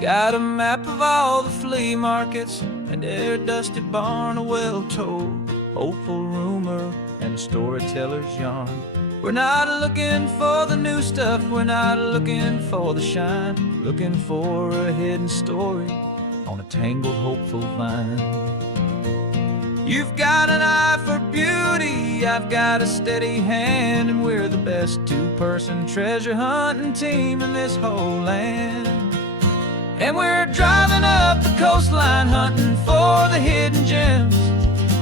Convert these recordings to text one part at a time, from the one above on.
Got a map of all the flea markets and every dusty barn, a well-told, hopeful rumor and a storyteller's yarn. We're not looking for the new stuff, we're not looking for the shine, looking for a hidden story on a tangled, hopeful vine. You've got an eye for beauty, I've got a steady hand, and we're the best two-person treasure hunting team in this whole land. And we're driving up the coastline hunting for the hidden gems,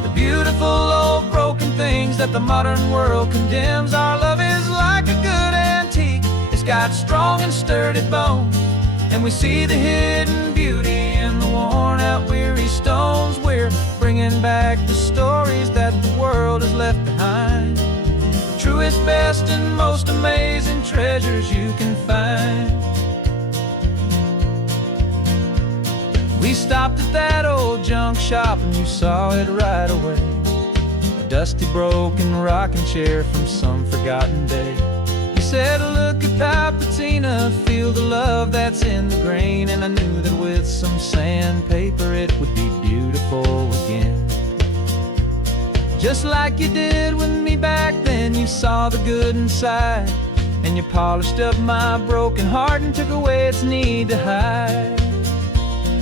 the beautiful old broken things that the modern world condemns. Our love is like a good antique, it's got strong and sturdy bones, and we see the hidden beauty in the worn out weary stones. We're bringing back the stories that the world has left behind, the truest, best, and most amazing treasures you can find. We stopped at that old junk shop and you saw it right away, a dusty, broken rocking chair from some forgotten day. You said, look at that patina, feel the love that's in the grain, and I knew that with some sandpaper it would be beautiful again. Just like you did with me back then, you saw the good inside, and you polished up my broken heart and took away its need to hide.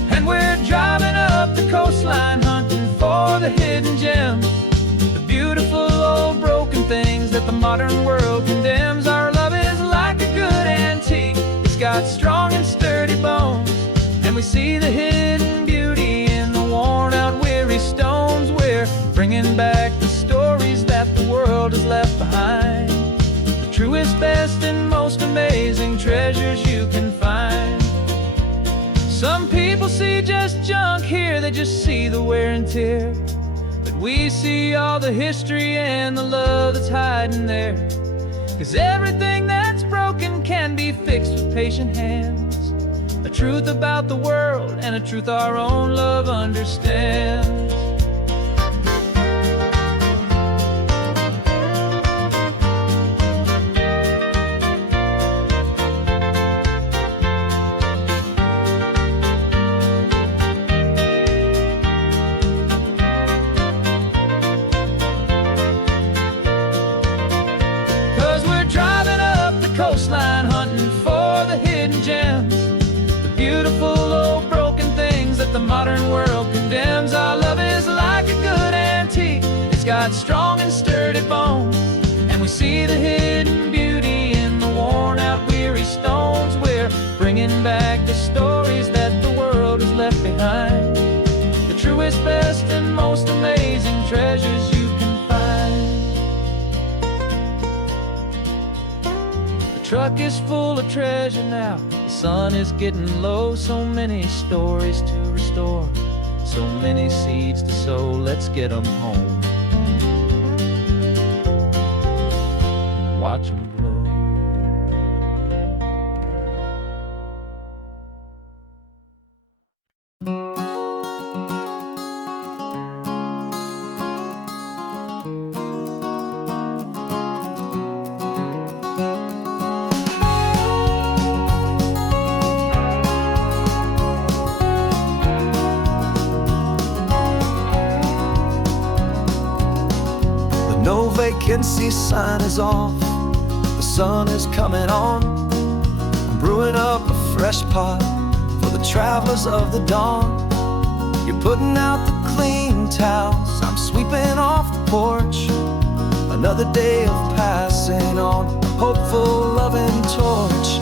And we're driving up the coastline hunting for the hidden gems, the beautiful old broken things that the modern world condemns. Our love is like a good antique, it's got strong and sturdy bones, and we see the hidden beauty in the worn out weary stones. We're bringing back the stories that the world has left behind, the truest, best, and most amazing treasures you can find. Some people see just junk here, they just see the wear and tear, but we see all the history and the love that's hiding there. 'Cause everything that's broken can be fixed with patient hands, a truth about the world and a truth our own love understands. 'Cause we're driving up the coastline hunting for the hidden gems, the beautiful old broken things that the modern world condemns. Our love is like a good antique, it's got strong and sturdy bones, and we see the hidden beauty in the worn out weary stones. We're bringing back the stories that the world has left behind, the truest, best, and most amazing treasures you can find. The truck is full of treasure now, the sun is getting low. So many stories to restore, so many seeds to sow. Let's get them home, watch them blow. No vacancy sign is off, the sun is coming on. I'm brewing up a fresh pot for the travelers of the dawn. You're putting out the clean towels, I'm sweeping off the porch. Another day of passing on, a hopeful, loving torch.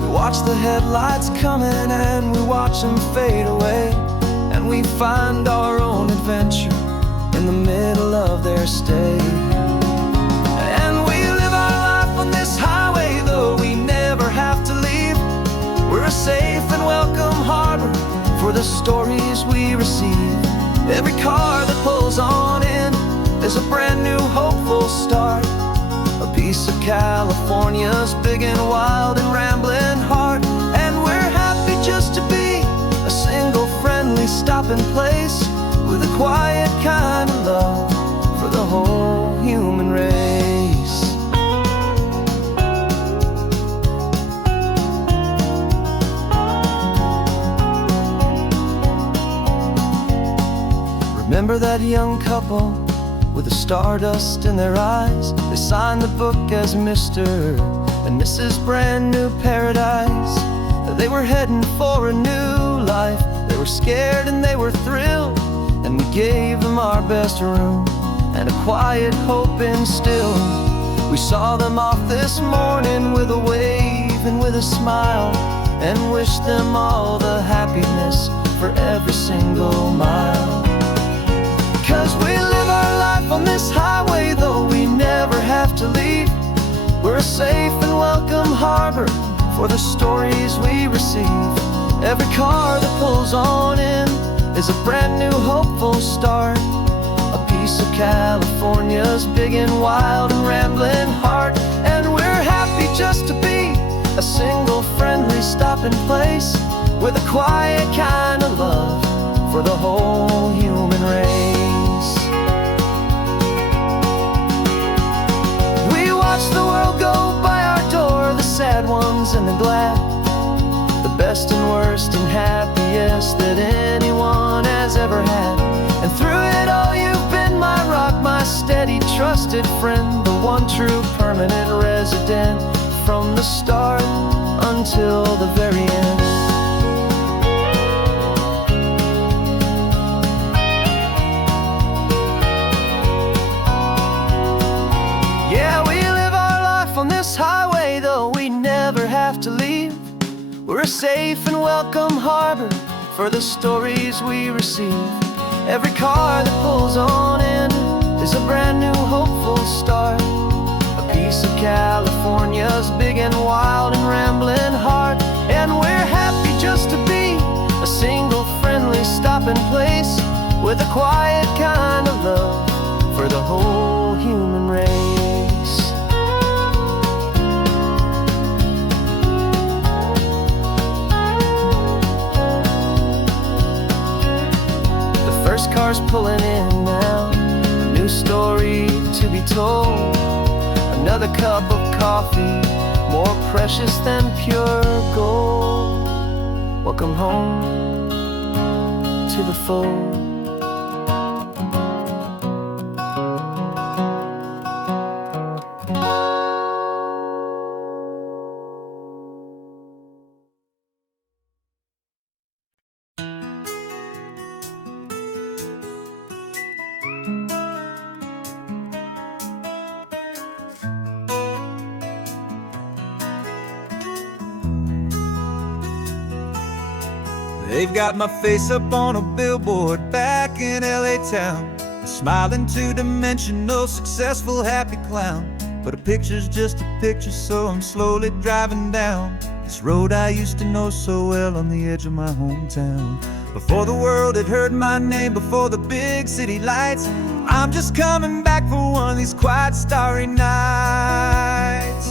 We watch the headlights coming and we watch them fade away, and we find our own adventure in the middle of their stay. And we live our life on this highway, though we never have to leave. We're a safe and welcome harbor for the stories we receive. Every car that pulls on in is a brand new hopeful start, a piece of California's big and wild and rambling heart. And we're happy just to be a single friendly stopping place, with a quiet kind of love for the whole human race. remember that young couple with the stardust in their eyes. They signed the book as Mr. and Mrs. Brand New Paradise. They were heading for a new life. They were scared and they were thrilled, and we gave them our best room and a quiet hope instilled. We saw them off this morning with a wave and with a smile, and wished them all the happiness for every single mile. 'Cause we live our life on this highway, though we never have to leave. We're a safe and welcome harbor for the stories we receive. Every car that pulls on in is a brand new hopeful start, a piece of California's big and wild and rambling heart. And we're happy just to be a single friendly stopping place, with a quiet kind of love for the whole human race. We watch the world go by our door, the sad ones and the glad, the best and worst and happiest that anyone has ever had. And through it all you've been my rock, my steady trusted friend, the one true permanent resident, from the start until the very end. Yeah, we live our life on this highway, though we never have to leave. We're a safe and welcome harbor for the stories we receive. Every car that pulls on in is a brand new hopeful start, a piece of California's big and wild and rambling heart. And we're happy just to be a single friendly stopping place, with a quiet kind of love for the whole human race. The first car's pulling in now, a new story to be told. Another cup of coffee, more precious than pure gold. Welcome home to the fold. They've got my face up on a billboard back in LA town, a smiling two-dimensional, successful, happy clown. But a picture's just a picture, so I'm slowly driving down this road I used to know so well on the edge of my hometown. Before the world had heard my name, before the big city lights, I'm just coming back for one of these quiet, starry nights.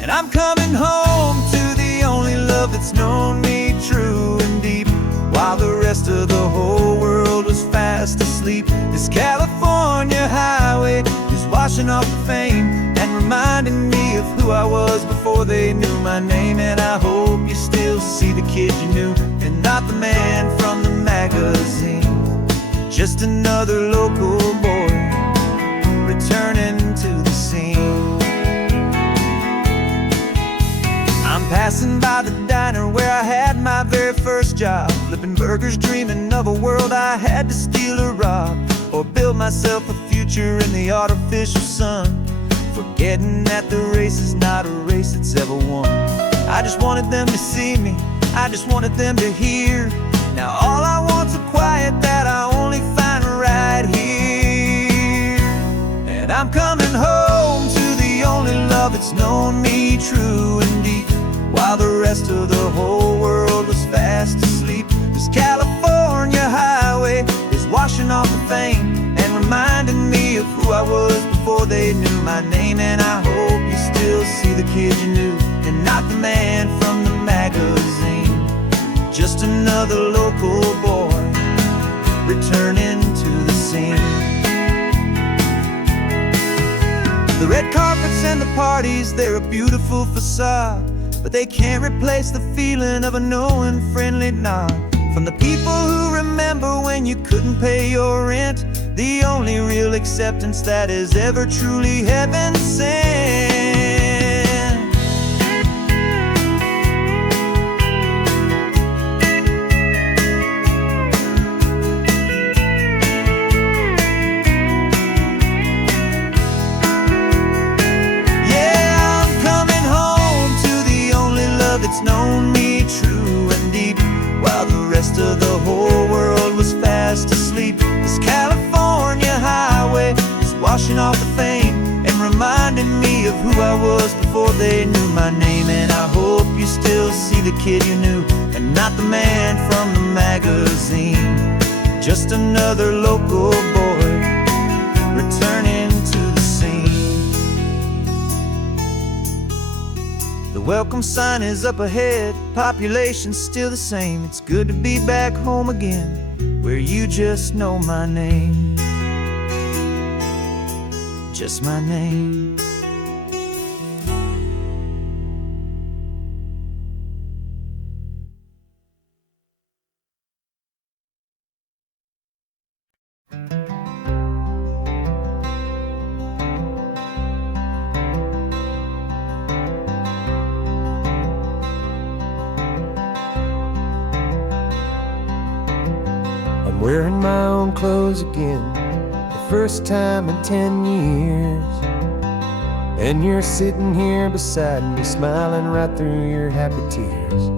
And I'm coming home to the only love that's known me true and deep, while the rest of the whole world was fast asleep. This California highway is washing off the fame and reminding me of who I was before they knew my name. And I hope you still see the kid you knew, and not the man from the magazine. Just another local boy returning to the scene. I'm passing by the diner where I had my very first job, flipping burgers, dreaming of a world I had to steal or rob, or build myself a future in the artificial sun, forgetting that the race is not a race that's ever won. I just wanted them to see me, I just wanted them to hear. Now all I want's a quiet that I only find right here. And I'm coming home to the only love that's known me true and deep, while the rest of the whole world was fast asleep. This California highway is washing off the fame and reminding me of who I was before they knew my name. And I hope you still see the kid you knew, and not the man from the magazine. Just another local boy returning to the scene. The red carpets and the parties, they're a beautiful facade, but they can't replace the feeling of a knowing, friendly nod From the people who remember when you couldn't pay your rent, the only real acceptance that is ever truly heaven sent. Yeah, I'm coming home to the only love that's known me true and deep, while the rest of the whole world was fast asleep. This California highway is washing off the fame and reminding me of who I was before they knew my name. And I hope you still see the kid you knew and not the man from the magazine. Just another local boy returning to the scene. The welcome sign is up ahead, population's still the same. It's good to be back home again, where you just know my name. Just my name. I'm wearing my own clothes again, the first time in 10 years. And you're sitting here beside me, smiling right through your happy tears.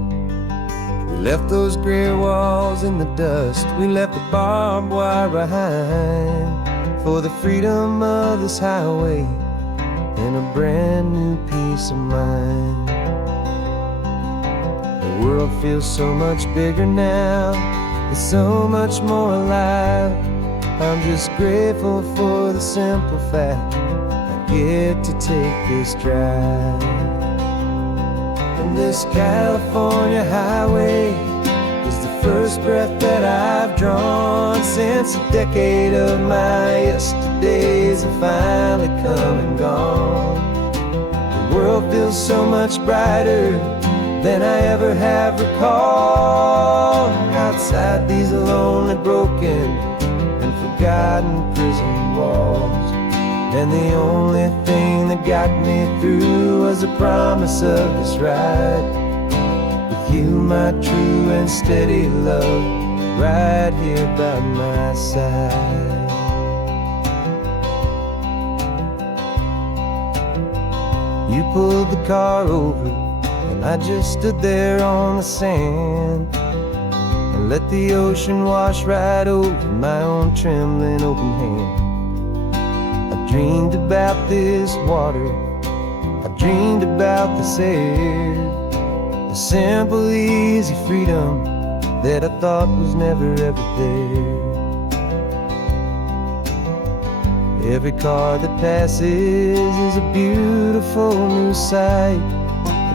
We left those gray walls in the dust, we left the barbed wire behind, for the freedom of this highway and a brand new peace of mind. The world feels so much bigger now, it's so much more alive. I'm just grateful for the simple fact I get to take this drive. And this California highway is the first breath that I've drawn since a decade of my yesterdays have finally come and gone. The world feels so much brighter than I ever have recalled. Outside these lonely, broken, and forgotten prison walls, and the only thing that got me through was the promise of this ride with you, my true and steady love, right here by my side. You pulled the car over and I just stood there on the sand and let the ocean wash right over my own trembling open hand. I dreamed about this water, I dreamed about this air, the simple easy freedom that I thought was never ever there. Every car that passes is a beautiful new sight,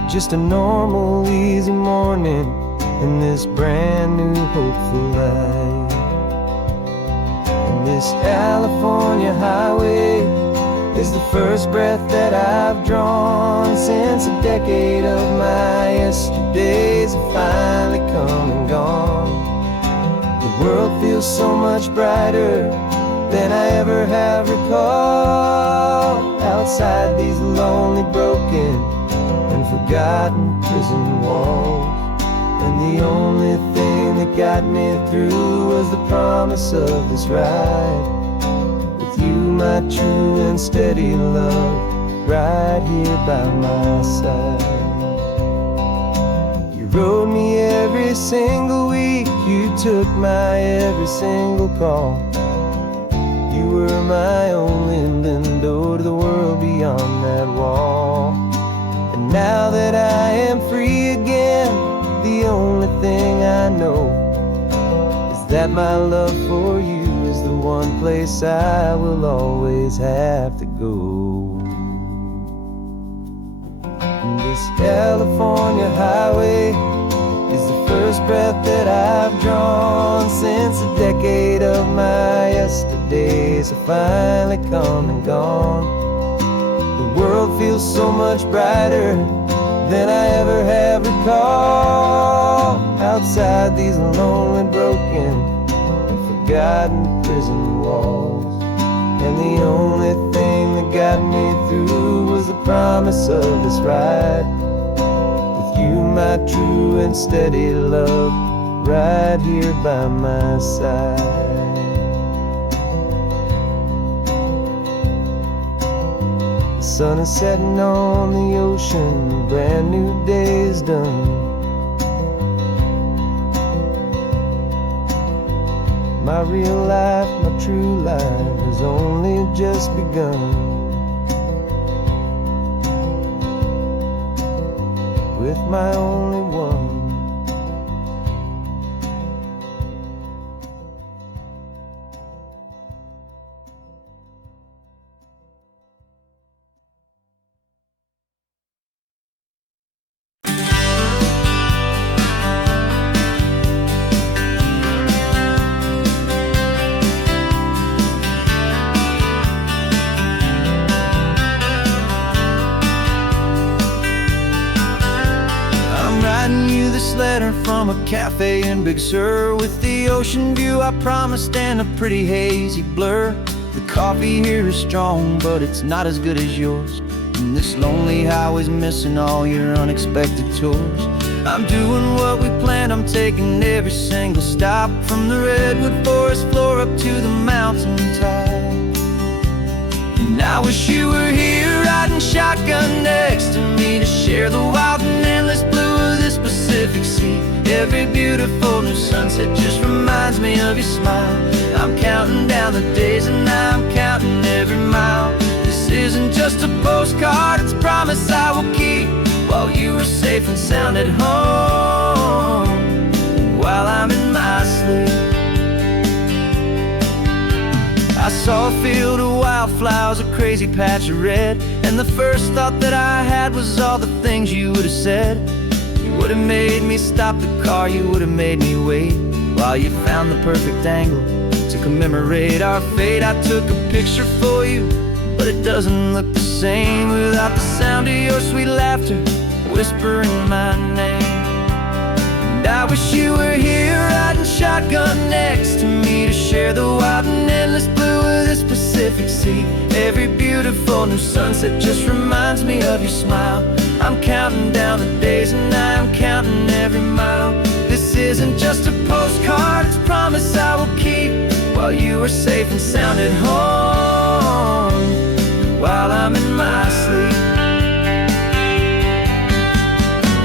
just a normal easy morning in this brand new hopeful life. And this California highway is the first breath that I've drawn since a decade of my yesterdays have finally come and gone. The world feels so much brighter than I ever have recalled. Outside these lonely, broken, and forgotten prison walls, and the only thing that got me through was the promise of this ride with you, my true and steady love, right here by my side. You rode me every single week, you took my every single call. You were my only window to the world beyond that wall. And now that I am free again, the only thing I know is that my love for you is the one place I will always have to go. And this California highway is the first breath that I've drawn since a decade of my yesterdays have finally come and gone. The world feels so much brighter than I ever have recalled. outside these lonely, broken, and forgotten prison walls. And the only thing that got me through was the promise of this ride with you, my true and steady love, right here by my side. The sun is setting on the ocean, a brand new day is done. My real life, my true life has only just begun. With my only one. Letter from a cafe in Big Sur, with the ocean view I promised and a pretty hazy blur. The coffee here is strong, but it's not as good as yours, and this lonely highway's missing all your unexpected tours. I'm doing what we planned, I'm taking every single stop, from the redwood forest floor up to the mountain top. And I wish you were here riding shotgun next to me to share the wild and endless blue of this Pacific Sea. Every beautiful new sunset just reminds me of your smile. I'm counting down the days and I'm counting every mile. This isn't just a postcard, it's a promise I will keep, while you are safe and sound at home, while I'm in my sleep. I saw a field of wildflowers, a crazy patch of red, and the first thought that I had was all the things you would have said. You would have made me stop the car, you would have made me wait, while you found the perfect angle to commemorate our fate. I took a picture for you, but it doesn't look the same without the sound of your sweet laughter whispering my name. And I wish you were here riding shotgun next to me to share the wild and endless blue of this Pacific Sea. Every beautiful new sunset just reminds me of your smile. I'm counting down the days and I'm counting every mile. This isn't just a postcard, it's a promise I will keep, while you are safe and sound at home, while I'm in my sleep.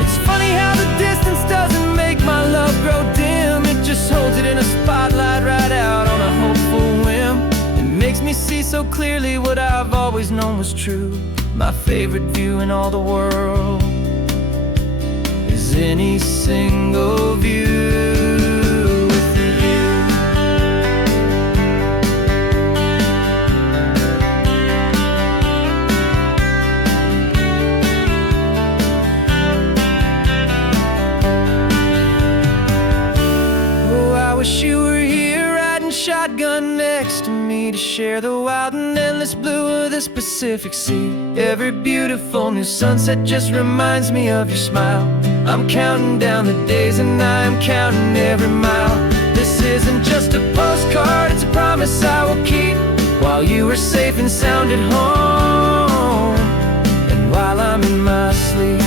It's funny how the distance doesn't make my love grow dim, it just holds it in a spotlight right out on a hopeful whim. It makes me see so clearly what I've always known was true. My favorite view in all the world is any single view with you. Oh, I wish you were here riding shotgun next to me to share the wild and endless blue of this Pacific Sea. Every beautiful new sunset just reminds me of your smile. I'm counting down the days and I'm counting every mile. This isn't just a postcard, it's a promise I will keep, while you are safe and sound at home, and while I'm in my sleep.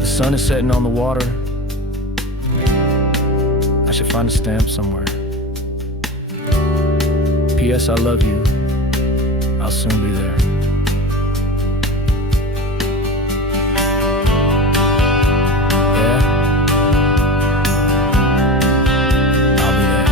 The sun is setting on the water. I should find a stamp somewhere. P.S. I love you. I'll soon be there. Yeah? I'll be there.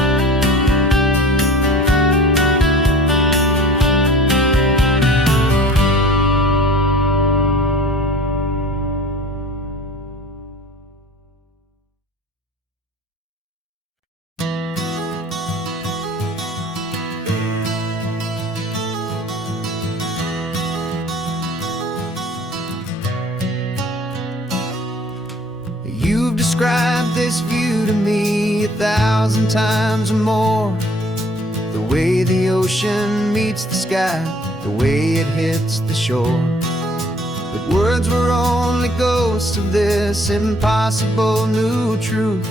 this view to me 1,000 times or more. The way the ocean meets the sky, the way it hits the shore. But words were only ghosts of this impossible new truth.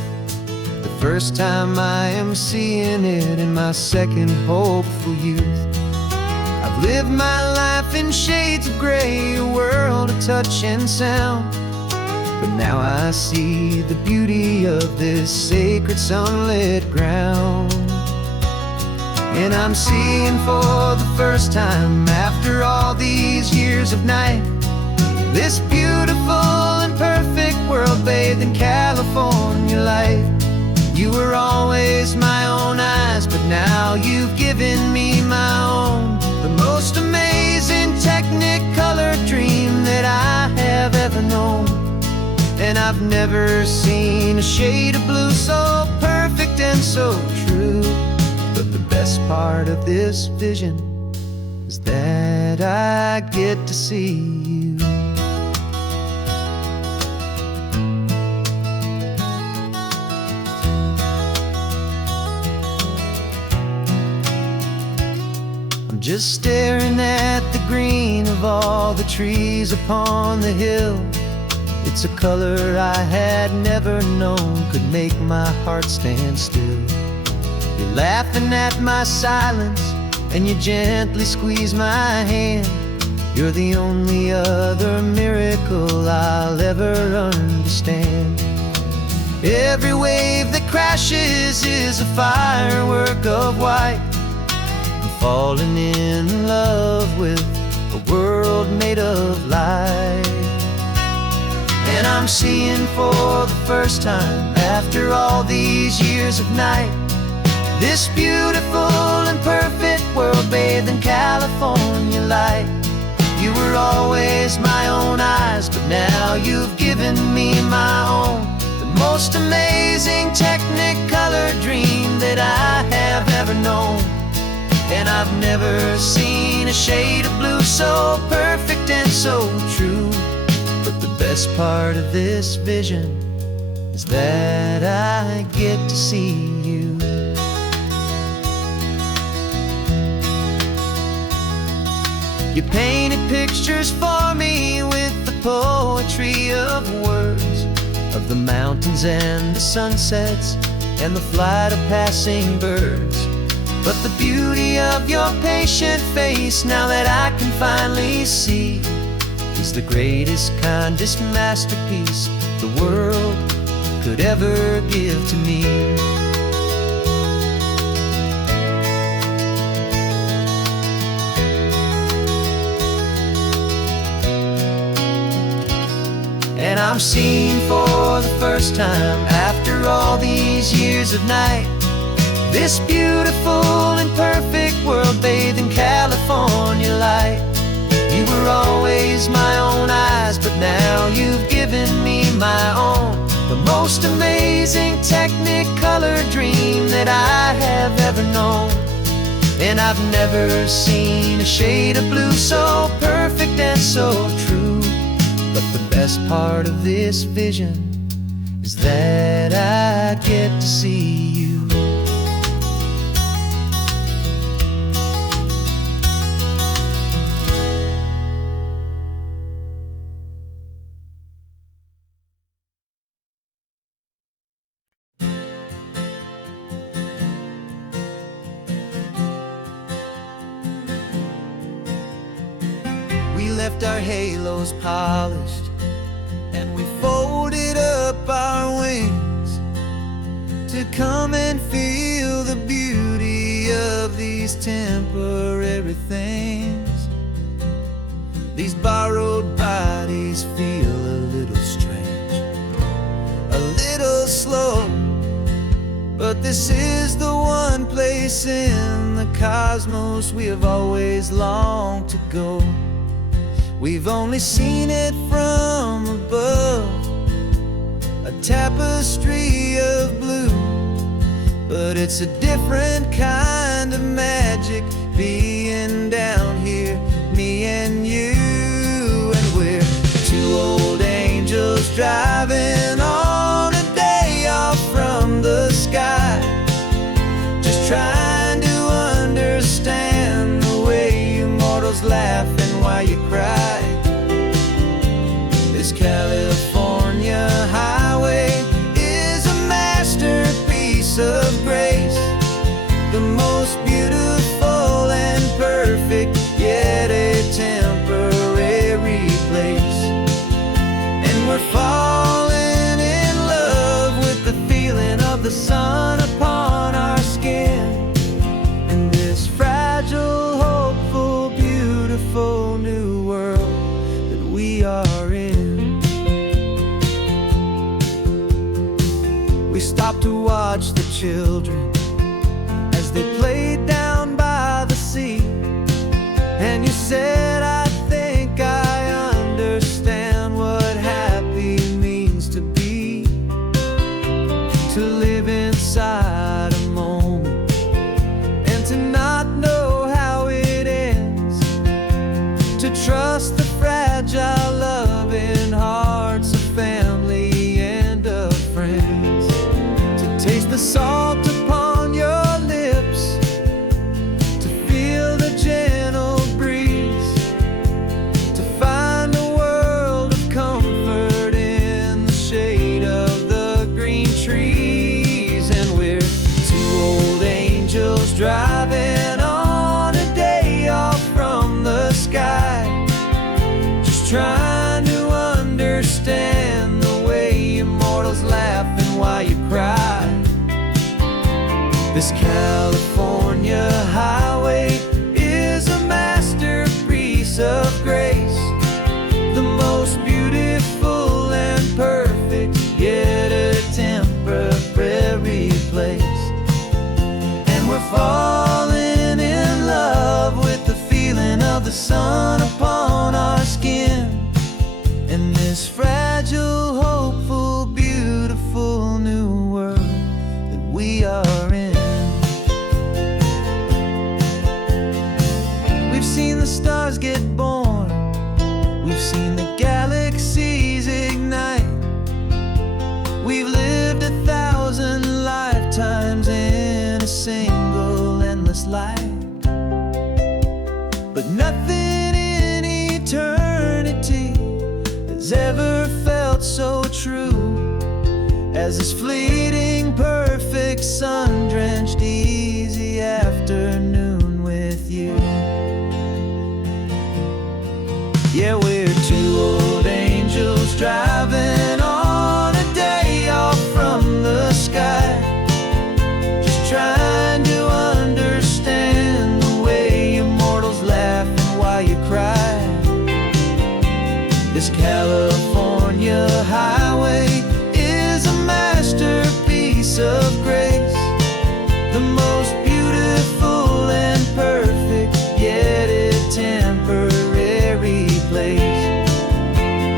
The first time I am seeing it in my second hopeful youth. I've lived my life in shades of gray, a world of touch and sound. But now I see the beauty of this sacred sunlit ground. And I'm seeing for the first time, after all these years of night, this beautiful and perfect world bathed in California light. You were always my own eyes, but now you've given me my own. The most amazing technicolor dream that I have ever known. And I've never seen a shade of blue so perfect and so true. But the best part of this vision is that I get to see you. Just staring at the green of all the trees upon the hill. It's a color I had never known could make my heart stand still. You're laughing at my silence, and you gently squeeze my hand. You're the only other miracle I'll ever understand. Every wave that crashes is a firework of white. Falling in love with a world made of light. And I'm seeing for the first time, after all these years of night, this beautiful and perfect world bathed in California light. You were always my own eyes, but now you've given me my own. The most amazing technicolor dream that I have ever known. And I've never seen a shade of blue so perfect and so true. But the best part of this vision is that I get to see you. You painted pictures for me with the poetry of words, of the mountains and the sunsets and the flight of passing birds. But the beauty of your patient face, now that I can finally see, is the greatest, kindest masterpiece the world could ever give to me. And I'm seeing for the first time, after all these years of night, this beautiful and perfect world bathed in California light. You were always my own eyes, but now you've given me my own. The most amazing technicolor dream that I have ever known. And I've never seen a shade of blue so perfect and so true. But the best part of this vision is that I get to see you. We left our halos polished, and we folded up our wings to come and feel the beauty of these temporary things. These borrowed bodies feel a little strange, a little slow, but this is the one place in the cosmos we have always longed to go. We've only seen it from above, a tapestry of blue, but it's a different kind of magic being down here, me and you. And we're two old angels driving on a day This California highway is a masterpiece of grace, the most beautiful and perfect, yet a temporary place. And we're falling in love with the feeling of the sun upon our skin, in this fragile, hopeful, beautiful new world that we are in. We stopped to watch the children as they played down by the sea, and you said, I think I understand what happy means to be, to live inside a moment and to not know how it ends, to trust the fragile loving hearts of family and of friends, to taste the salt upon your lips, to feel the gentle breeze, to find a world of comfort in the shade of the green trees. And we're two old angels driving on a day off from the sky, just trying to understand the way immortals laugh and why you cry. This California highway is a masterpiece of grace, the most beautiful and perfect, yet a temporary place. And we're falling in love with the feeling of the sun upon our skin, in this fragile, hopeful, beautiful new world that we are in. We've seen the stars get born, we've seen the galaxies ignite, we've lived 1,000 lifetimes in a single endless life. But nothing in eternity has ever felt so true as this fleeting, perfect, sun-drenched, easy afternoon with you. Yeah, we're two old angels driving on a day off from the sky, just trying to understand the way immortals laugh and why you cry. This California highway is a masterpiece of grace, the most beautiful and perfect, yet a temporary place.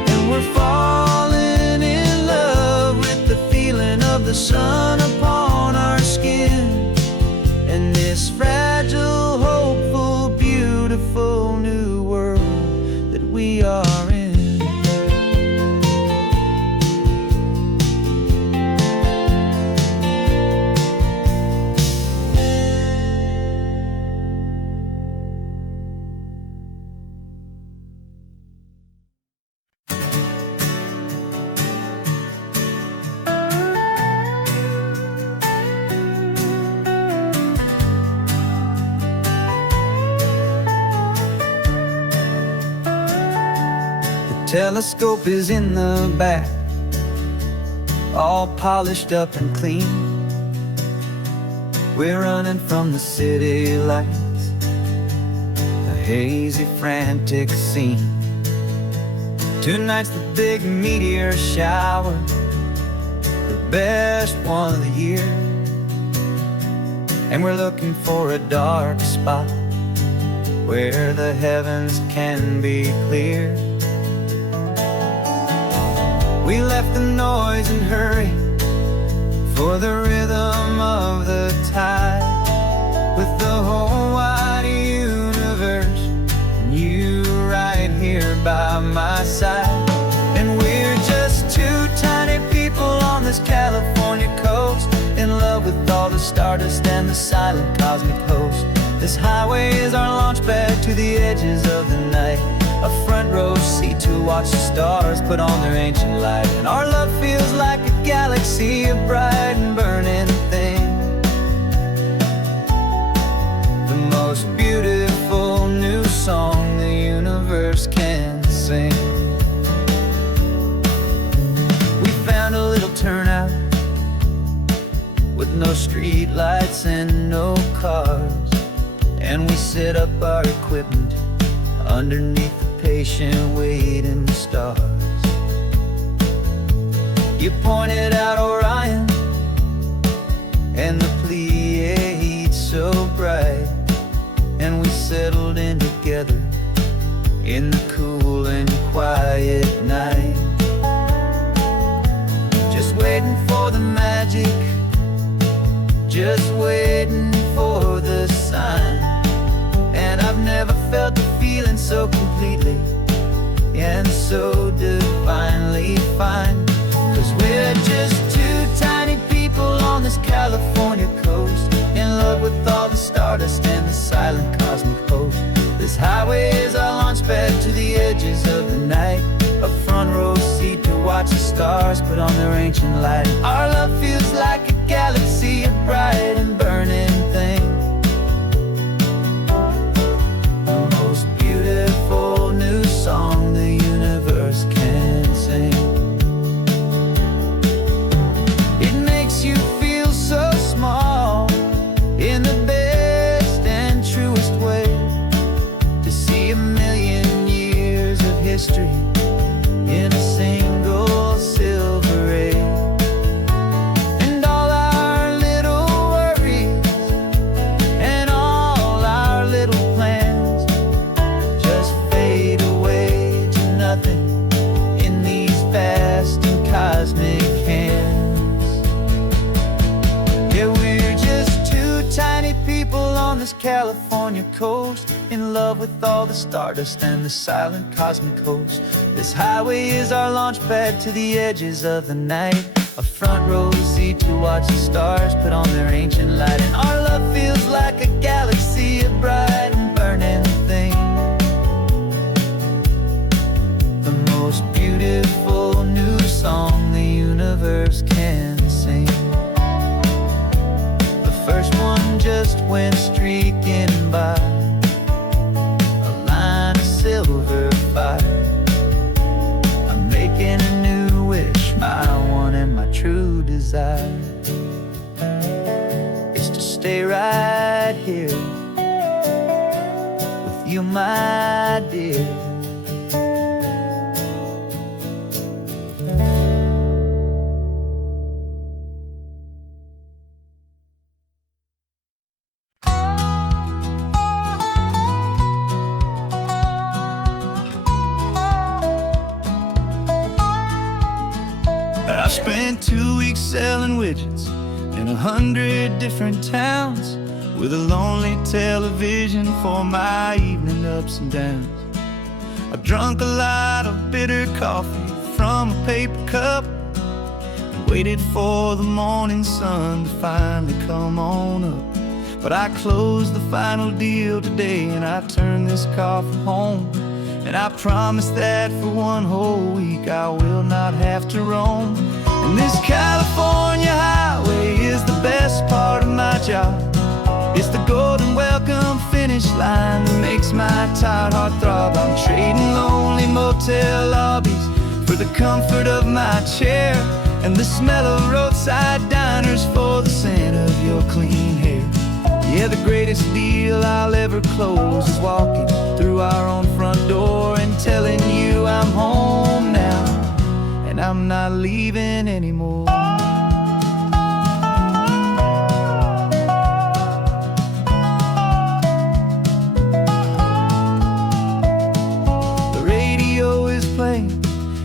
And we're falling in love with the feeling of the sun upon our skin, and this fragile, hopeful, beautiful new world that we are in. Telescope is in the back, all polished up and clean. We're running from the city lights, a hazy, frantic scene. Tonight's the big meteor shower, the best one of the year. And we're looking for a dark spot where the heavens can be clear. We left the noise and hurry for the rhythm of the tide, with the whole wide universe and you right here by my side. And we're just two tiny people on this California coast, in love with all the stardust and the silent cosmic host. This highway is our launch pad to the edges of the night, a front row seat to watch the stars put on their ancient light. And our love feels like a galaxy, a bright and burning thing, the most beautiful new song the universe can sing. We found a little turnout with no street lights and no cars, and we set up our equipment underneath the patient waiting stars. You pointed out Orion and the Pleiades so bright, and we settled in together in the cool and quiet night, just waiting for the magic, just waiting for the sign. And I've never felt the feeling so completely and so divinely fine. 'Cause we're just two tiny people on this California coast, in love with all the stardust and the silent cosmic host. This highway is our launch pad to the edges of the night, a front row seat to watch the stars put on their ancient light. Our love feels like a galaxy, a bright and burning thing, the most beautiful new song the universe can sing. It makes you feel so small in the best and truest way, to see a million years of history in a single silver ray. And all our little worries and all our little plans just fade away to nothing in these vast and cosmic hands. Yeah, we're just two tiny people on this California coast, in love with all the stardust and the silent cosmic host. This highway is our launch pad to the edges of the night, a front row seat to watch the stars put on their ancient light. And our love feels like a galaxy, a bright and burning thing, the most beautiful new song the universe can sing. The first one just went streaking by, a line of silver fire. I'm making a new wish, my one and my true desire is to stay right here with you, my dear. I spent 2 weeks selling widgets in 100 different towns, with a lonely television for my evening ups and downs. I drunk a lot of bitter coffee from a paper cup and waited for the morning sun to finally come on up. But I closed the final deal today, and I turned this car from home. And I promise that for one whole week I will not have to roam. And this California highway is the best part of my job. It's the golden welcome finish line that makes my tired heart throb. I'm trading lonely motel lobbies for the comfort of my chair, and the smell of roadside diners for the scent of your clean hair. Yeah, the greatest deal I'll ever close is walking through our own front door and telling you I'm home now, and I'm not leaving anymore. The radio is playing,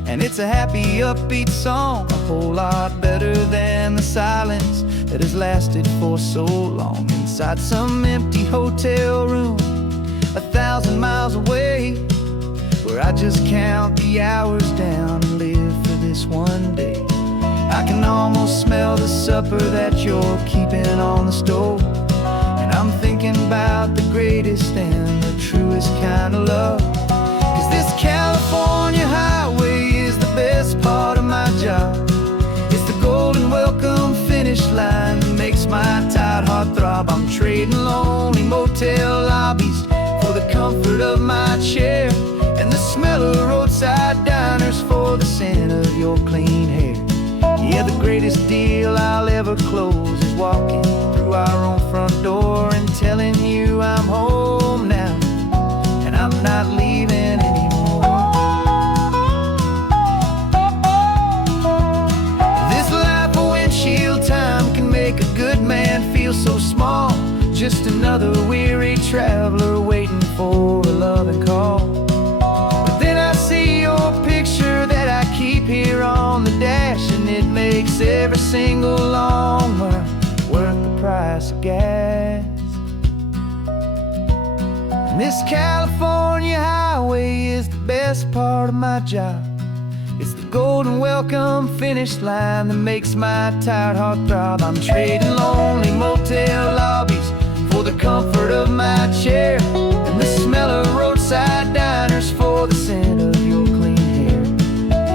and it's a happy, upbeat song, a whole lot better than the silence that has lasted for so long inside some empty hotel room 1,000 miles away, where I just count the hours down and live for this one day. I can almost smell the supper that you're keeping on the stove, and I'm thinking about the greatest and the truest kind of love. 'Cause This California highway is the best part of my job. It's the golden welcome finish line that makes my tired heart throb. I'm trading lonely motel lobbies for the comfort of my chair, and the smell of roadside diners for the scent of your clean hair. Yeah, the greatest deal I'll ever close is walking through our own front door and telling you I'm home now, and I'm not leaving anymore. This life of windshield time can make a good man feel so small. Just another weary traveler waiting for a loving call. But then I see your picture that I keep here on the dash, and it makes every single long mile worth the price of gas. And this California highway is the best part of my job. It's the golden welcome finish line that makes my tired heart throb. I'm trading lonely motel lobbies for the comfort of my chair, and the smell of roadside diners for the scent of your clean hair.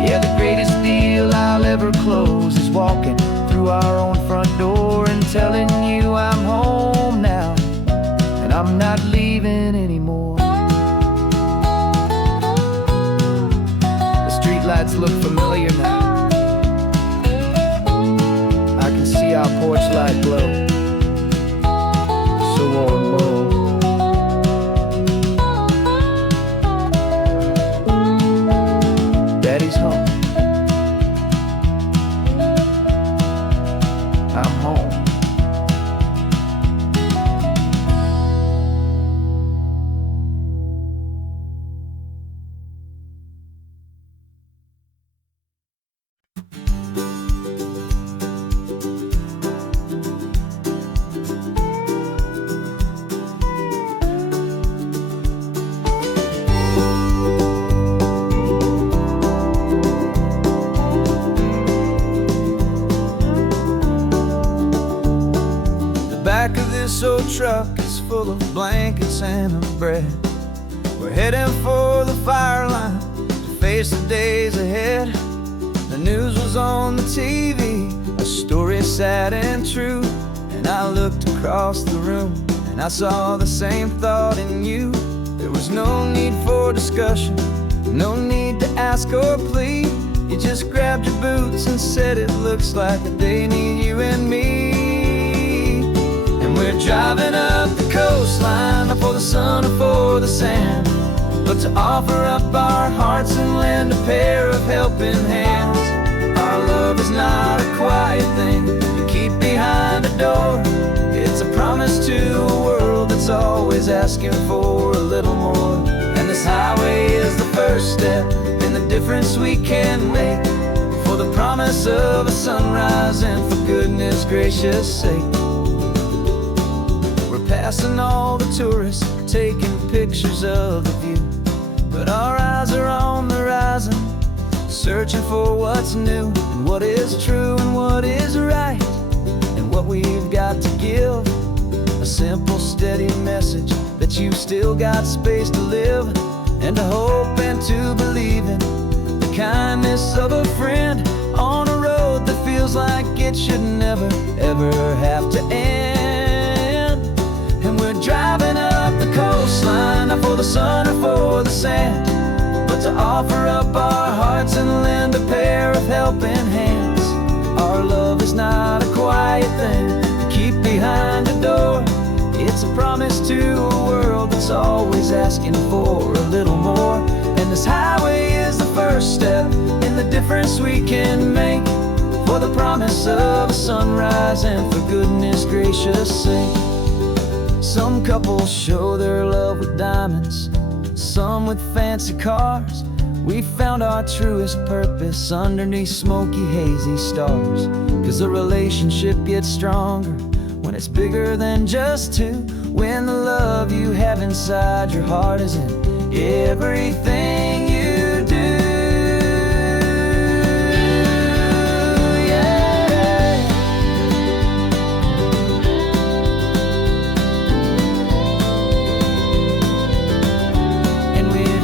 Yeah, the greatest deal I'll ever close is walking through our own front door and telling you I'm home now, and I'm not leaving anymore. The streetlights look familiar now. I can see our porch light glow, so warm, warm. Daddy's home. I'm home. Back of this old truck is full of blankets and of bread. We're heading for the fire line to face the days ahead. The news was on the TV, a story sad and true, and I looked across the room and I saw the same thought in you. There was no need for discussion, no need to ask or plead. You just grabbed your boots and said it looks like the day need you and me. We're driving up the coastline, not for the sun or for the sand, but to offer up our hearts and lend a pair of helping hands. Our love is not a quiet thing you keep behind a door. It's a promise to a world that's always asking for a little more. And this highway is the first step in the difference we can make, for the promise of a sunrise and for goodness gracious sake. Passing all the tourists, taking pictures of the view, but our eyes are on the horizon, searching for what's new and what is true and what is right, and what we've got to give. A simple, steady message that you've still got space to live, and to hope and to believe in the kindness of a friend on a road that feels like it should never, ever have to end. And we're driving up the coastline, not for the sun or for the sand, but to offer up our hearts and lend a pair of helping hands. Our love is not a quiet thing to keep behind a door. It's a promise to a world that's always asking for a little more. And this highway is the first step in the difference we can make, for the promise of a sunrise and for goodness gracious sake. Some couples show their love with diamonds, some with fancy cars. We found our truest purpose underneath smoky, hazy stars. 'Cause a relationship gets stronger when it's bigger than just two, when the love you have inside your heart is in everything you do.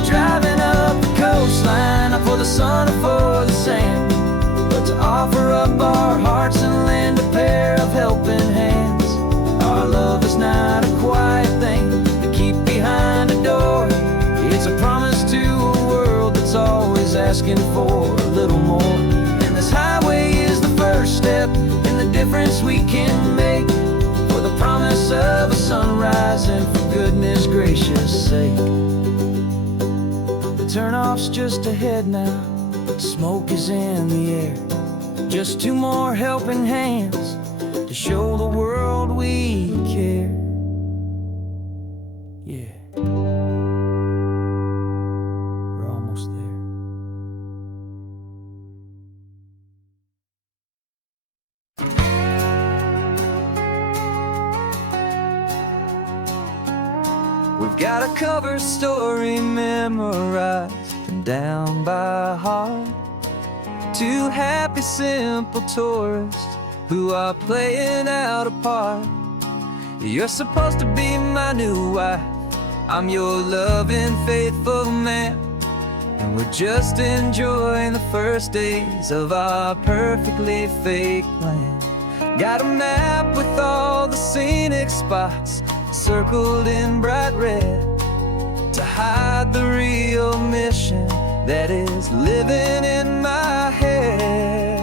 Driving up his gracious sake. The turnoff's just ahead now, smoke is in the air. Just two more helping hands to show the world we care. Yeah, we're almost there. We've got a cover story memorized and down by heart. Two happy, simple tourists who are playing out a part. You're supposed to be my new wife, I'm your loving, faithful man, and we're just enjoying the first days of our perfectly fake plan. Got a map with all the scenic spots circled in bright red to hide the real mission that is living in my head.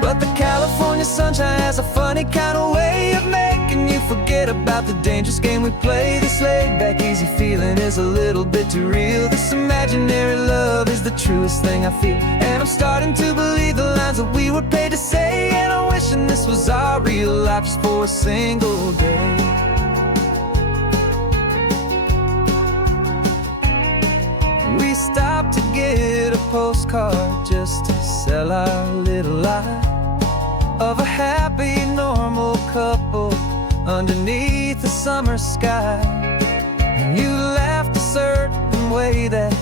But the California sunshine has a funny kind of way of making you forget about the dangerous game we play. This laid-back, easy feeling is a little bit too real. This imaginary love is the truest thing I feel, and I'm starting to believe the lines that we were paid to say. And I'm wishing this was our real life just for a single day. We stopped to get a postcard just to sell our little lie of a happy, normal couple underneath the summer sky. And you laughed a certain way that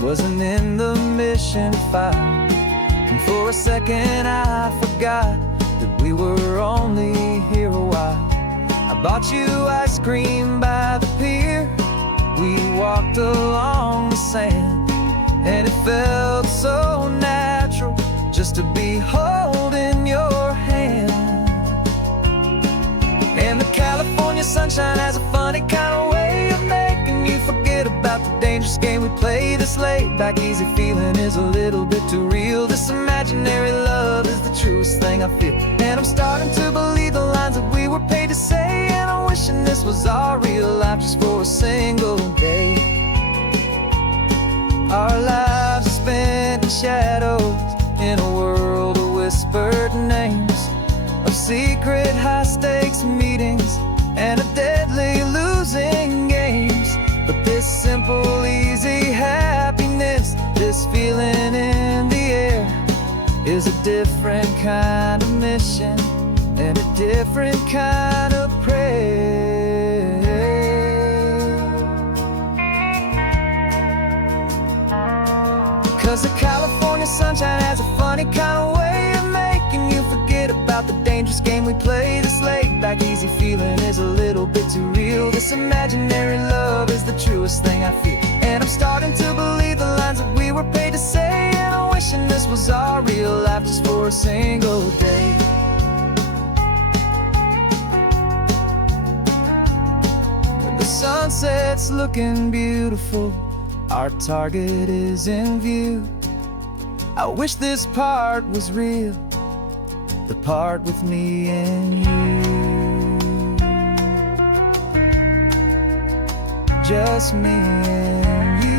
wasn't in the mission file, and for a second I forgot that we were only here a while. I bought you ice cream by the pier, we walked along the sand, and it felt so natural just to be holding your hand. And the California sunshine has a funny kind of way of making you forget about the dangerous game we play. This laid-back, easy feeling is a little bit too real. This imaginary love is the truest thing I feel, and I'm starting to believe the lines that we were paid to say. And I'm wishing this was our real life just for a single day. Our lives are spent in shadows, in a world of whispered names, of secret high-stakes meetings and a deadly losing games. But this simple, easy happiness, this feeling in the air, is a different kind of mission and a different kind of prayer. 'Cause the California sunshine has a funny kind of way of making you forget about the dangerous game we play. This laid-back, easy feeling is a little bit too real. This imaginary love is the truest thing I feel, and I'm starting to believe the lines that we were paid to say. And I'm wishing this was our real life just for a single day. When the sunset's looking beautiful, our target is in view. I wish this part was real, the part with me and you. Just me and you.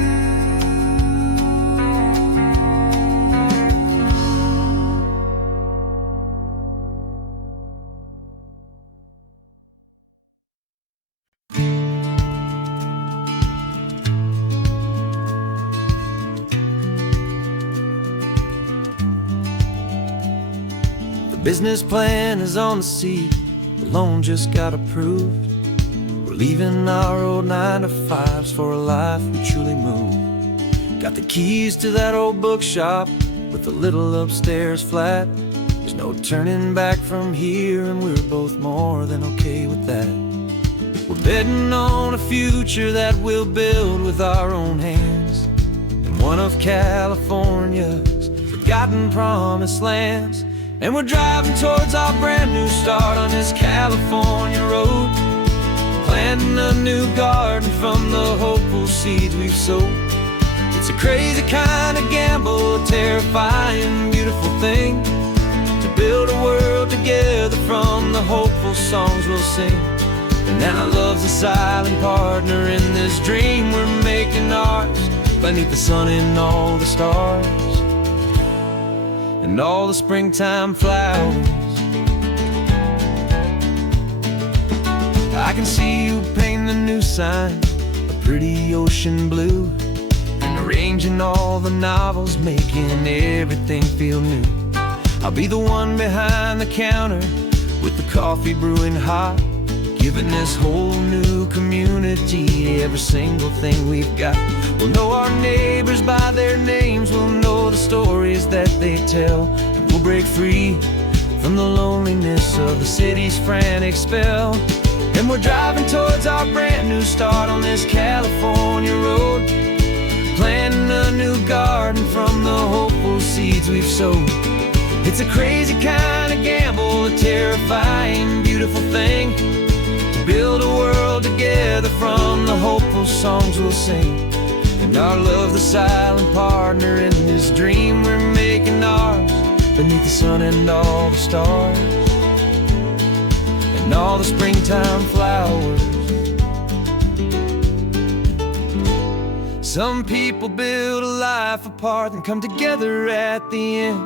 Business plan is on the seat, the loan just got approved. We're leaving our old 9-to-5s for a life we truly move. Got the keys to that old bookshop with the little upstairs flat. There's no turning back from here, and we're both more than okay with that. We're betting on a future that we'll build with our own hands, in one of California's forgotten promised lands. And we're driving towards our brand new start on this California road, planting a new garden from the hopeful seeds we've sowed. It's a crazy kind of gamble, a terrifying, beautiful thing, to build a world together from the hopeful songs we'll sing. And now love's a silent partner in this dream we're making ours, beneath the sun and all the stars and all the springtime flowers. I can see you paint the new sign a pretty ocean blue, and arranging all the novels, making everything feel new. I'll be the one behind the counter with the coffee brewing hot, giving this whole new community every single thing we've got. We'll know our neighbors by their names, we'll know the stories that they tell, and we'll break free from the loneliness of the city's frantic spell. And we're driving towards our brand new start on this California road, planting a new garden from the hopeful seeds we've sowed. It's a crazy kind of gamble, a terrifying, beautiful thing, to build a world together from the hopeful songs we'll sing. And our love's the silent partner in this dream we're making ours, beneath the sun and all the stars and all the springtime flowers. Some people build a life apart and come together at the end,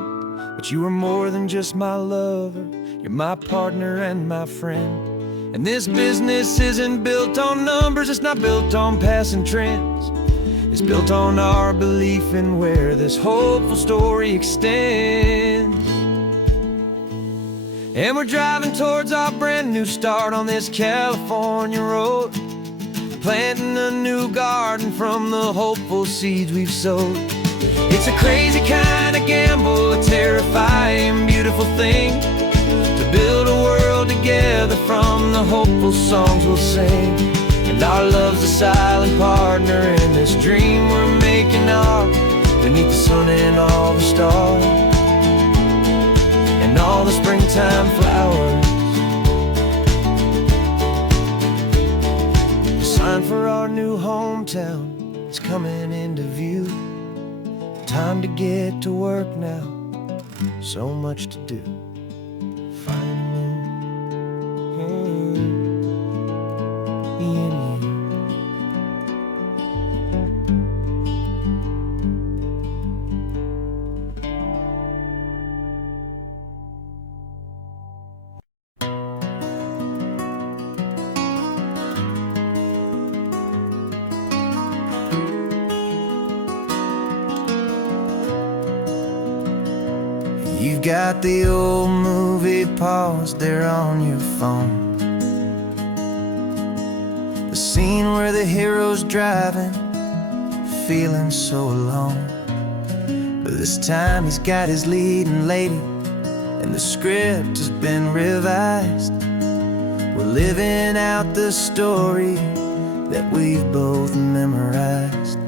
but you are more than just my lover, you're my partner and my friend. And this business isn't built on numbers, it's not built on passing trends. It's built on our belief in where this hopeful story extends. And we're driving towards our brand new start on this California road, planting a new garden from the hopeful seeds we've sowed. It's a crazy kind of gamble, a terrifying, beautiful thing, to build a world together from the hopeful songs we'll sing. And our love's a silent partner in this dream we're making ours, beneath the sun and all the stars and all the springtime flowers. The sign for our new hometown is coming into view. Time to get to work now, so much to do. Finding me in you. You've got the old movie paused there on your phone, the scene where the hero's driving, feeling so alone. But this time he's got his leading lady, and the script has been revised. We're living out the story that we've both memorized.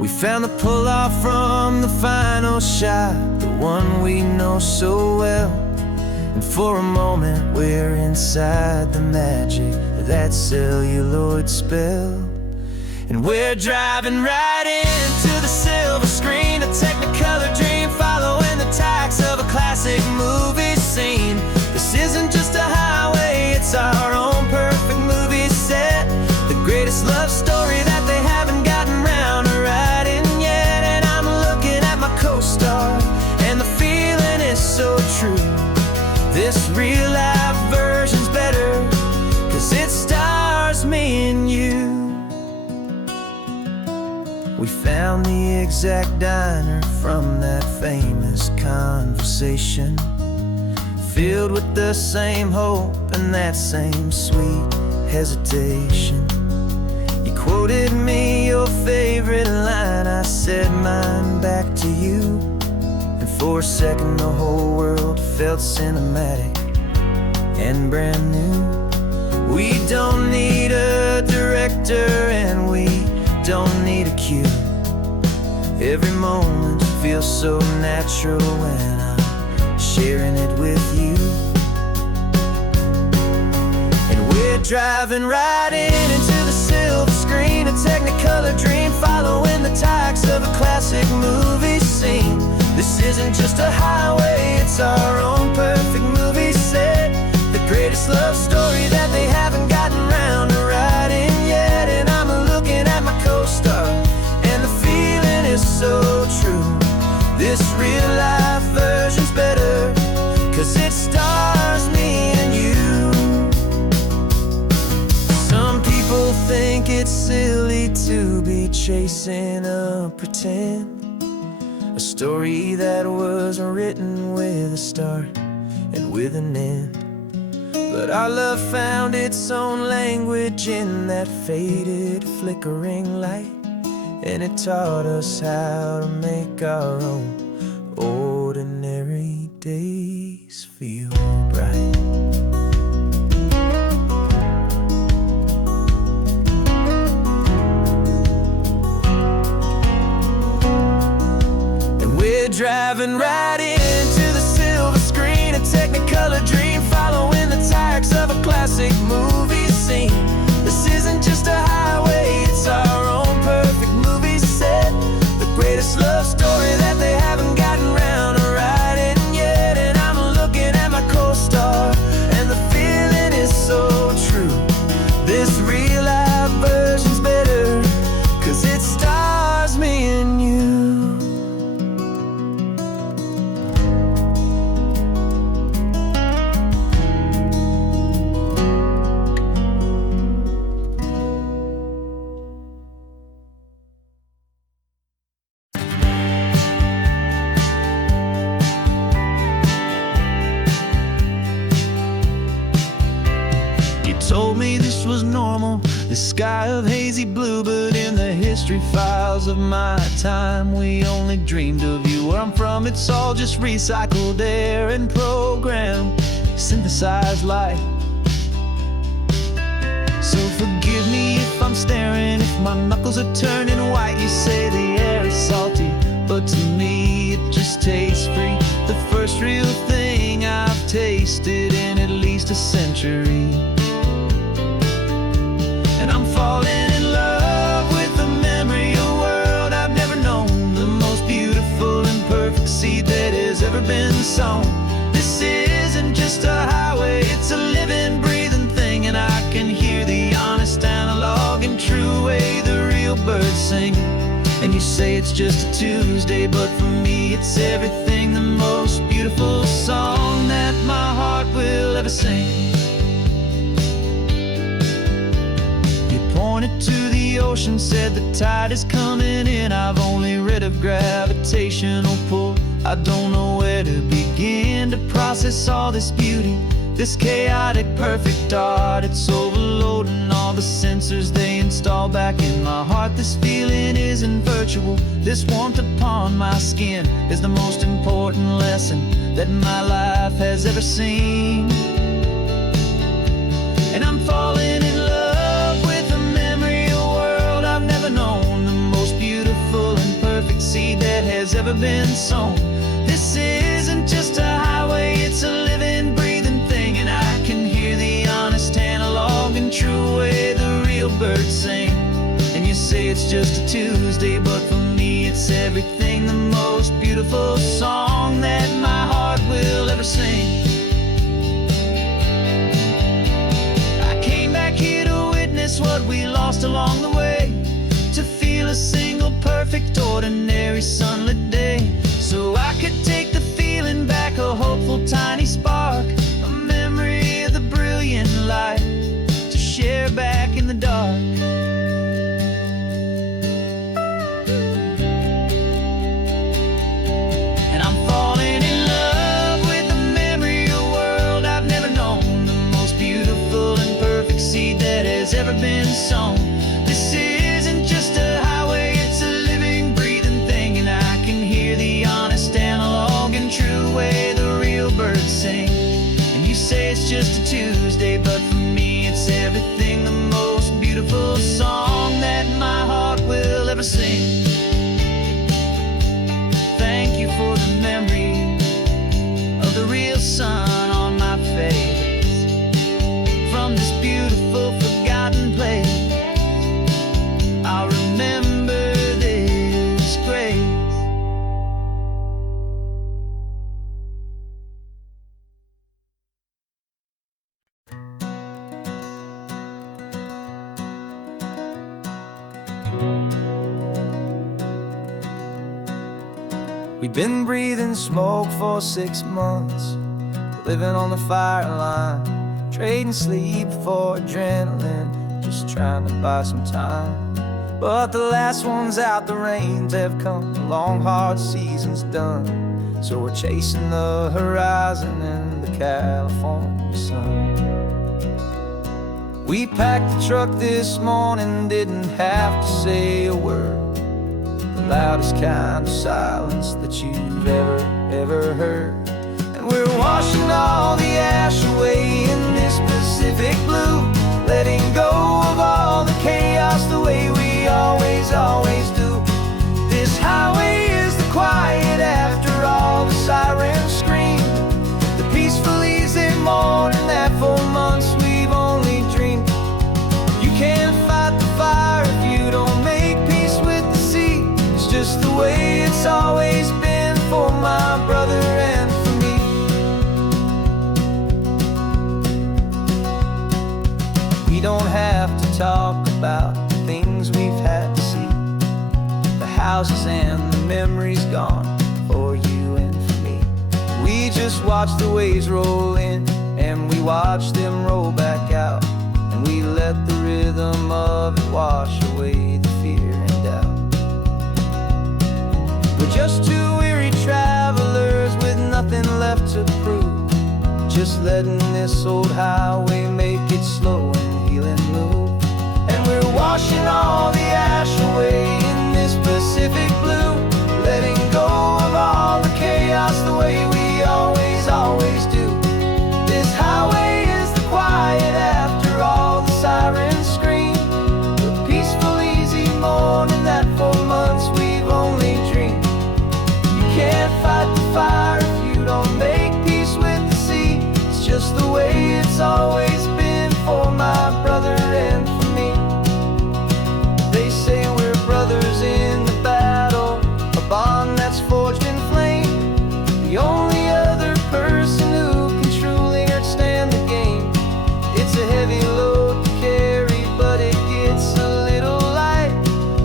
We found the pull-off from the final shot, the one we know so well. And for a moment we're inside the magic of that celluloid spell. And we're driving right into the silver screen, a technicolor dream following the tacks of a classic movie scene. This isn't just a highway, it's our own perfect movie set, the greatest love story that they haven't gotten round to writing yet. And I'm looking at my co-star, and the feeling is so true. This real life version's better, 'cause it stars me and you. We found the exact diner from that famous conversation, filled with the same hope and that same sweet hesitation. You quoted me your favorite line, I said mine back to you, and for a second the whole world felt cinematic and brand new. We don't need a director and we don't need a cue. Every moment feels so natural when I'm sharing it with you. And we're driving right into the silver screen, a technicolor dream following the tacks of a classic movie scene. This isn't just a highway, it's our own perfect movie set, the greatest love story that they haven't gotten round This real life version's better, 'cause it stars me and you. Some people think it's silly to be chasing a pretend, a story that was written with a start and with an end. But our love found its own language in that faded, flickering light, and it taught us how to make our own ordinary days feel bright. And we're driving right into the silver screen, a Technicolor dream, following the tracks of a classic movie scene. This isn't just a highway, it's our own perfect movie set, the greatest love story that they haven't gotten round to writing yet. And I'm looking at my co-star, and the feeling is so true. This real life version's better, 'cause it stars me and you. Told me this was normal, the sky of hazy blue, but in the history files of my time, we only dreamed of you. Where I'm from, it's all just recycled air and programmed, synthesized light. So forgive me if I'm staring, if my knuckles are turning white. You say the air is salty, but to me it just tastes free. The first real thing I've tasted in at least a century. And I'm falling in love with the memory of a world I've never known, the most beautiful and perfect seed that has ever been sown. This isn't just a highway, it's a living, breathing thing, and I can hear the honest, analog, and true way the real birds sing. And you say it's just a Tuesday, but for me it's everything, the most beautiful song that my heart will ever sing. Pointed to the ocean, said the tide is coming in. I've only read of gravitational pull, I don't know where to begin to process all this beauty, this chaotic perfect art. It's overloading all the sensors they install back in my heart. This feeling isn't virtual, this warmth upon my skin is the most important lesson that my life has ever seen. And I'm falling in love with a memory of a world I've never known, the most beautiful and perfect seed that has ever been sown. This isn't just a highway, it's a living, breathing thing, and I can hear the honest, analog, and true way the real birds sing. And you say it's just a Tuesday, but for me it's everything, the most beautiful song that my heart will ever sing. What we lost along the way, to feel a single perfect ordinary sunlit day, so I could take the feeling back, a hopeful tiny spark, a memory of the brilliant light to share back in the dark. And I'm falling in love with the memory of a world I've never known, the most beautiful and perfect seed that has ever been sown. This isn't just a highway, it's a living, breathing thing, and I can hear the honest, analog, and true way the real birds sing. And you say it's just a Tuesday, but for me it's everything, the most beautiful song that my heart will ever sing. Thank you for the memory of the real sun on my face, from this beautiful forgotten place. I'll remember this grace. We've been breathing smoke for 6 months, living on the fire line, trading sleep for adrenaline, just trying to buy some time. But the last one's out, the rains have come, the long hard season's done. So we're chasing the horizon in the California sun. We packed the truck this morning, didn't have to say a word. The loudest kind of silence that you've ever heard. And we're washing all the ash away in this Pacific blue, letting go of all the chaos the way we always do. This highway is the quiet after all the sirens scream, the peaceful easy morning that for months we've only dreamed. You can't fight the fire if you don't make peace with the sea. It's just the way it's always been for my brother and for me. We don't have to talk about the things we've had to see, the houses and the memories gone for you and for me. We just watch the waves roll in and we watch them roll back out, and we let the rhythm of it wash away the fear and doubt. We're just two weary travelers with nothing left to prove, just letting this old highway make it slow and healing move. And we're washing all the ash away in this Pacific blue, letting go of all the chaos the way we always do. This highway is the quiet after all the sirens scream, the peaceful easy morning that for months we've only dreamed. You can't fight the fire if you don't make peace with the sea. It's just the way it's always been for my brother and for me. They say we're brothers in the battle, a bond that's forged in flame. The only other person who can truly understand the game. It's a heavy load to carry, but it gets a little light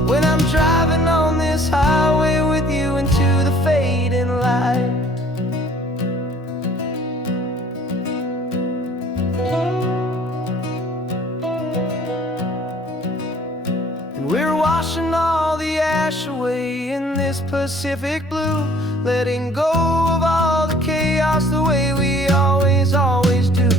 when I'm driving on this highway with you into the fading light. We're washing all the ash away in this Pacific blue, letting go of all the chaos the way we always do.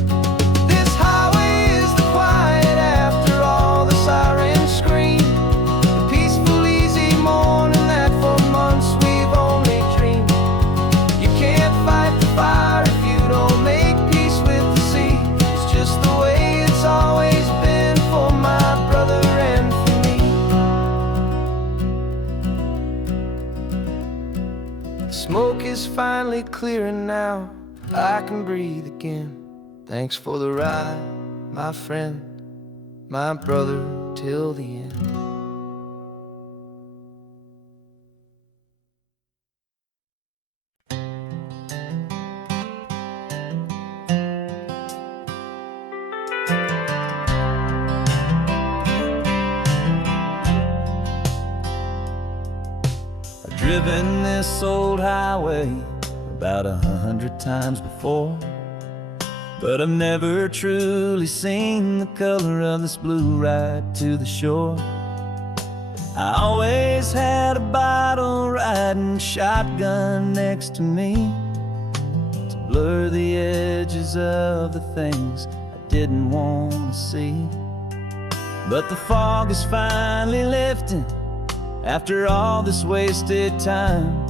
This highway is the quiet after all the sirens scream, the peaceful easy morning that for months we've only dreamed. You can't fight the fire if you don't make peace with the sea. It's just the way it's always been for my brother and for me. The smoke is finally clearing now, I can breathe again. Thanks for the ride, my friend, my brother till the end. I've driven this old highway about 100 times before, but I've never truly seen the color of this blue right to the shore. I always had a bottle riding shotgun next to me to blur the edges of the things I didn't want to see. But the fog is finally lifting after all this wasted time,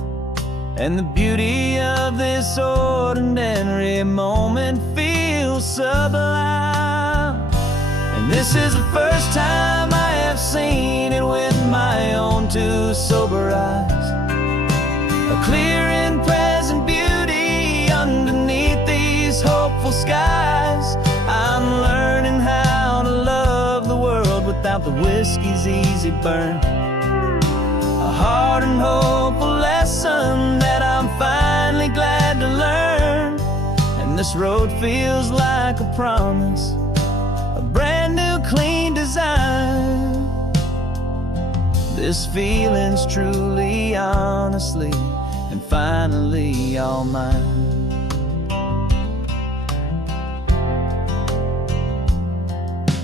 and the beauty of this ordinary moment feels sublime. And this is the first time I have seen it with my own two sober eyes, a clear and present beauty underneath these hopeful skies. I'm learning how to love the world without the whiskey's easy burn, a hard and hopeful lesson that I'm finally glad to learn. And this road feels like a promise, a brand new clean design. This feeling's truly, honestly, and finally all mine.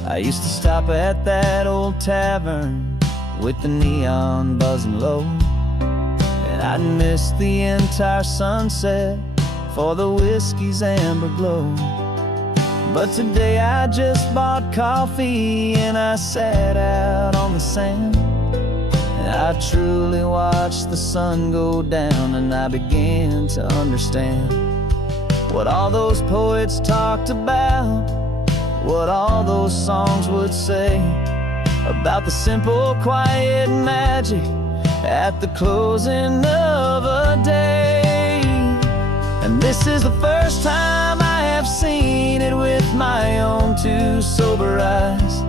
I used to stop at that old tavern with the neon buzzing low, and I'd miss the entire sunset for the whiskey's amber glow. But today I just bought coffee and I sat out on the sand, and I truly watched the sun go down, and I began to understand what all those poets talked about, what all those songs would say about the simple, quiet magic at the closing of a day. And this is the first time I have seen it with my own two sober eyes,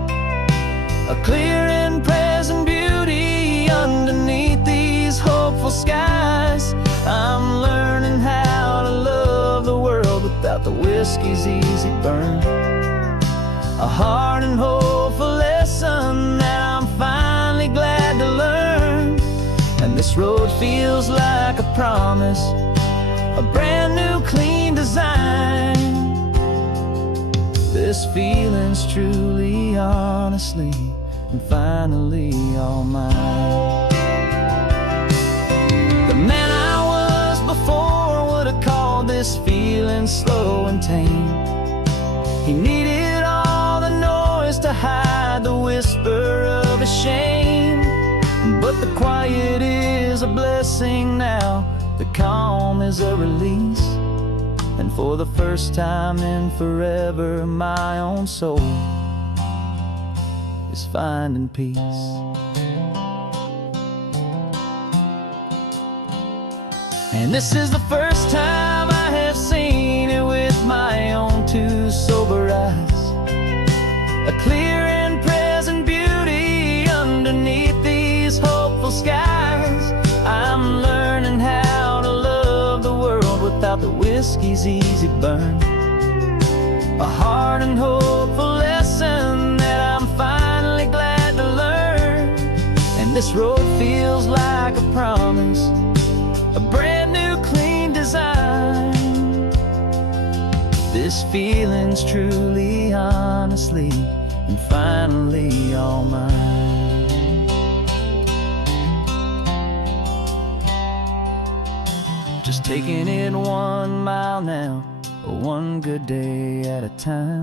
a clear and present beauty underneath these hopeful skies. I'm learning how to love the world without the whiskey's easy burn, a hard and hopeful lesson that I'm finally glad to learn. And this road feels like a promise, a brand new clean design. This feeling's truly, honestly, and finally all mine. The man I was before would have called this feeling slow and tame. He needed all the noise to hide the whisper of his shame. But the quiet is a blessing now, the calm is a release, and for the first time in forever my own soul is finding peace. And this is the first time I have seen it with my own two sober eyes, a clear and present beauty underneath these hopeful skies. I'm learning how to love the world without the whiskey's easy burn, a hard and hopeful lesson that I'm finally glad to learn. And this road feels like a promise, a brand new clean design. This feeling's truly, honestly, and finally all mine. Just taking it 1 mile now, one good day at a time.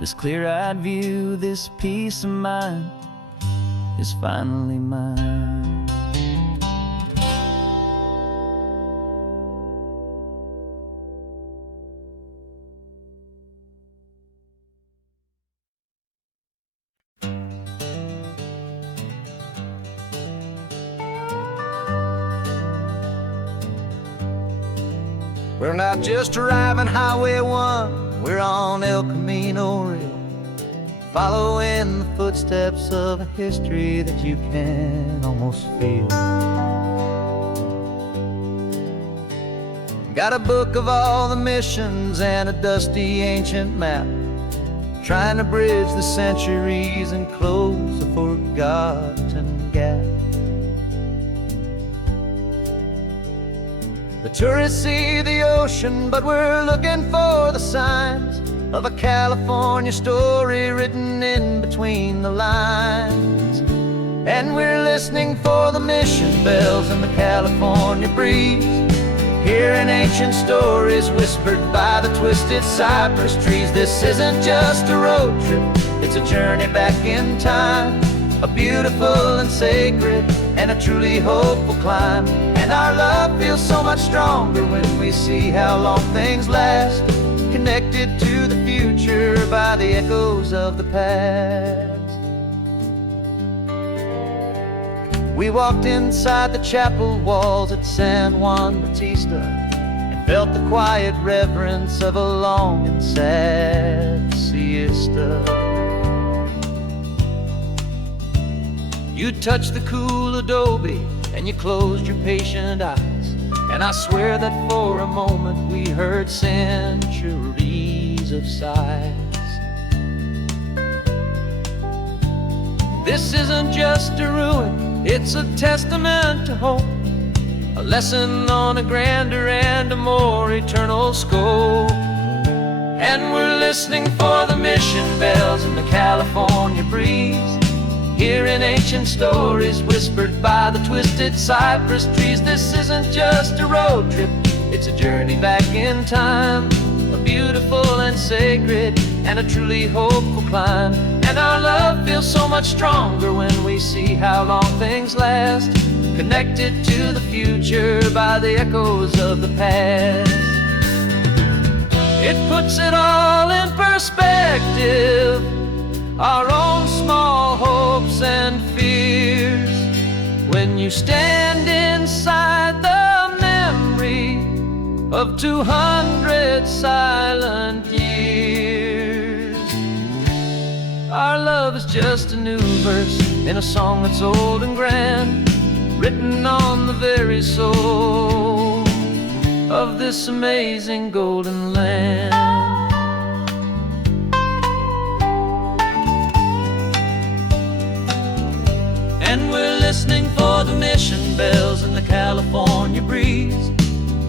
This clear-eyed view, this peace of mind is finally mine. We're not just driving Highway 1, we're on El Camino Real, following the footsteps of a history that you can almost feel. Got a book of all the missions and a dusty ancient map, trying to bridge the centuries and close a forgotten gap. The tourists see the ocean, but we're looking for the signs of a California story written in between the lines. And we're listening for the mission bells in the California breeze, hearing ancient stories whispered by the twisted cypress trees. This isn't just a road trip, it's a journey back in time, a beautiful and sacred and a truly hopeful climb. And our love feels so much stronger when we see how long things last, connected to the future by the echoes of the past. We walked inside the chapel walls at San Juan Bautista and felt the quiet reverence of a long and sad siesta. You touched the cool adobe and you closed your patient eyes, and I swear that for a moment we heard centuries of sighs. This isn't just a ruin, it's a testament to hope, a lesson on a grander and a more eternal scope. And we're listening for the mission bells in the California breeze, hearing ancient stories whispered by the twisted cypress trees. This isn't just a road trip, it's a journey back in time, a beautiful and sacred and a truly hopeful climb. And our love feels so much stronger when we see how long things last, connected to the future by the echoes of the past. It puts it all in perspective, our own small hopes and fears, when you stand inside the memory of 200 silent years. Our love is just a new verse in a song that's old and grand, written on the very soul of this amazing golden land. And we're listening for the mission bells in the California breeze,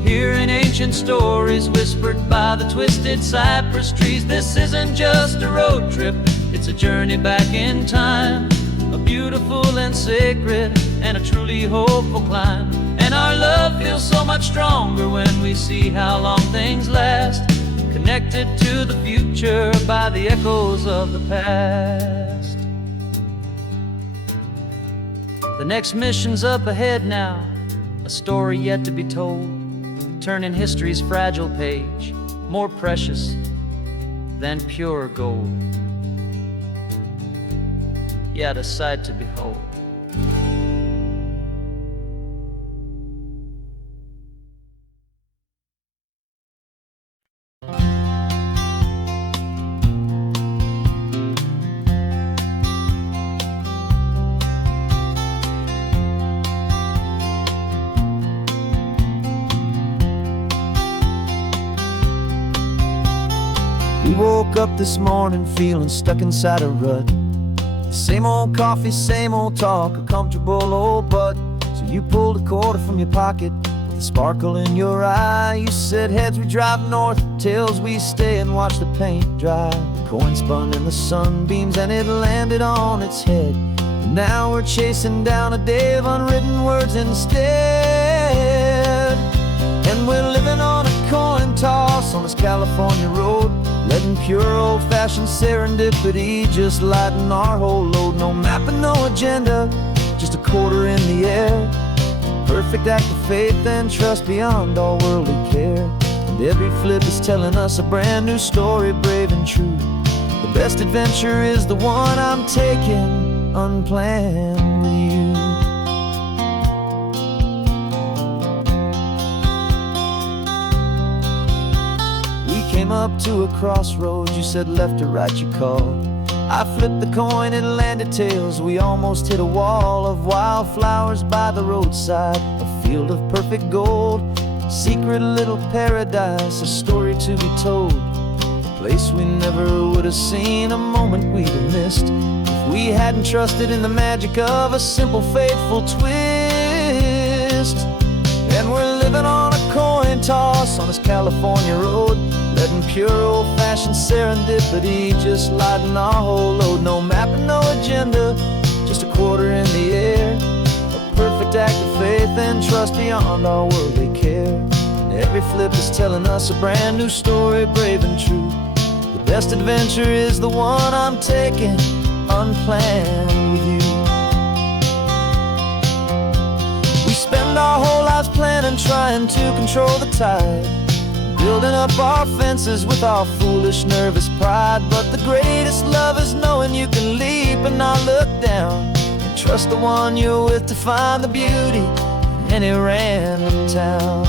hearing ancient stories whispered by the twisted cypress trees. This isn't just a road trip, it's a journey back in time, a beautiful and sacred and a truly hopeful climb. And our love feels so much stronger when we see how long things last, connected to the future by the echoes of the past. The next mission's up ahead now, a story yet to be told, turning history's fragile page more precious than pure gold. Yet a sight to behold. We woke up this morning feeling stuck inside a rut. Same old coffee, same old talk, a comfortable old butt. So you pulled a quarter from your pocket with a sparkle in your eye. You said heads we drive north, tails we stay and watch the paint dry. The coin spun in the sunbeams and it landed on its head. And now we're chasing down a day of unwritten words instead. And we're living on a coin toss on this California road, letting pure old-fashioned serendipity just lighten our whole load. No map and no agenda, just a quarter in the air. Perfect act of faith and trust beyond all worldly care. And every flip is telling us a brand new story, brave and true. The best adventure is the one I'm taking unplanned with you. Came up to a crossroads, you said left or right you called. I flipped the coin, it landed tails. We almost hit a wall of wildflowers by the roadside, a field of perfect gold, secret little paradise, a story to be told, a place we never would have seen, a moment we'd have missed if we hadn't trusted in the magic of a simple faithful twist. And we're living on a coin toss on this California road, letting pure old-fashioned serendipity just lighten our whole load. No map and no agenda, just a quarter in the air. A perfect act of faith and trust beyond our worldly care. And every flip is telling us a brand new story, brave and true. The best adventure is the one I'm taking unplanned with you. We spend our whole lives planning, trying to control the tide, building up our fences with our foolish, nervous pride. But the greatest love is knowing you can leap and not look down, and trust the one you're with to find the beauty in any random town.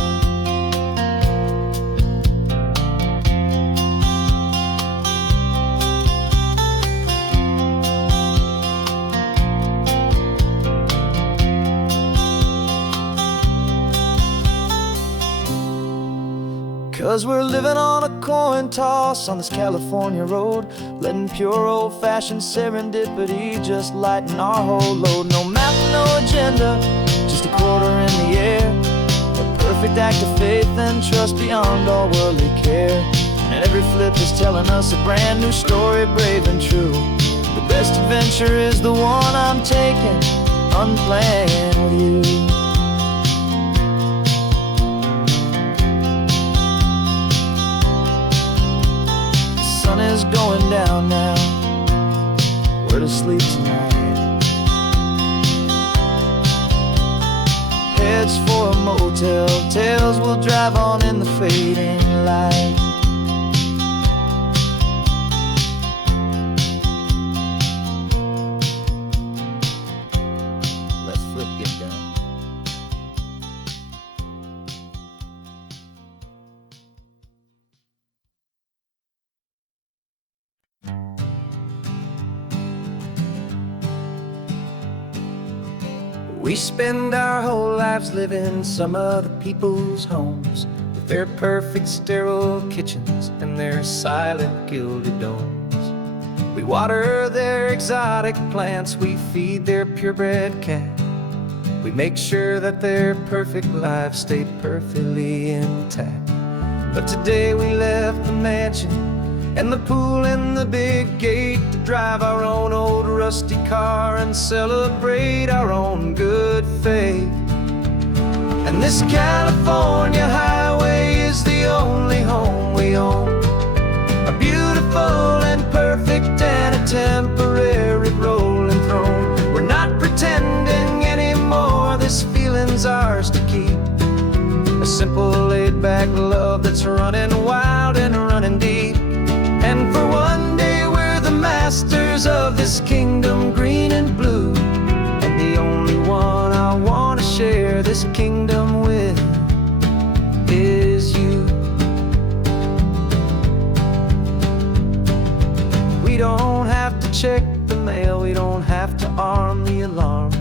'Cause we're living on a coin toss on this California road, letting pure old-fashioned serendipity just lighten our whole load. No map, no agenda, just a quarter in the air. perfect act of faith and trust beyond all worldly care. And every flip is telling us a brand new story, brave and true. The best adventure is the one I'm taking, unplanned with you. The sun is going down now, we're to sleep tonight. Heads for a motel, tails will drive on in the fading light. Let flip get done. We spend our whole lives living some other people's homes, with their perfect sterile kitchens and their silent gilded domes. We water their exotic plants, we feed their purebred cat. We make sure that their perfect lives stay perfectly intact. But today we left the mansion and the pool and the big gate to drive our own old rusty car and celebrate our own good faith. And this California highway is the only home we own, a beautiful and perfect and a temporary rolling throne. We're not pretending anymore, this feeling's ours to keep, a simple laid-back love that's running wild and running deep. And for one day we're the masters of this kingdom green and blue, and the only one I want to share this kingdom with is you. We don't have to check the mail, we don't have to arm the alarm,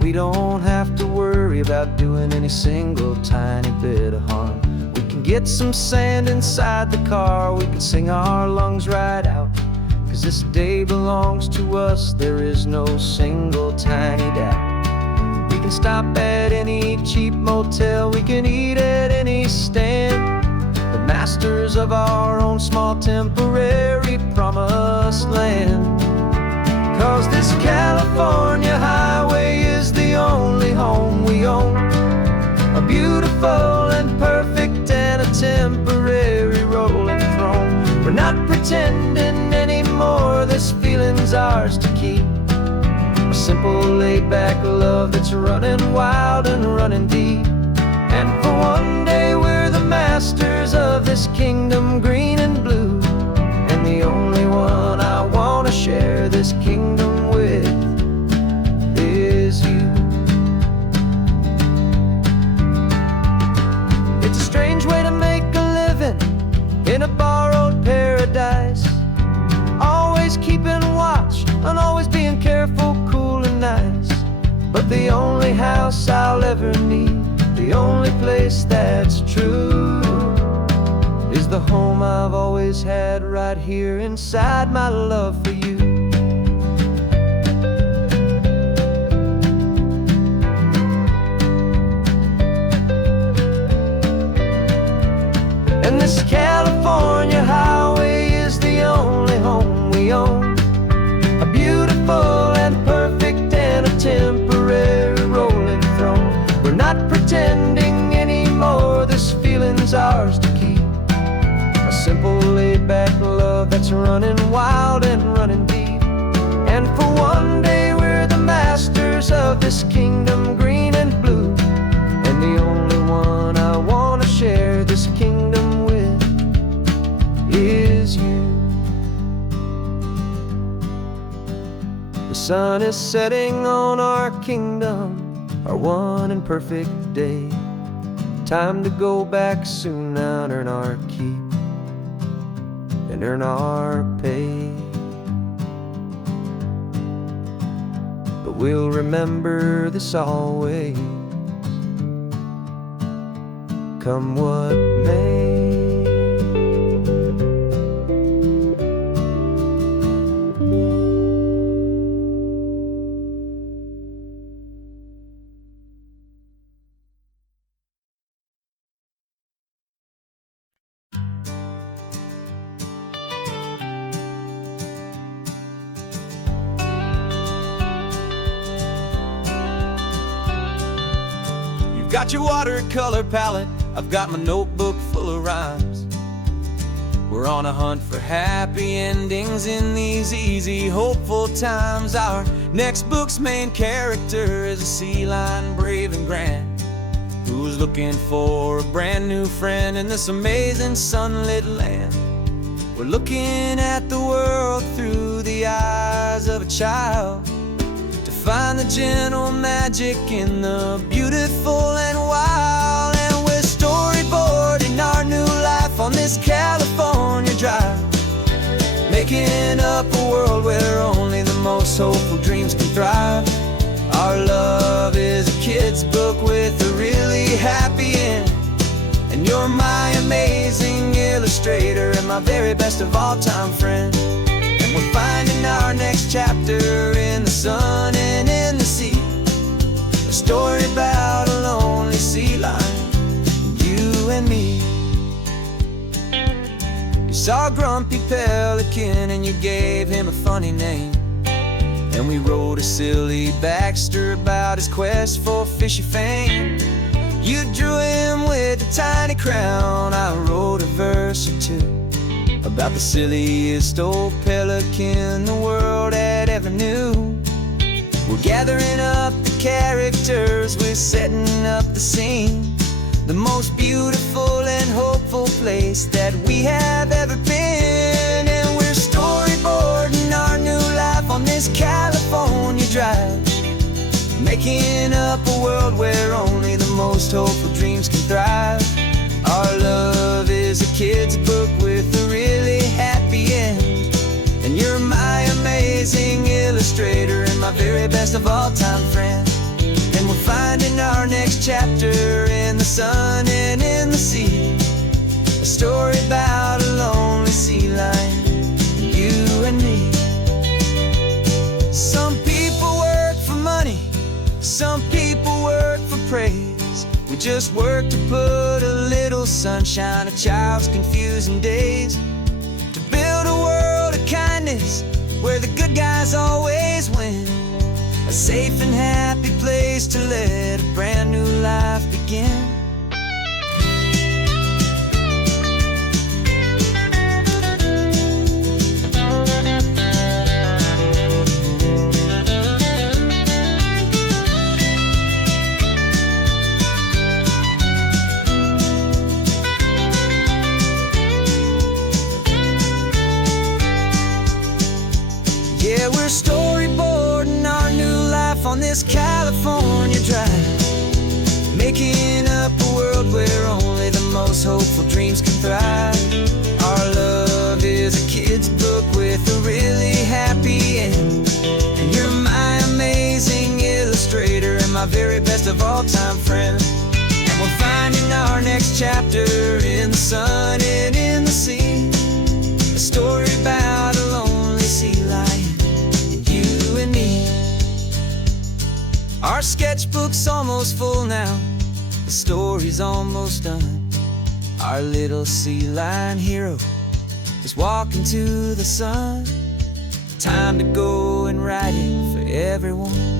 we don't have to worry about doing any single tiny bit of harm. We can get some sand inside the car, we can sing our lungs right out, 'cause this day belongs to us, there is no single tiny doubt. We can stop at any cheap motel, we can eat at any stand, the masters of our own small temporary promised land. 'Cause this California highway is the only home we own, a beautiful and perfect and a temporary rolling throne. We're not pretending anymore, this feeling's ours to keep, a simple laid-back love that's running wild and running deep. And for one day we're the masters of this kingdom green and blue, and the only one I want to share this kingdom with is you. It's a strange way to make a living in a borrowed paradise, always keeping watch and always being careful, cool and nice. But the only house I'll ever need, the only place that's true, is the home I've always had right here inside my love for you. And this California highway is the only home we own, a beautiful and perfect and a temporary rolling throne. We're not pretending anymore, this feeling's ours to keep, a simple laid-back love that's running wild and running deep. And for one day we're the masters of this kingdom green and blue, and the only one I want to share this kingdom with is you. The sun is setting on our kingdom, our one and perfect day. Time to go back soon now and earn our keep and earn our pay. But we'll remember this always, come what may. got your watercolor palette, I've got my notebook full of rhymes. We're on a hunt for happy endings in these easy, hopeful times. Our next book's main character is a sea lion, brave and grand, who's looking for a brand new friend in this amazing sunlit land. We're looking at the world through the eyes of a child, to find the gentle magic in the beautiful and wild. And we're storyboarding our new life on this California drive, making up a world where only the most hopeful dreams can thrive. Our love is a kid's book with a really happy end, and you're my amazing illustrator and my very best of all time friend. And we're finding our next chapter in the sun and in the sea, a story about a lonely sea lion, you and me. You saw a grumpy pelican and you gave him a funny name, and we wrote a silly Baxter about his quest for fishy fame. You drew him with a tiny crown, I wrote a verse or two about the silliest old pelican the world had ever knew. We're gathering up the characters, we're setting up the scene, the most beautiful and hopeful place that we have ever been. And we're storyboarding our new life on this California drive, making up a world where only the most hopeful dreams can thrive. Our love is a kid's book with a really happy end, and you're my amazing illustrator and my very best of all time friend. And we're finding our next chapter in the sun and in the sea, a story about a lonely sea lion, you and me. Some people work for money, some people work for praise. We just work to put a little sunshine in a child's confusing days, to build a world of kindness where the good guys always win, a safe and happy place to let a brand new life begin. Yeah, we're storyboarding our new life on this California drive, making up a world where only the most hopeful dreams can thrive. Our love is a kid's book with a really happy end, and you're my amazing illustrator and my very best of all time friend. And we're finding our next chapter in the sun and in the sea, a story about a lonely sea lion, you and me. Our sketchbook's almost full now, the story's almost done. Our little sea lion hero is walking to the sun. Time to go and write it for everyone.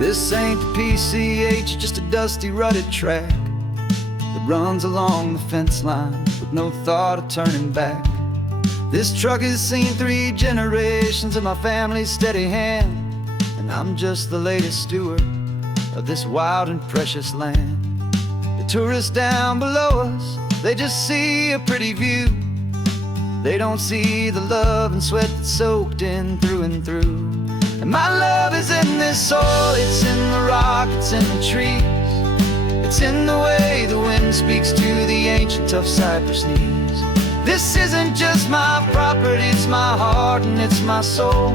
This ain't the PCH, just a dusty, rutted track that runs along the fence line with no thought of turning back. This truck has seen 3 generations of my family's steady hand, and I'm just the latest steward of this wild and precious land. The tourists down below us, they just see a pretty view. They don't see the love and sweat that's soaked in through and through. And my love is in this soil, it's in the rock, it's in the trees. It's in the way the wind speaks to the ancient tough cypress knees. This isn't just my property, it's my heart and it's my soul.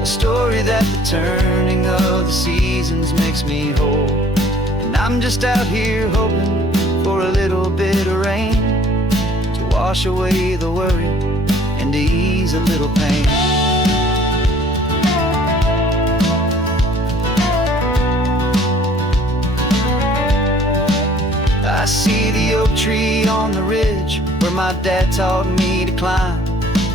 A story that the turning of the seasons makes me whole. And I'm just out here hoping for a little bit of rain to wash away the worry and ease a little pain. I see the oak tree on the ridge where my dad taught me to climb,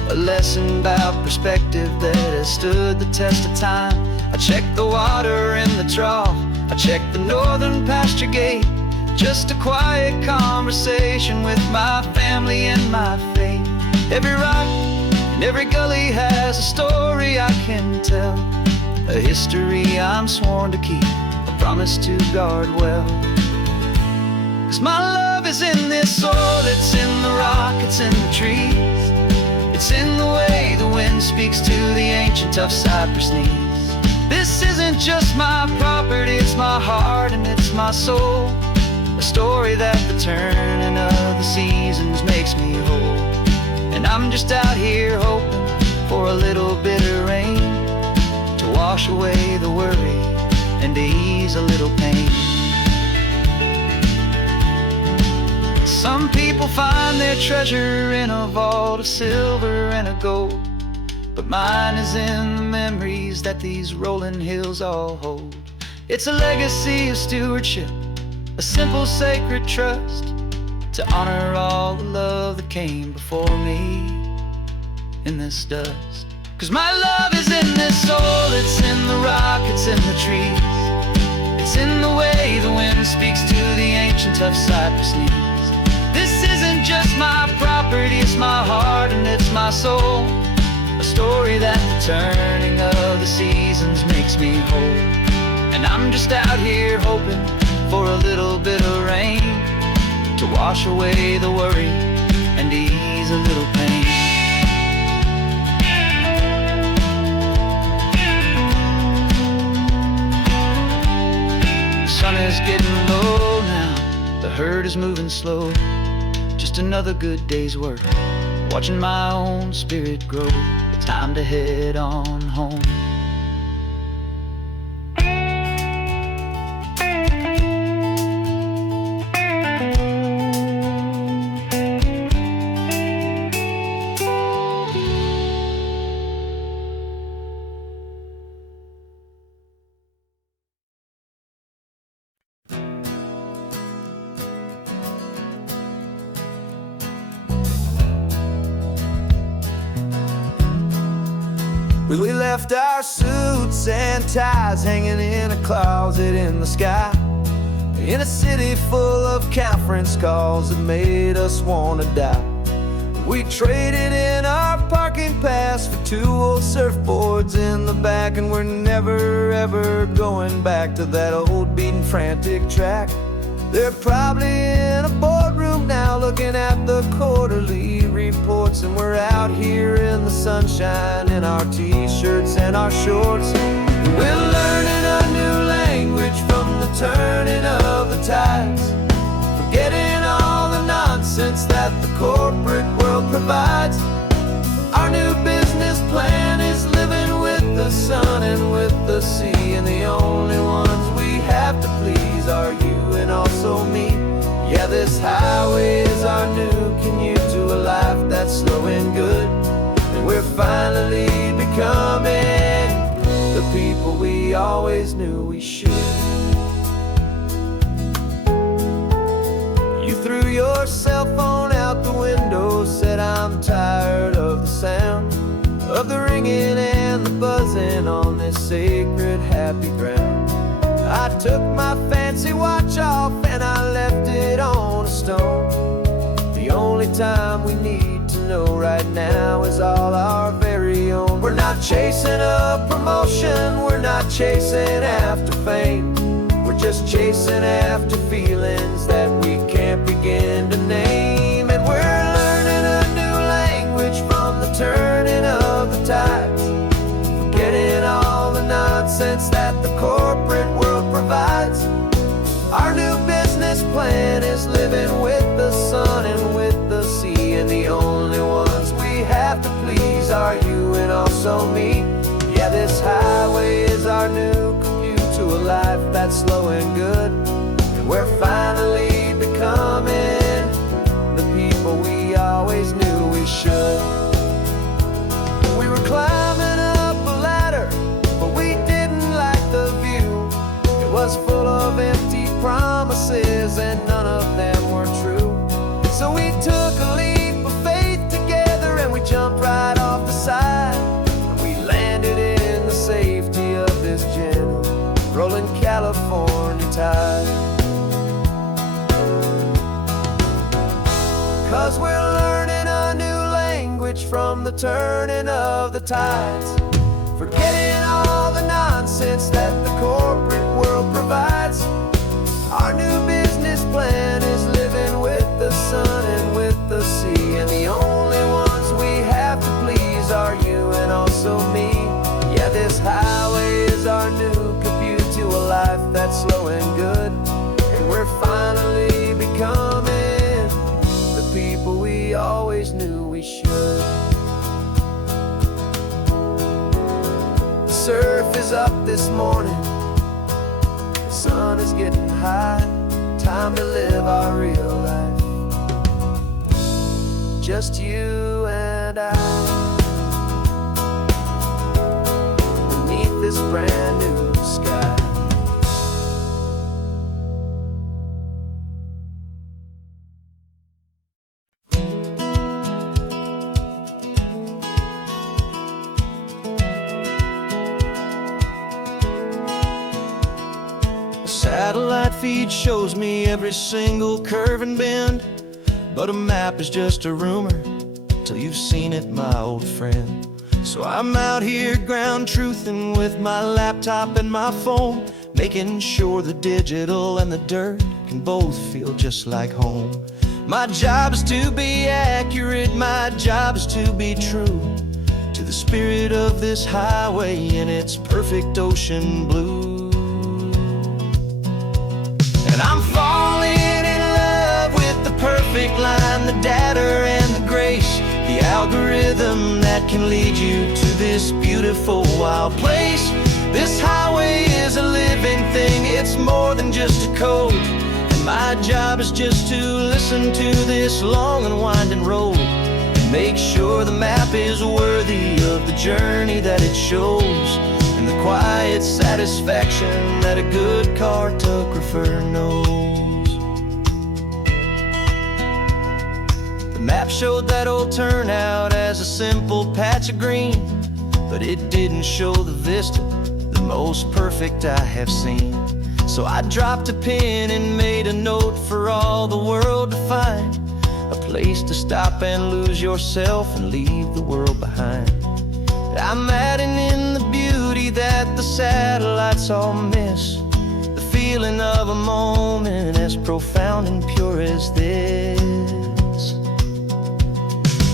a lesson about perspective that has stood the test of time. I check the water in the trough, I check the northern pasture gate, just a quiet conversation with my family and my faith. Every rock and every gully has a story I can tell, a history I'm sworn to keep, a promise to guard well. 'Cause my love is in this soil, it's in the rock, it's in the trees, it's in the way the wind speaks to the ancient tough cypress knees. This isn't just my property, it's my heart and it's my soul, a story that the turning of the seasons makes me whole. And I'm just out here hoping for a little bit of rain to wash away the worry and to ease a little pain. Some people find their treasure in a vault of silver and of gold, but mine is in the memories that these rolling hills all hold. It's a legacy of stewardship, a simple sacred trust, to honor all the love that came before me in this dust. 'Cause my love is in this soul, it's in the rock, it's in the trees, it's in the way the wind speaks to the ancient tough cypress knees. This isn't just my property, it's my heart and it's my soul, a story that the turning of the seasons makes me whole. And I'm just out here hoping for a little bit of rain to wash away the worry and ease a little pain. The sun is getting low now, the herd is moving slow, just another good day's work, watching my own spirit grow. Time to head on home. We left our suits and ties hanging in a closet in the sky, in a city full of conference calls that made us wanna die. We traded in our parking pass for 2 old surfboards in the back, and we're never ever going back to that old beaten frantic track. They're probably in a boardroom now looking at the quarterly reports, and we're out here in the sunshine in our t-shirts and our shorts. We're learning a new language from the turning of the tides, forgetting all the nonsense that the corporate world provides. Our new business plan is living with the sun and with the sea, and the only ones we have to please are you and also me. Yeah, this highway is our new commute to a life that's slow and good, and we're finally becoming the people we always knew we should. You threw your cell phone out the window, said I'm tired of the sound of the ringing and the buzzing on this sacred happy ground. I took my fancy watch off and I left it on a stone. The only time we need to know right now is all our very own. We're not chasing a promotion, we're not chasing after fame, we're just chasing after feelings that we can't begin to name. And we're learning a new language from the turning of the tides, forgetting all the nonsense that the corporate world provides. Our new business plan is living with the sun and with the sea, and the only ones we have to please are you and also me. Yeah, this highway is our new commute to a life that's slow and good, and we're finally becoming the people we always tide. 'Cause we're learning a new language from the turning of the tides, forgetting all the nonsense that the corporate world provides. Our new business plan is living with the sun and with the sea, and the only ones we have to please are you and also me. Yeah, this highway is our new commute to a life that's slow and good, and we're finally becoming the people we always knew we should. The surf is up this morning, the sun is getting high, time to live our real life, just you and I, beneath this brand new sky. Satellite feed shows me every single curve and bend, but a map is just a rumor till you've seen it, my old friend. So I'm out here ground truthing with my laptop and my phone, making sure the digital and the dirt can both feel just like home. My job is to be accurate, my job is to be true to the spirit of this highway in its perfect ocean blue. And I'm falling in love with the perfect line, the data and the grace, the algorithm that can lead you to this beautiful wild place. This highway is a living thing, it's more than just a code, and my job is just to listen to this long and winding road and make sure the map is worthy of the journey that it shows, and the quiet satisfaction that a good cartographer knows. The map showed that old turnout as a simple patch of green, but it didn't show the vista, the most perfect I have seen. So I dropped a pin and made a note for all the world to find, a place to stop and lose yourself and leave the world behind. I'm adding in the beauty that the satellites all miss, the feeling of a moment as profound and pure as this.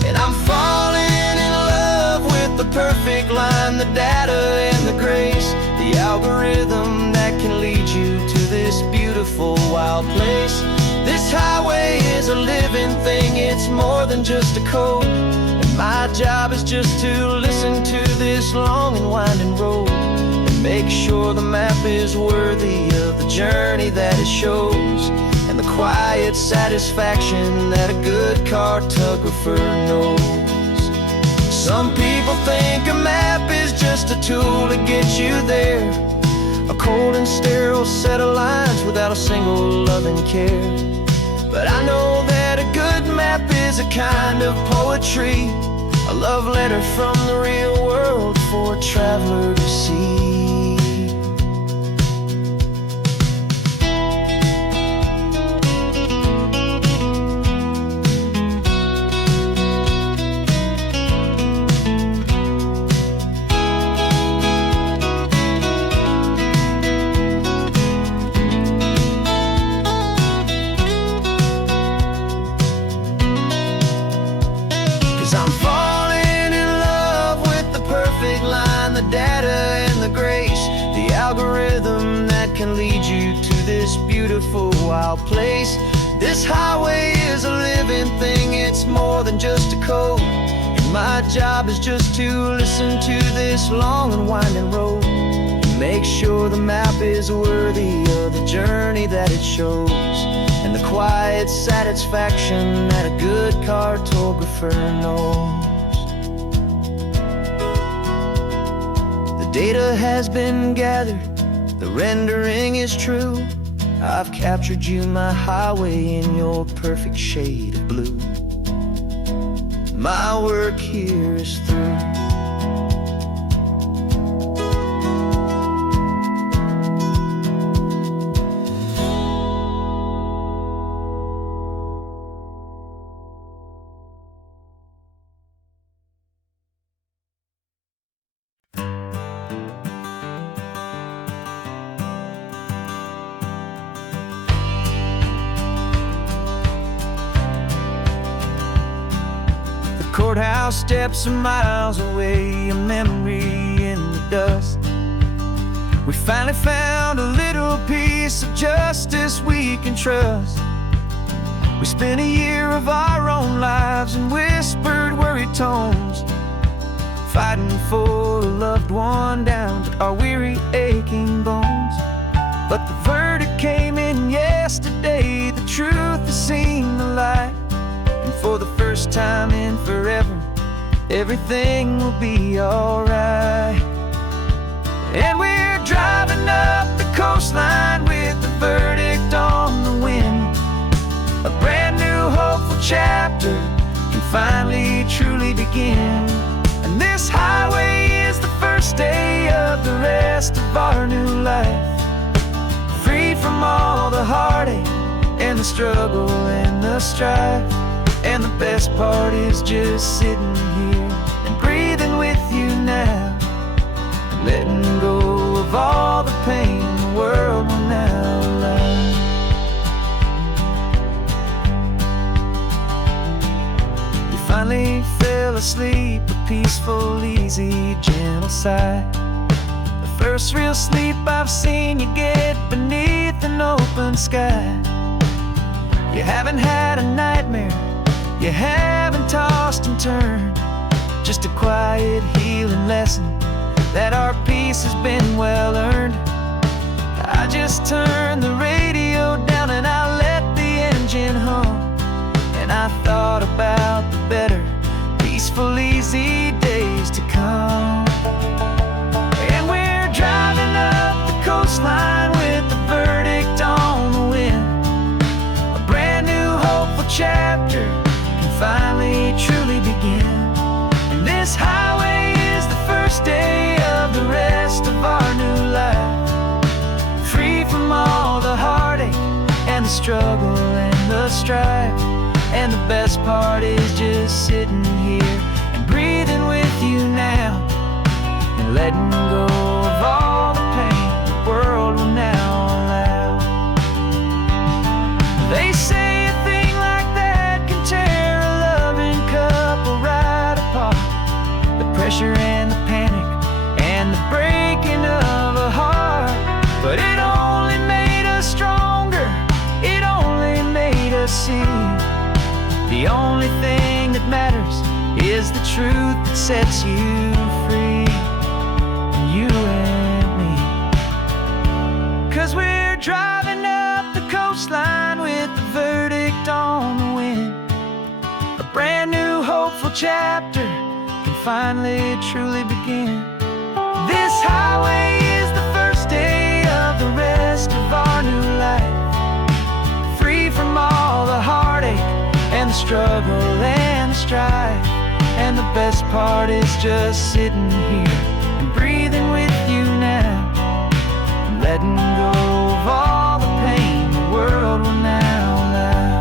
And I'm falling in love with the perfect line, the data and the grace, the algorithm that can lead you to this beautiful wild place. This highway is a living thing, it's more than just a code, and my job is just to listen to this long and winding road and make sure the map is worthy of the journey that it shows, and the quiet satisfaction that a good cartographer knows. Some people think a map is just a tool to get you there, a cold and sterile set of lines without a single loving care. But I know that a good map is a kind of poetry, a love letter from the real world for a traveler to see. I'm falling in love with the perfect line, the data and the grace, the algorithm that can lead you to this beautiful wild place. This highway is a living thing, it's more than just a code, and my job is just to listen to this long and winding road and make sure the map is worthy of the journey that it shows, and the quiet satisfaction that a good cartographer knows. The data has been gathered, the rendering is true. I've captured you, my highway, in your perfect shade of blue. My work here is through. courthouse steps are miles away, a memory in the dust. We finally found a little piece of justice we can trust. We spent a year of our own lives in whispered, worried tones, fighting for a loved one down to our weary, aching bones. But the verdict came in yesterday, the truth has seen the light. And for the first time in forever, everything will be alright. And we're driving up the coastline with the verdict on the wind. A brand new hopeful chapter can finally truly begin. And this highway is the first day of the rest of our new life. Free from all the heartache and the struggle and the strife. And the best part is just sitting here and breathing with you now, and letting go of all the pain the world will now allow. We finally fell asleep, a peaceful, easy, gentle sigh. The first real sleep I've seen you get beneath an open sky. You haven't had a nightmare, you haven't tossed and turned, just a quiet healing lesson that our peace has been well earned. I just turned the radio down and I let the engine hum, and I thought about the better, peaceful, easy days to come. And we're driving up the coastline with the verdict on the wind. A brand new hopeful chapter finally truly begin. And this highway is the first day of the rest of our new life. Free from all the heartache and the struggle and the strife. And the best part is just sitting here and breathing with you now, and letting go of all the pain the world will now allow. They say a thing like that can tear a loving couple right apart. The pressure and the panic and the breaking of a heart. But it only made us stronger, it only made us see the only thing that matters is the truth that sets you free, you and me. 'Cause we're driving up the coastline with the verdict on the wind. A brand new hopeful chapter can finally truly begin. This highway is the first day of the rest of our new life. Free from all the heartache and the struggle and the strife. And the best part is just sitting here and breathing with you now, and letting go of all the pain the world will now allow.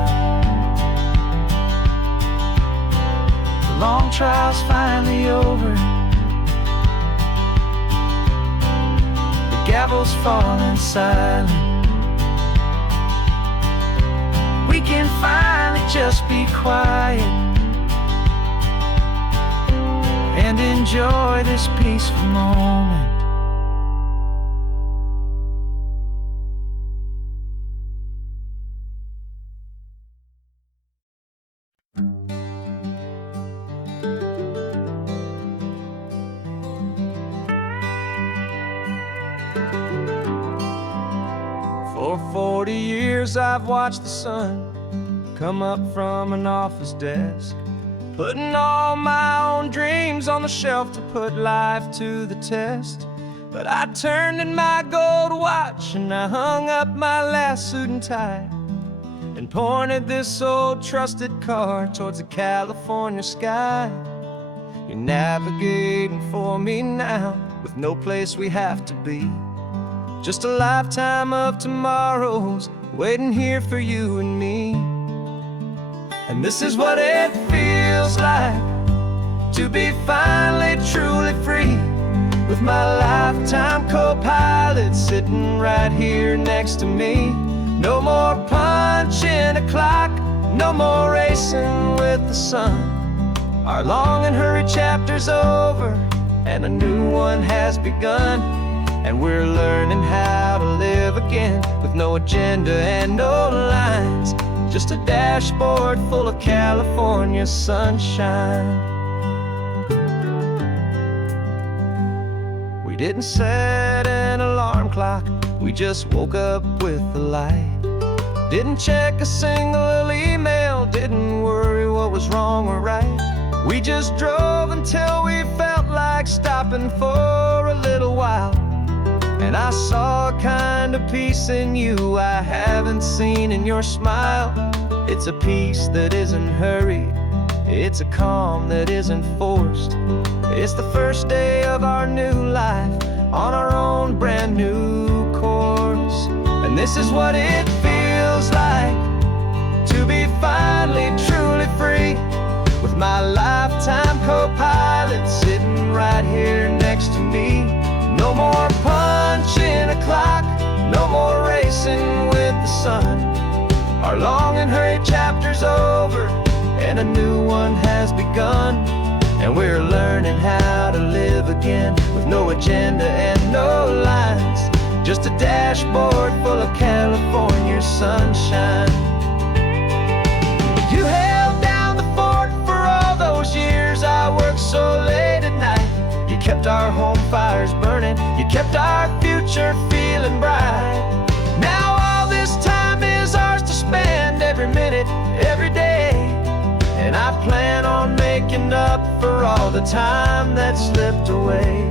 The long trial's finally over, the gavel's falling silent. We can finally just be quiet and enjoy this peaceful moment. For 40 years I've watched the sun come up from an office desk, putting all my own dreams on the shelf to put life to the test. But I turned in my gold watch and I hung up my last suit and tie, and pointed this old trusted car towards the California sky. You're navigating for me now with no place we have to be, just a lifetime of tomorrows waiting here for you and me. And this is what it feels like to be finally truly free, with my lifetime co-pilot sitting right here next to me. No more punching a clock, no more racing with the sun. Our long and hurried chapter's over, and a new one has begun. And we're learning how to live again, with no agenda and no lines, just a dashboard full of California sunshine. We didn't set an alarm clock, we just woke up with the light. Didn't check a single email, didn't worry what was wrong or right. We just drove until we felt like stopping for a little while. And I saw a kind of peace in you I haven't seen in your smile. It's a peace that isn't hurried, it's a calm that isn't forced. It's the first day of our new life, on our own brand new course. And this is what it feels like to be finally truly free, with my lifetime co-pilot sitting right here next to me. No more punching a clock, no more racing with the sun. Our long and hurried chapter's over, and a new one has begun. And we're learning how to live again, with no agenda and no lines, just a dashboard full of California sunshine. You held down the fort for all those years I worked so late at night. You kept our home fires burning, you kept our future feeling bright. Now all this time is ours to spend, every minute, every day. And I plan on making up for all the time that slipped away.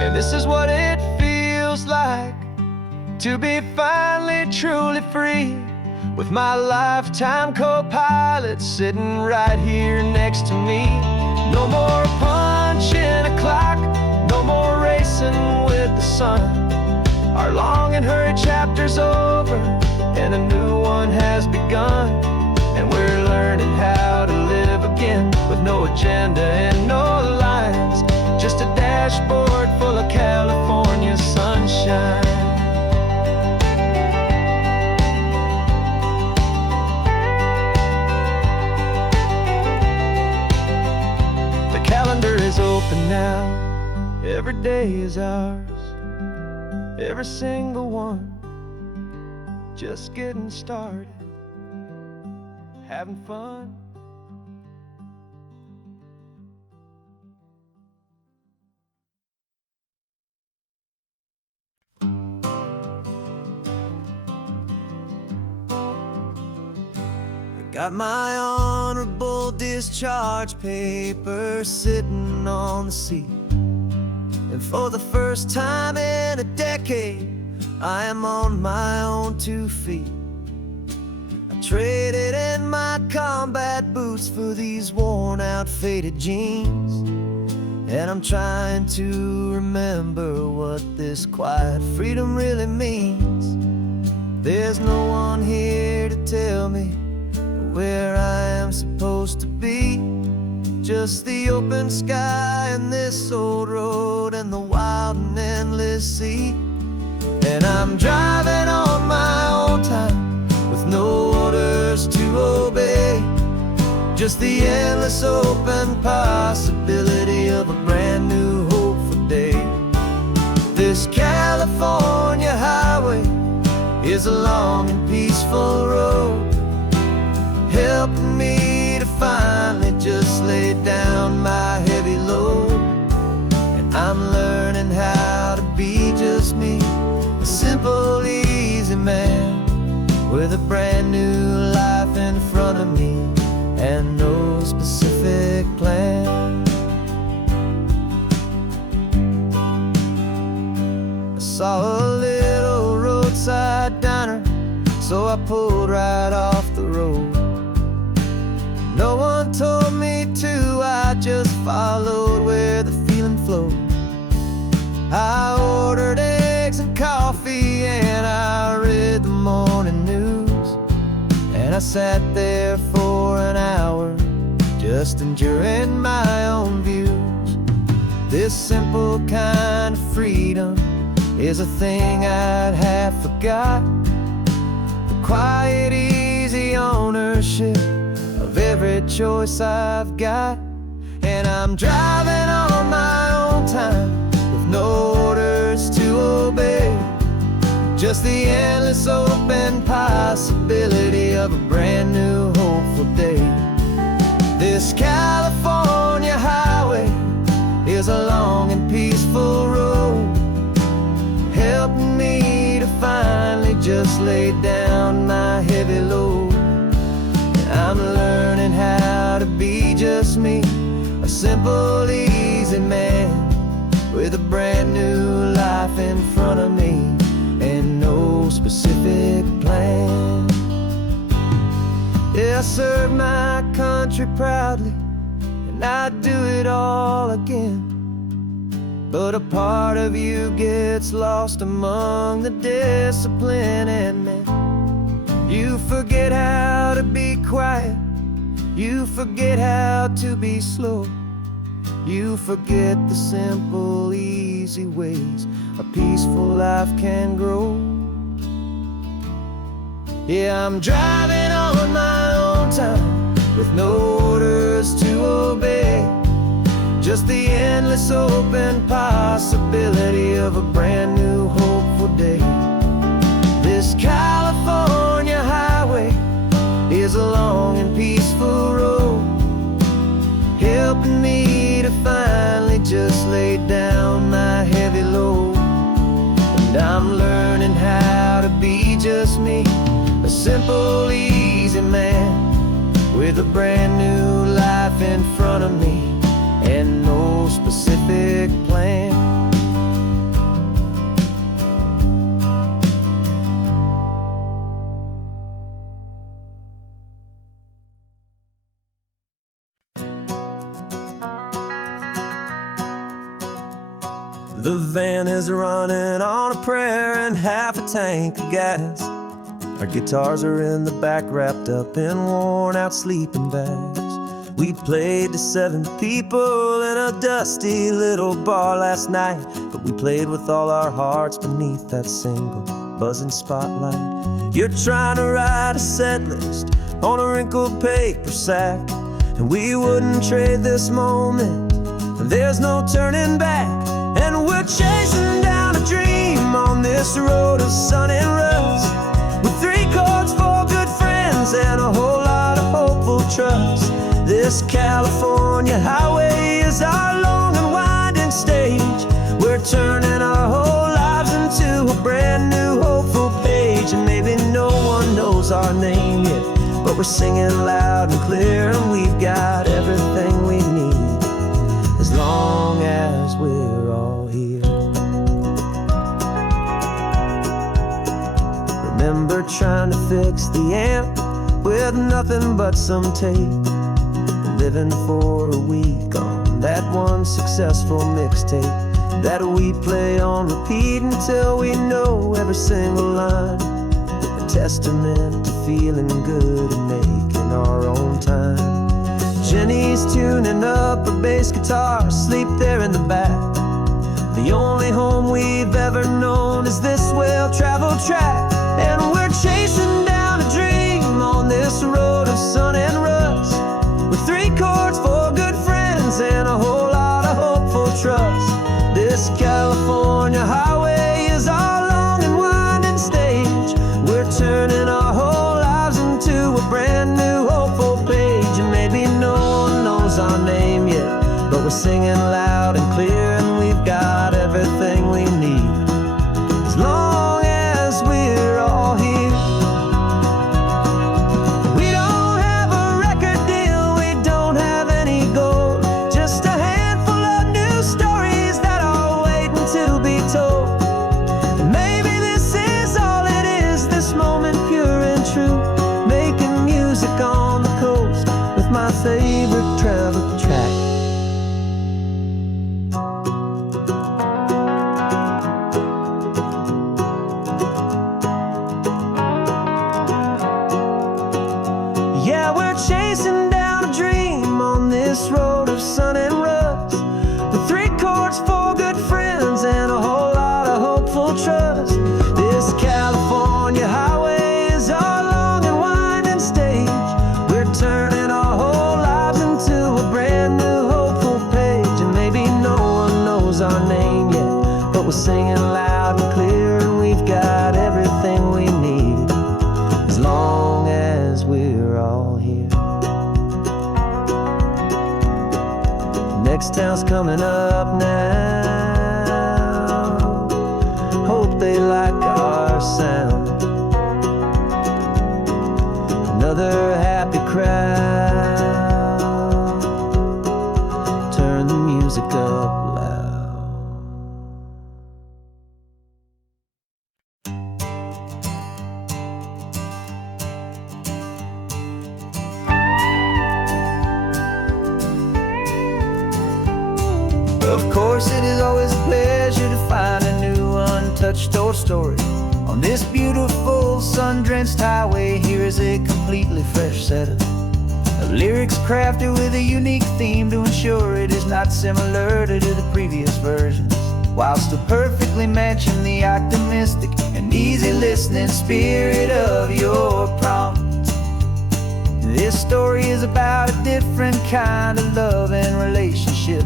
And this is what it feels like to be finally truly free, with my lifetime co-pilot sitting right here next to me. No more punching a clock, no more racing with the sun. Our long and hurried chapter's over, and a new one has begun. And we're learning how to live again, with no agenda and no lines, just a dashboard full of California sunshine. The calendar is open now, every day is ours, every single one, just getting started, having fun. Got my honorable discharge paper sitting on the seat, and for the first time in a decade, I am on my own 2 feet. I traded in my combat boots for these worn out faded jeans, and I'm trying to remember what this quiet freedom really means. There's no one here to tell me where I am supposed to be, just the open sky and this old road and the wild and endless sea. And I'm driving on my own time, with no orders to obey, just the endless open possibility of a brand new hopeful day. This California highway is a long and peaceful road, helping me to finally just lay down my heavy load. And I'm learning how to be just me, a simple, easy man, with a brand new life in front of me and no specific plan. I saw a little roadside diner, so I pulled right off the road. No one told me to, I just followed where the feeling flowed. I ordered eggs and coffee, and I read the morning news. And I sat there for an hour, just enduring my own views. This simple kind of freedom is a thing I'd have forgot. The quiet, easy ownership of every choice I've got. And I'm driving on my own time with no orders to obey. Just the endless open possibility of a brand new hopeful day. This California highway is a long and peaceful road, helping me to finally just lay down my heavy load. And I'm learning how to be just me, a simple, easy man with a brand new life in front of me and no specific plan. Yeah, I serve my country proudly, and I'd do it all again. But a part of you gets lost among the discipline, and man, you forget how to be quiet, you forget how to be slow, you forget the simple, easy ways a peaceful life can grow. Yeah, I'm driving on my own time with no orders to obey. Just the endless open possibility of a brand new hopeful day. This California highway is a long and peaceful road, helping me to finally just lay down my heavy load. And I'm learning how to be just me, a simple, easy man with a brand new life in front of me and no specific plan. The van is running on a prayer and half a tank of gas. Our guitars are in the back, wrapped up in worn-out sleeping bags. We played to 7 people in a dusty little bar last night, but we played with all our hearts beneath that single buzzing spotlight. You're trying to write a set list on a wrinkled paper sack, and we wouldn't trade this moment. There's no turning back, and we're chasing down a dream on this road of sun and rust, with 3 chords, 4 good friends, and a whole lot of hopeful trust. This California highway is our long and winding stage. We're turning our whole lives into a brand new hopeful page. And maybe no one knows our name yet, but we're singing loud and clear, and we've got everything we need as long as we're all here. Remember trying to fix the amp with nothing but some tape, living for a week on that one successful mixtape that we play on repeat until we know every single line. A testament to feeling good and making our own time. Jenny's tuning up her bass guitar, asleep there in the back. The only home we've ever known is this well-traveled track, and we're chasing down a dream on this road of sun and rust, with 3 chords, 4 good friends, and a whole lot of hopeful trust. This California highway is our long and winding stage. We're turning our whole lives into a brand new hopeful page. And maybe no one knows our name yet, but we're singing loud and clear, and we've got everything we need as long as we're all here. To next town's coming up now. Hope they like our sound. Another happy crowd. Turn the music up loud. Of course, it is always a pleasure to find a new untouched old story. On this beautiful sun-drenched highway, here is a completely fresh set of lyrics crafted with a unique theme to ensure it is not similar to the previous versions, while still perfectly matching the optimistic and easy listening spirit of your prompt. This story is about a different kind of love and relationship.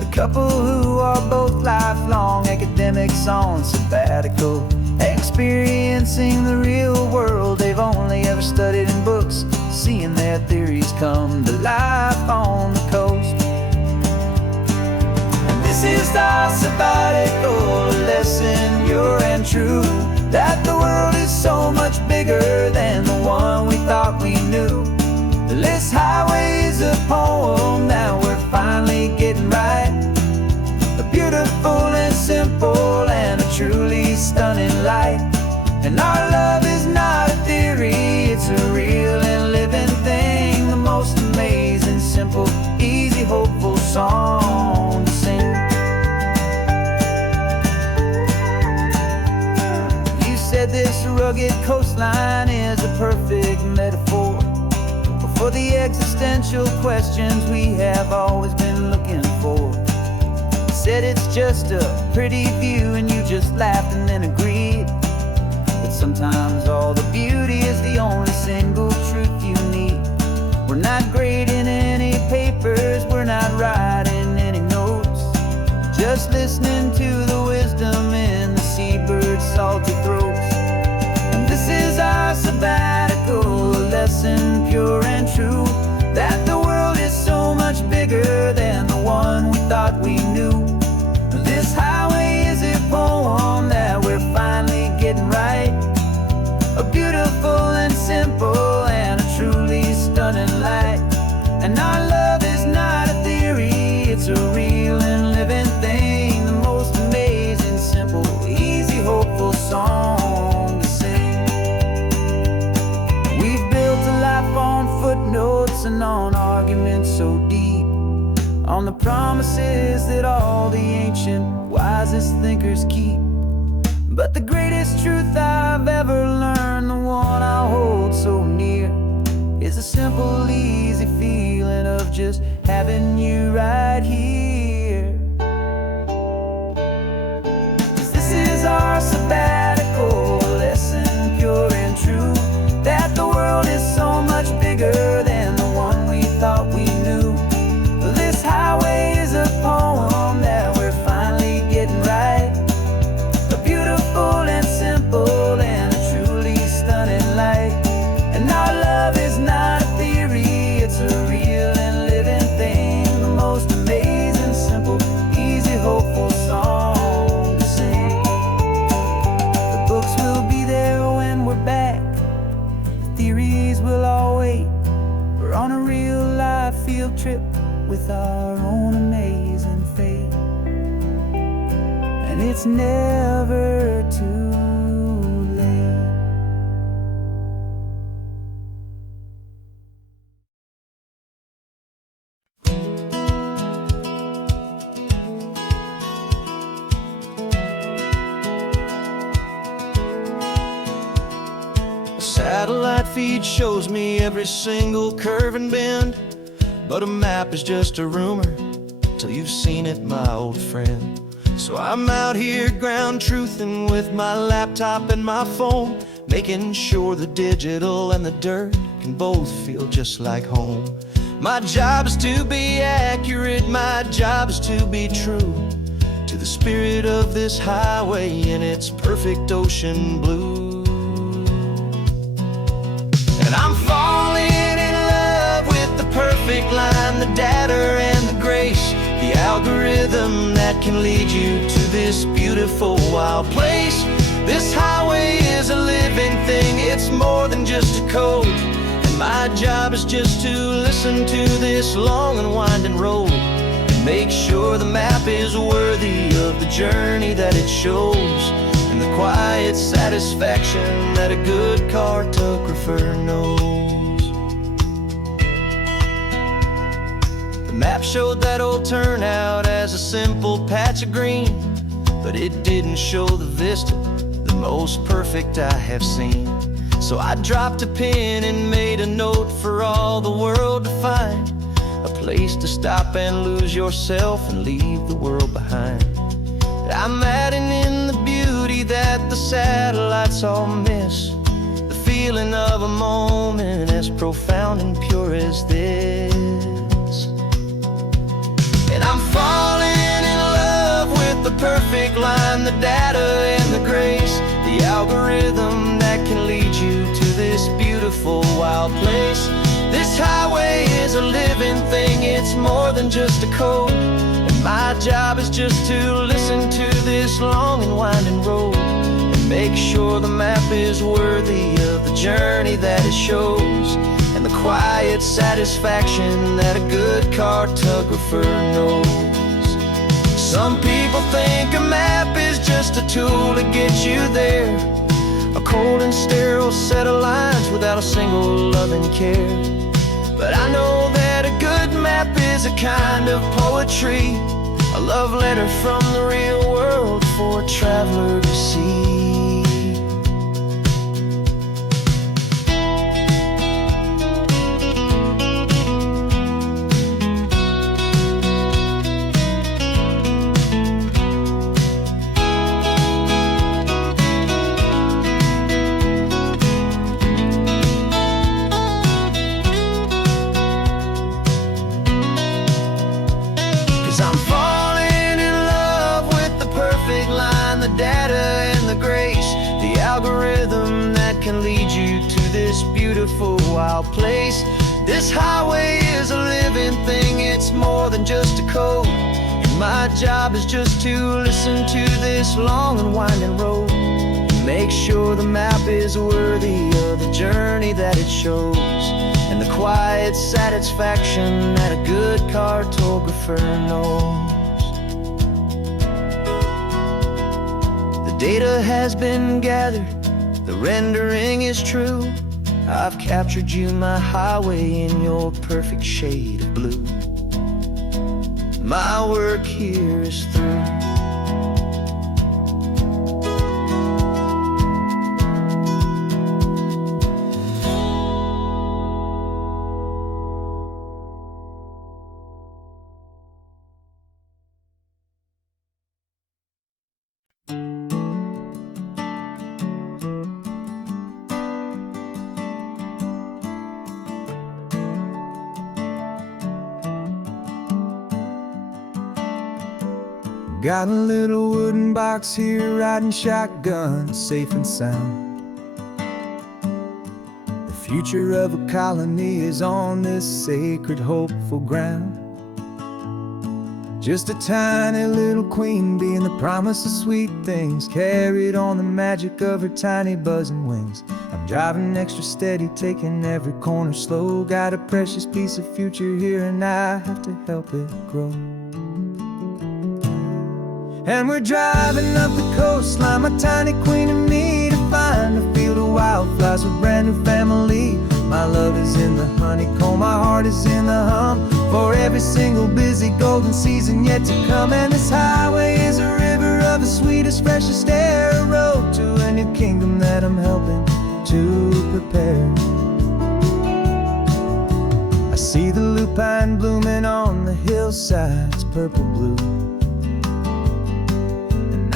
A couple who are both lifelong academics on sabbatical, experiencing the real world they've only ever studied in books, seeing their theories come to life on the coast. And this is our sabbatical lesson, pure and true, that the world is so much bigger than the one we thought we knew. This highway is a poem that we're finally getting right. A beautiful and simple and a truly stunning light. And our love is not a theory, it's a real and living thing. The most amazing, simple, easy, hopeful song to sing. You said this rugged coastline is a perfect metaphor for the existential questions we have always been looking for. You said it's just a pretty view and you just laughed and then agreed that sometimes all the beauty is the only single truth you need. We're not grading any papers, we're not writing any notes, just listening to the wisdom in the seabird's salty throats. And this is our sabbatical lesson, pure and true, that the world is so much bigger than the one we thought we knew. This highway is a poem that we're finally getting right. A beautiful and simple and a truly stunning light. And our love is not a theory, it's a real and living thing. The most amazing, simple, easy, hopeful song to sing. We've built a life on footnotes and on arguments so deep, on the promises that all the ancient, wisest thinkers keep. But the greatest truth I've ever learned, the one I hold so near, is a simple, easy feeling of just having you right here. 'Cause this is our sabbatical lesson, pure and true, that the world is so much bigger than the one we thought we knew. This highway is a poem that we're finally getting right. A beautiful and simple and a truly stunning light. And our love is not a theory, it's a real and living thing. The most amazing, simple, easy, hopeful song to sing. The books will be there when we're back, the theories will all wait. We're on a real life field trip with our own amazing fate. And it's never too late. A satellite feed shows me every single curve and bend, but a map is just a rumor till you've seen it, my old friend. So I'm out here ground truthing with my laptop and my phone, making sure the digital and the dirt can both feel just like home. My job is to be accurate, my job is to be true to the spirit of this highway in its perfect ocean blue. And I'm falling in love with the perfect line, the data and the grace, algorithm that can lead you to this beautiful wild place. This highway is a living thing, it's more than just a code. And my job is just to listen to this long and winding road and make sure the map is worthy of the journey that it shows, and the quiet satisfaction that a good cartographer knows. The map showed that old turnout as a simple patch of green, but it didn't show the vista, the most perfect I have seen. So I dropped a pin and made a note for all the world to find, a place to stop and lose yourself and leave the world behind. I'm adding in the beauty that the satellites all miss, the feeling of a moment as profound and pure as this. And I'm falling in love with the perfect line, the data and the grace, the algorithm that can lead you to this beautiful wild place. This highway is a living thing, it's more than just a code. And my job is just to listen to this long and winding road and make sure the map is worthy of the journey that it shows, and the quiet satisfaction that a good cartographer knows. Some people think a map is just a tool to get you there, a cold and sterile set of lines without a single loving care. But I know that a good map is a kind of poetry, a love letter from the real world for a traveler to see. 'Cause I'm falling in love with the perfect line, the data and the grace, the algorithm that can lead you to this beautiful wild place. This highway is a living thing, it's more than just a code. And my job is just to listen to this long and winding road and make sure the map is worthy of the journey that it shows, and the quiet satisfaction that a good cartographer knows. The data has been gathered, the rendering is true. I've captured you, my highway, in your perfect shade of blue. My work here is through. Got a little wooden box here, riding shotgun, safe and sound. The future of a colony is on this sacred, hopeful ground. Just a tiny little queen bee, and the promise of sweet things carried on the magic of her tiny buzzing wings. I'm driving extra steady, taking every corner slow. Got a precious piece of future here, and I have to help it grow. And we're driving up the coastline, my tiny queen and me, to find a field of wildflowers with brand new family. My love is in the honeycomb, my heart is in the hum, for every single busy golden season yet to come. And this highway is a river of the sweetest, freshest air, a road to a new kingdom that I'm helping to prepare. I see the lupine blooming on the hillsides, purple blue.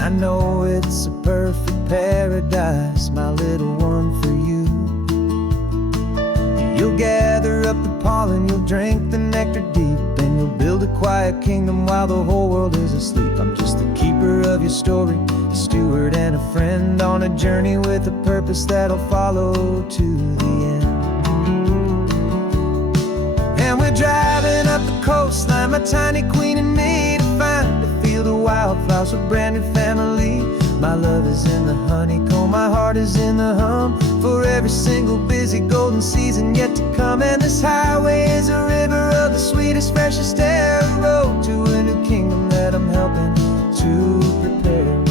I know it's a perfect paradise, my little one, for you. You'll gather up the pollen, you'll drink the nectar deep, and you'll build a quiet kingdom while the whole world is asleep. I'm just the keeper of your story, a steward and a friend, on a journey with a purpose that'll follow to the end. And we're driving up the coastline, my tiny queen and me, to find a house, a brand new family. My love is in the honeycomb, my heart is in the hum, for every single busy golden season yet to come. And this highway is a river of the sweetest, freshest air, a road to a new kingdom that I'm helping to prepare.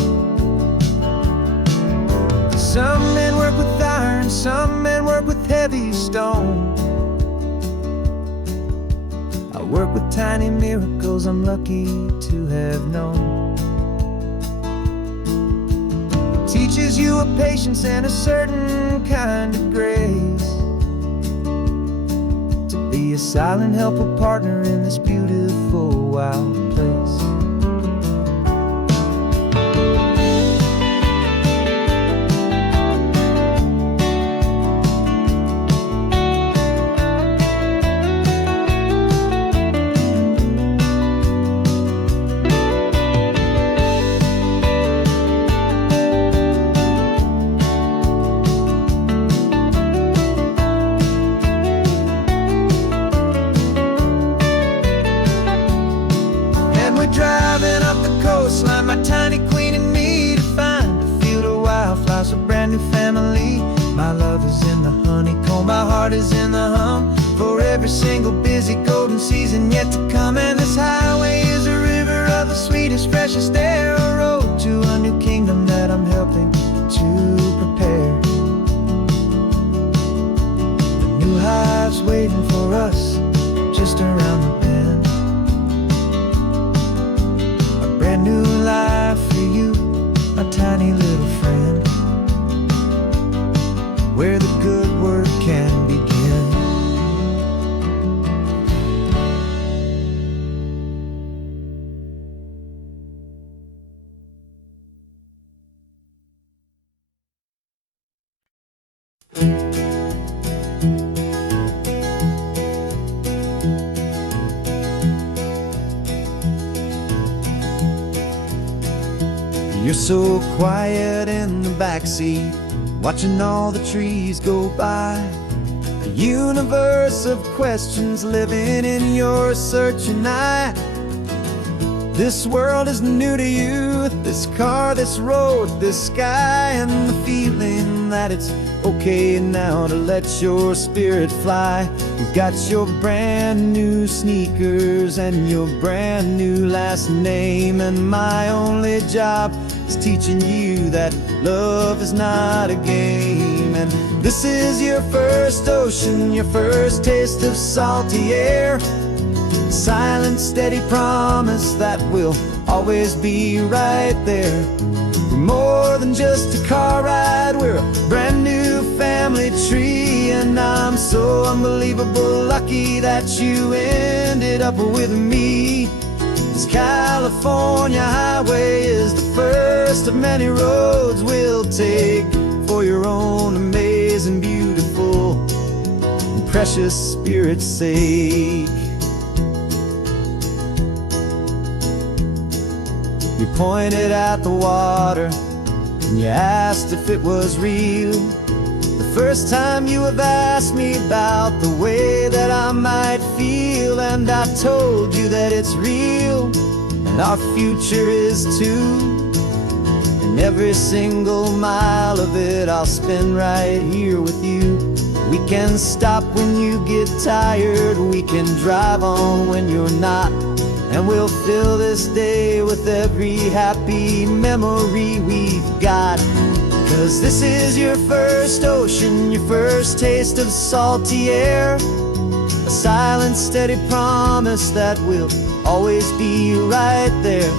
Some men work with iron, some men work with heavy stone. I work with tiny miracles I'm lucky to have known. Teaches you a patience and a certain kind of grace, to be a silent helper partner in this beautiful wild place. Driving up the coastline, my tiny queen and me, to find a field of wildflowers, a brand new family. My love is in the honeycomb, my heart is in the hum, for every single busy golden season yet to come. And this highway is a river of the sweetest, freshest air, a road to a new kingdom that I'm helping to prepare. The new hive's waiting for us just around the bend. Brand new life for you, my tiny little friend, where the good work can begin. You're so quiet in the backseat, watching all the trees go by. A universe of questions living in your searching eye. This world is new to you, this car, this road, this sky, and the feeling that it's okay now to let your spirit fly. You've got your brand new sneakers and your brand new last name, and my only job is teaching you that love is not a game. And this is your first ocean, your first taste of salty air, silent, steady promise that we'll always be right there. We're more than just a car ride, we're a brand new family tree, and I'm so unbelievable lucky that you ended up with me. This California highway is the first of many roads we'll take for your own amazing, beautiful, and precious spirit's sake. You pointed at the water and you asked if it was real. The first time you have asked me about the way that I might feel, and I told you that it's real and our future is too. And every single mile of it I'll spend right here with you. We can stop when you get tired, we can drive on when you're not, and we'll fill this day with every happy memory we've got. 'Cause this is your first ocean, your first taste of salty air, a silent, steady promise that we'll always be right there.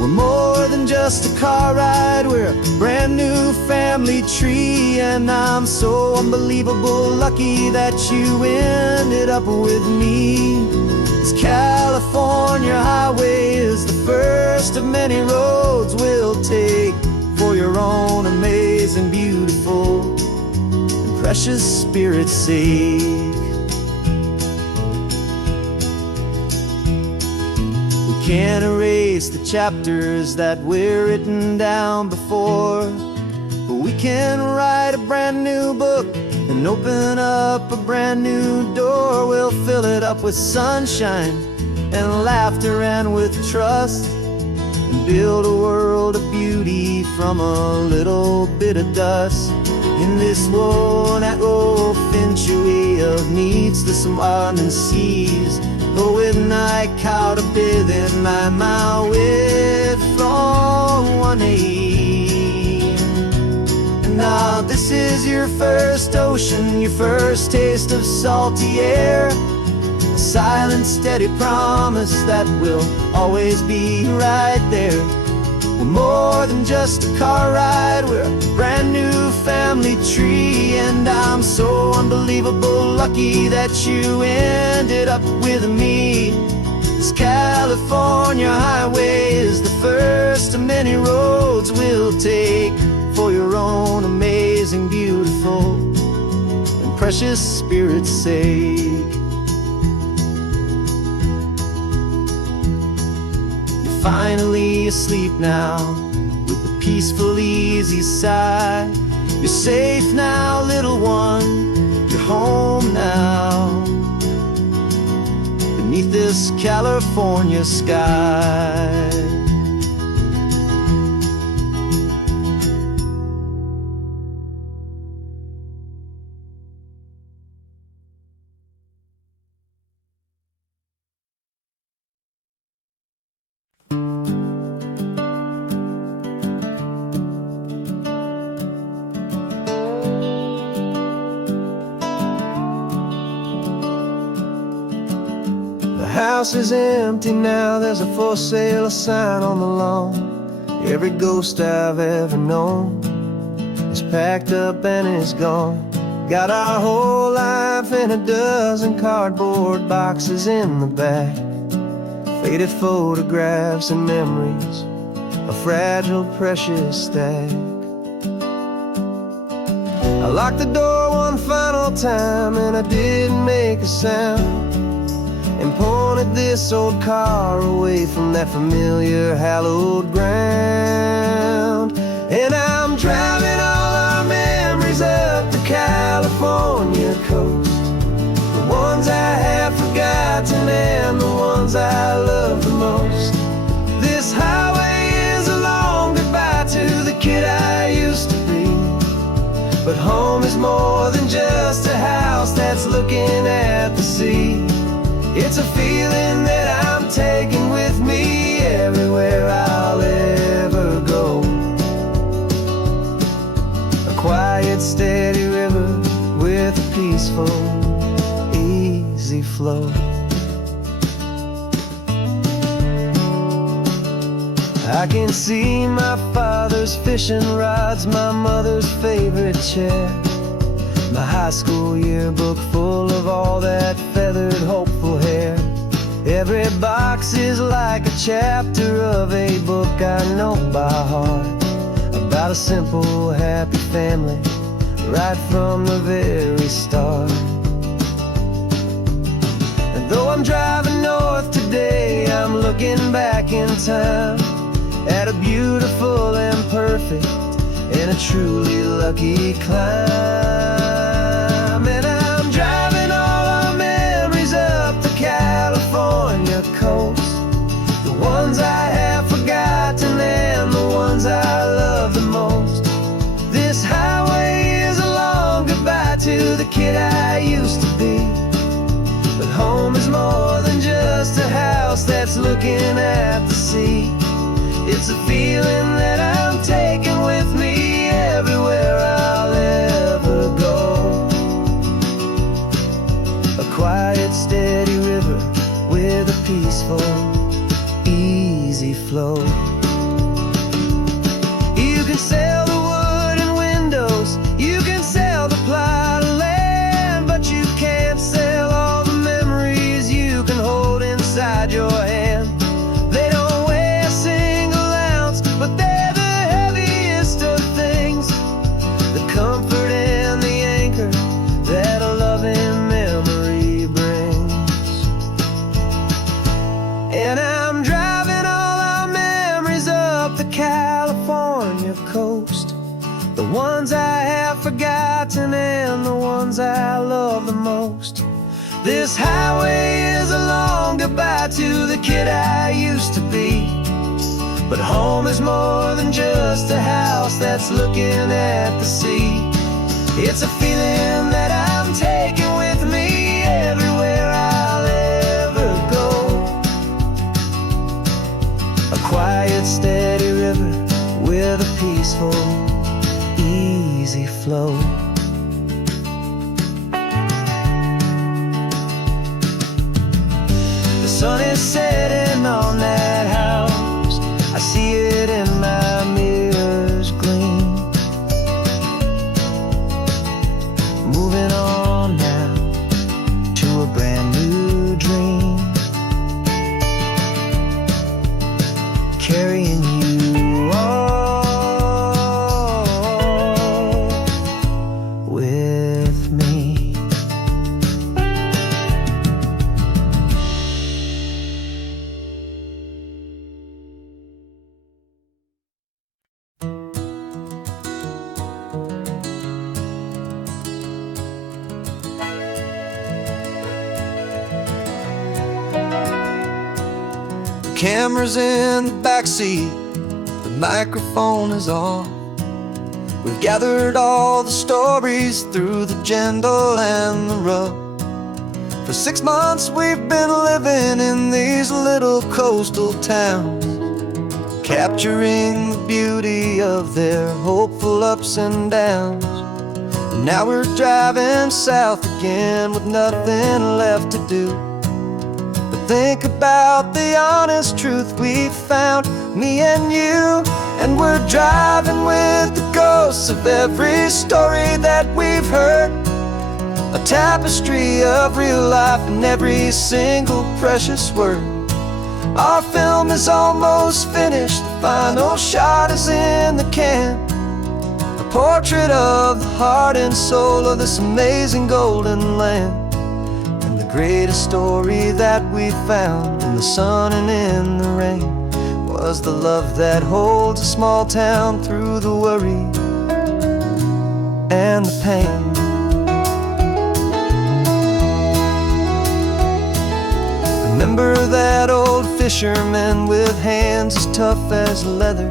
We're more than just a car ride, we're a brand new family tree, and I'm so unbelievable lucky that you ended up with me. This California highway is the first of many roads we'll take for your own amazing, beautiful, and precious spirit's sake. We can't erase the chapters that we're written down before, but we can write a brand new book and open up a brand new door. We'll fill it up with sunshine and laughter and with trust, and build a world of beauty from a little bit of dust. In this world century of needs to some winding seas, but with night caught a bit in my way from one aim. And now this is your first ocean, your first taste of salty air, a silent steady promise that we'll always be right there. We're more than just a car ride, we're a brand new family tree. And I'm so unbelievable lucky that you ended up with me. This California highway is the first of many roads we'll take for your own amazing, beautiful, and precious spirit's sake. Finally asleep now, with a peaceful, easy sigh. You're safe now, little one, you're home now, beneath this California sky. The house is empty now, there's a for sale sign on the lawn. Every ghost I've ever known is packed up and is gone. Got our whole life in a dozen cardboard boxes in the back, faded photographs and memories, a fragile, precious stack. I locked the door one final time and I didn't make a sound, and pointed this old car away from that familiar hallowed ground. And I'm driving all our memories up the California coast, the ones I have forgotten and the ones I love the most. This highway is a long goodbye to the kid I used to be, but home is more than just a house that's looking at the sea. It's a feeling that I'm taking with me everywhere I'll ever go. A quiet, steady river with a peaceful, easy flow. I can see my father's fishing rods, my mother's favorite chair, my high school yearbook full of all that feathered, hopeful hair. Every box is like a chapter of a book I know by heart, about a simple, happy family right from the very start. And though I'm driving north today, I'm looking back in time at a beautiful and perfect and a truly lucky climb. And I'm driving all our memories up the California coast, the ones I have forgotten and the ones I love the most. This highway is a long goodbye to the kid I used to be, but home is more than just a house that's looking at the sea. It's a feeling that I'm taking with me everywhere I'll ever go. A quiet, steady river with a peaceful, easy flow. You can sell the wood and windows, you can sell the plot of land, but you can't sell all the memories you can hold inside your hand. They don't weigh a single ounce, but they're the heaviest of things, the comfort and the anchor that a loving memory brings. And I'm driving all our memories up the California coast, the ones I have forgotten and the ones I love the most. This highway is a long goodbye to the kid I used to be, But home is more than just a house that's looking at the sea. It's a feeling that I'm taking with me everywhere I'll ever go. A quiet, steady river with a peaceful, easy flow. The sun is setting on that house. I see it in my mirror's gleam. Moving on now to a brand new dream. Carrying you all with me. Camera's in the backseat, the microphone is on. We've gathered all the stories through the gentle and the rough. For 6 months we've been living in these little coastal towns, capturing the beauty of their hopeful ups and downs. And now we're driving south again with nothing left to do. Think about the honest truth we've found, me and you. And we're driving with the ghosts of every story that we've heard, a tapestry of real life and every single precious word. Our film is almost finished, the final shot is in the can, a portrait of the heart and soul of this amazing golden land. Greatest story that we found in the sun and in the rain was the love that holds a small town through the worry and the pain. Remember that old fisherman with hands as tough as leather?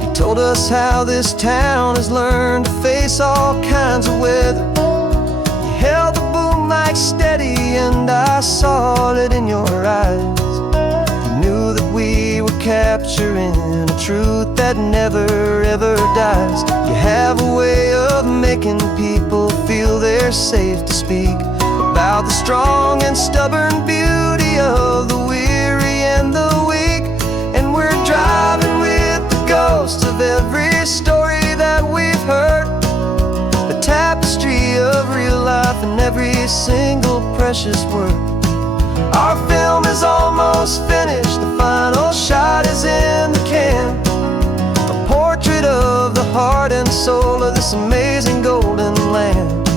He told us how this town has learned to face all kinds of weather. You held the boom mic steady and I saw it in your eyes. You knew that we were capturing a truth that never ever dies. You have a way of making people feel they're safe to speak about the strong and stubborn beauty of the weary and the weak. And we're driving with the ghosts of every story that we've heard, a tapestry of real life and every single precious word. Our film is almost finished, the final shot is in the can, a portrait of the heart and soul of this amazing golden land.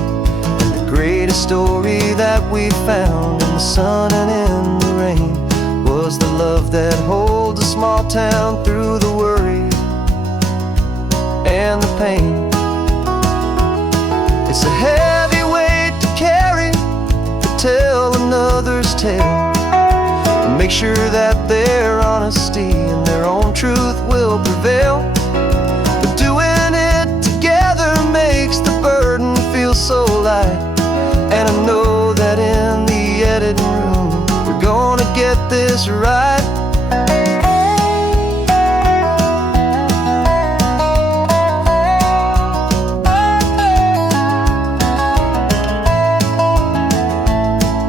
And the greatest story that we found in the sun and in the rain was the love that holds a small town through the worry and the pain. It's a heavy weight to carry, to tell another's tale, and make sure that their honesty and their own truth will prevail. But doing it together makes the burden feel so light. And I know that in the editing room we're gonna get this right.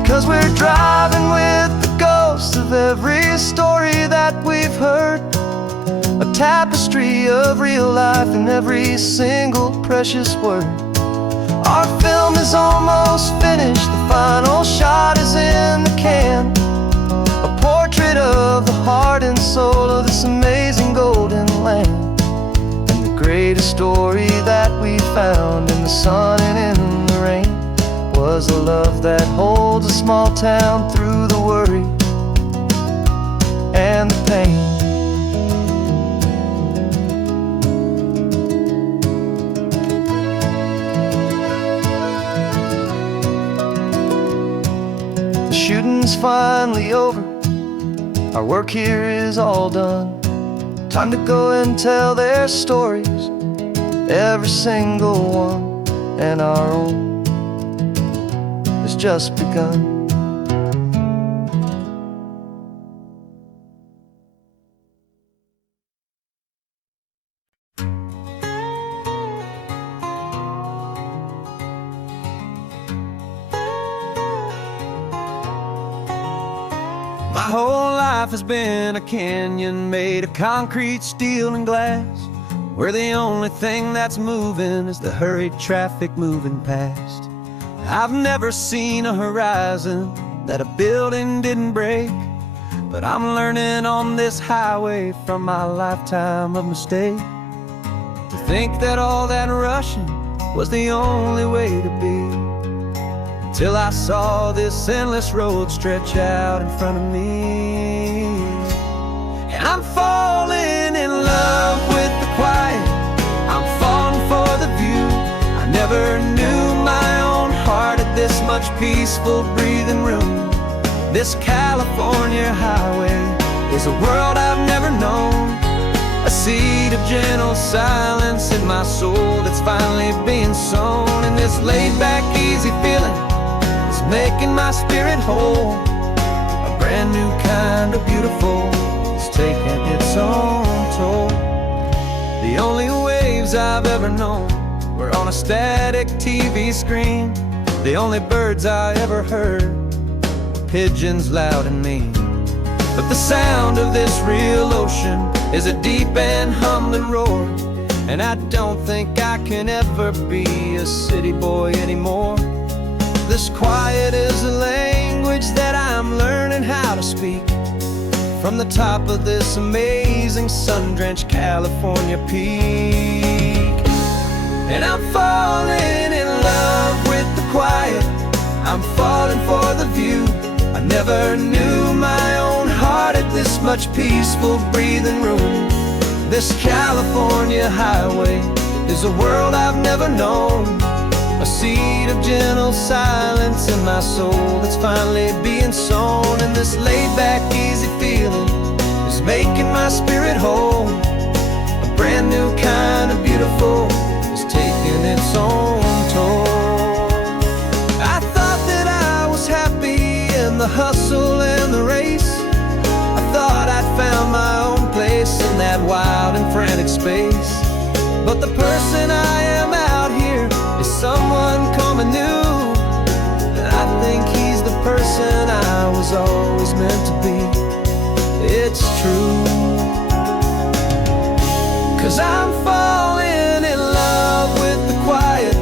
'Cause we're driving with the ghosts of every story that we've heard, a tapestry of real life and every single precious word. Our film is almost finished, the final shot is in the can, a portrait of the heart and soul of this amazing golden land. And the greatest story that we found in the sun and in the rain was the love that holds a small town through the worry and the pain. The shooting's finally over, our work here is all done. Time to go and tell their stories, every single one, and our own has just begun. My whole life has been a canyon made of concrete, steel, and glass, where the only thing that's moving is the hurried traffic moving past. I've never seen a horizon that a building didn't break, but I'm learning on this highway from my lifetime of mistake to think that all that rushing was the only way to be. Till I saw this endless road stretch out in front of me. And I'm falling in love with the quiet, I'm falling for the view. I never knew my own heart had this much peaceful breathing room. This California highway is a world I've never known, a seed of gentle silence in my soul that's finally being sown. And this laid-back, easy feeling making my spirit whole. A brand new kind of beautiful is taking its own toll. The only waves I've ever known were on a static TV screen. The only birds I ever heard were pigeons loud and mean. But the sound of this real ocean is a deep and humbling roar, and I don't think I can ever be a city boy anymore. This quiet is a language that I'm learning how to speak from the top of this amazing sun-drenched California peak. And I'm falling in love with the quiet, I'm falling for the view. I never knew my own heart had this much peaceful breathing room. This California highway is a world I've never known, a seed of gentle silence in my soul that's finally being sown. And this laid-back, easy feeling is making my spirit whole. A brand new kind of beautiful is taking its own toll. I thought that I was happy in the hustle and the race. I thought I'd found my own place in that wild and frantic space. But the person I am out here is someone coming new, and I think he's the person I was always meant to be. It's true, 'cause I'm falling in love with the quiet,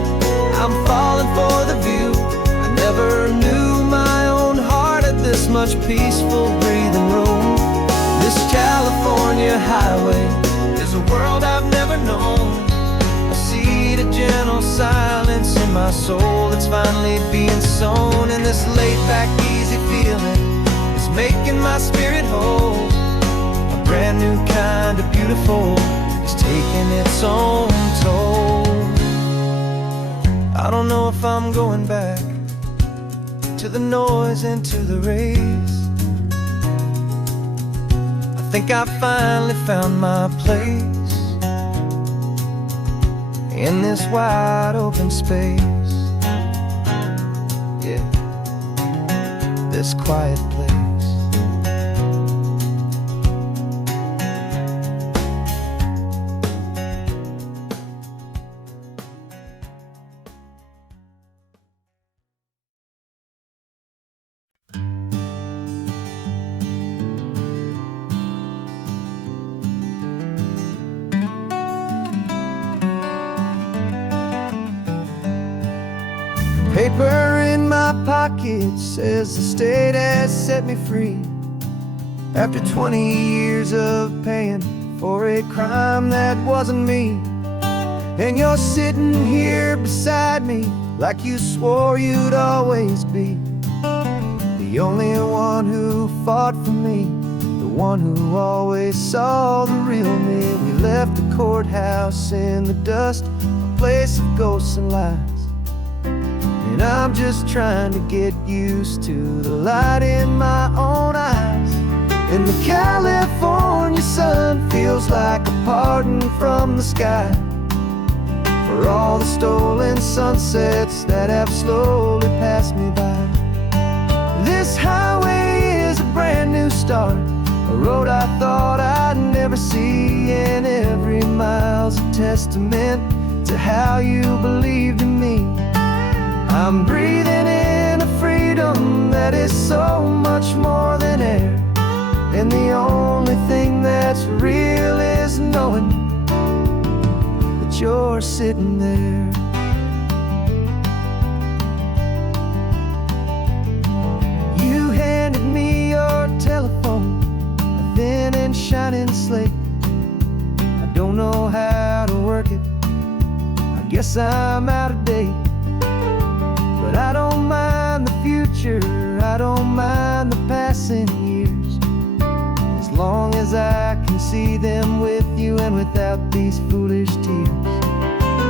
I'm falling for the view. I never knew my own heart had this much peaceful breathing room. This California highway is a world I've never known, a seed of gentle silence in my soul that's finally being sown. And this laid-back, easy feeling is making my spirit whole. A brand new kind of beautiful is taking its own toll. I don't know if I'm going back to the noise and to the race. I think I finally found my place in this wide open space, yeah, this quiet place. Paper in my pocket says the state has set me free after 20 years of paying for a crime that wasn't me. And you're sitting here beside me like you swore you'd always be the only one who fought for me, the one who always saw the real me. We left the courthouse in the dust, a place of ghosts and lies. And I'm just trying to get used to the light in my own eyes. And the California sun feels like a pardon from the sky for all the stolen sunsets that have slowly passed me by. This highway is a brand new start, a road I thought I'd never see, and every mile's a testament to how you believed in me. I'm breathing in a freedom that is so much more than air, and the only thing that's real is knowing that you're sitting there. You handed me your telephone, a thin and shining slate. I don't know how to work it, I guess I'm out of date. But I don't mind the future, I don't mind the passing years, as long as I can see them with you and without these foolish tears.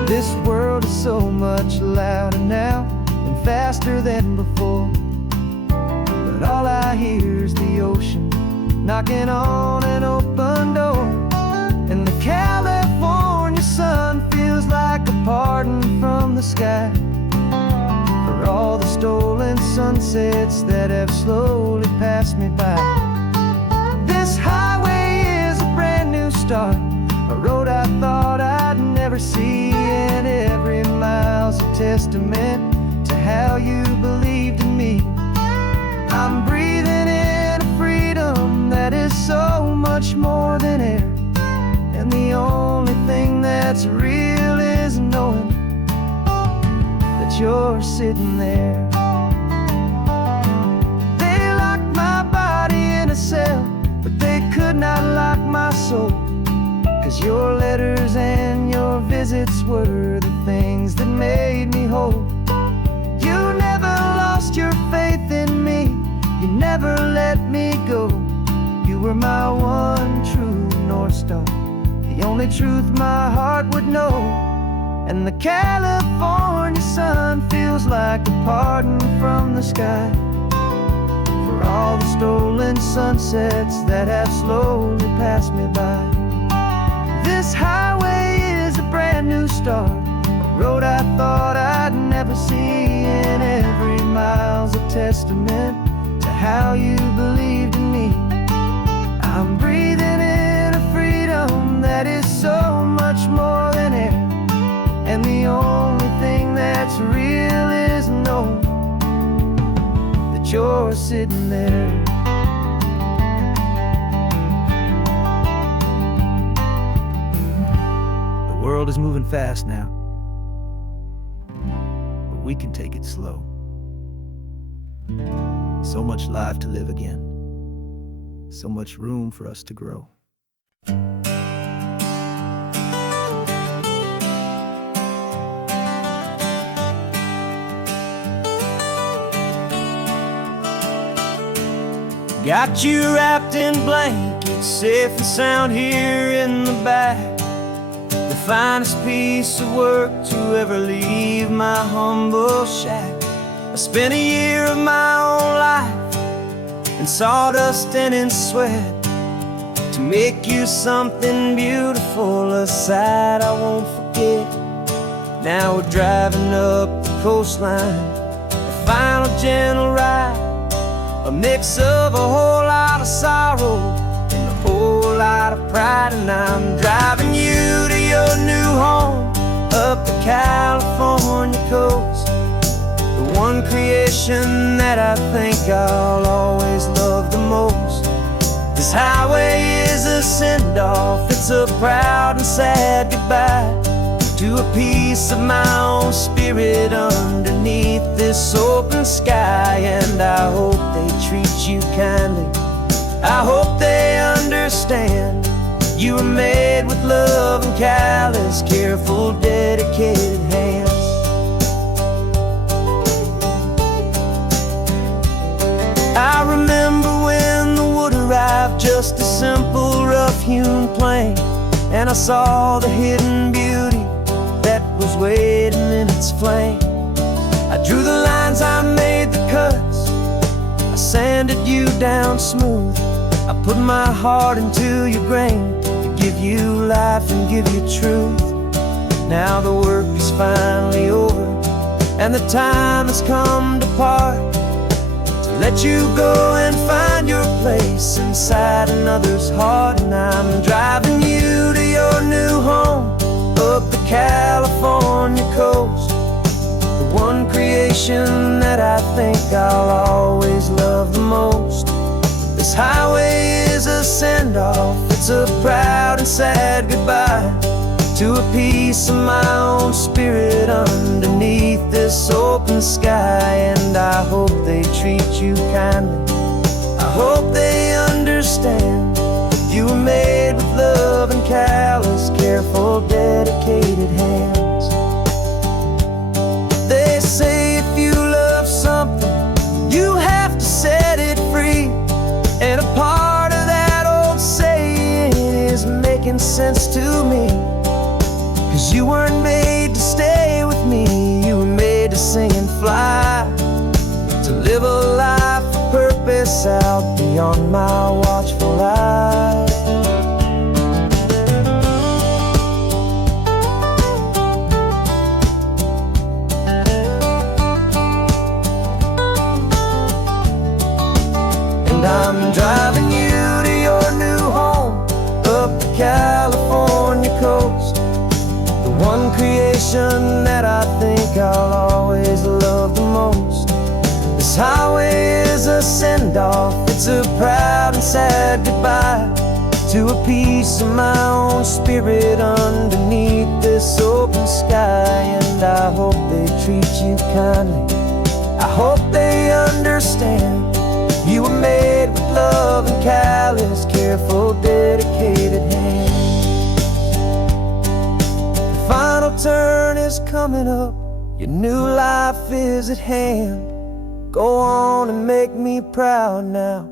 This world is so much louder now and faster than before, but all I hear is the ocean knocking on an open door. And the California sun feels like a pardon from the sky for all the stolen sunsets that have slowly passed me by. This highway is a brand new start, a road I thought I'd never see, and every mile's a testament to how you believed in me. I'm breathing in a freedom that is so much more than air, and the only thing that's real is knowing that you're sitting there. They locked my body in a cell, but they could not lock my soul, 'cause your letters and your visits were the things that made me whole. You never lost your faith in me, you never let me go. You were my one true North Star, the only truth my heart would know. And the California sun feels like a pardon from the sky for all the stolen sunsets that have slowly passed me by. This highway is a brand new start, a road I thought I'd never see, and every mile's a testament to how you believed in me. I'm breathing in a freedom that is so much more than air, and the only thing that's real is knowing that you're sitting there. The world is moving fast now, but we can take it slow. So much life to live again, so much room for us to grow. Got you wrapped in blankets, safe and sound here in the back. The finest piece of work to ever leave my humble shack. I spent a year of my own life in sawdust and in sweat to make you something beautiful, a sight I won't forget. Now we're driving up the coastline, a final gentle ride, a mix of a whole lot of sorrow and a whole lot of pride. And I'm driving you to your new home up the California coast, the one creation that I think I'll always love the most. This highway is a send-off, it's a proud and sad goodbye to a piece of my own spirit underneath this open sky. And I hope they treat you kindly, I hope they understand you were made with love and callous, careful, dedicated hands. I remember when the wood arrived, just a simple rough-hewn plank, and I saw the hidden beauty that was waiting in its flame. I drew the lines, I made the cuts, I sanded you down smooth, I put my heart into your grain to give you life and give you truth. Now the work is finally over, and the time has come to part, to let you go and find your place inside another's heart. And I'm driving you to your new home up the California coast, the one creation that I think I'll always love the most. This highway is a send-off, it's a proud and sad goodbye to a piece of my own spirit underneath this open sky. And I hope they treat you kindly, I hope they understand you were made with love and callous, careful, dedicated hands. They say if you love something, you have to set it free. And a part of that old saying is making sense to me. 'Cause you weren't made to stay with me, you were made to sing and fly, to live a life of purpose out beyond my watchful eye. And I'm driving you to your new home up the California coast, one creation that I think I'll always love the most. This highway is a send-off, it's a proud and sad goodbye to a piece of my own spirit underneath this open sky. And I hope they treat you kindly, I hope they understand you were made with love and callous, careful, dedicated hands. Final turn is coming up, your new life is at hand. Go on and make me proud now,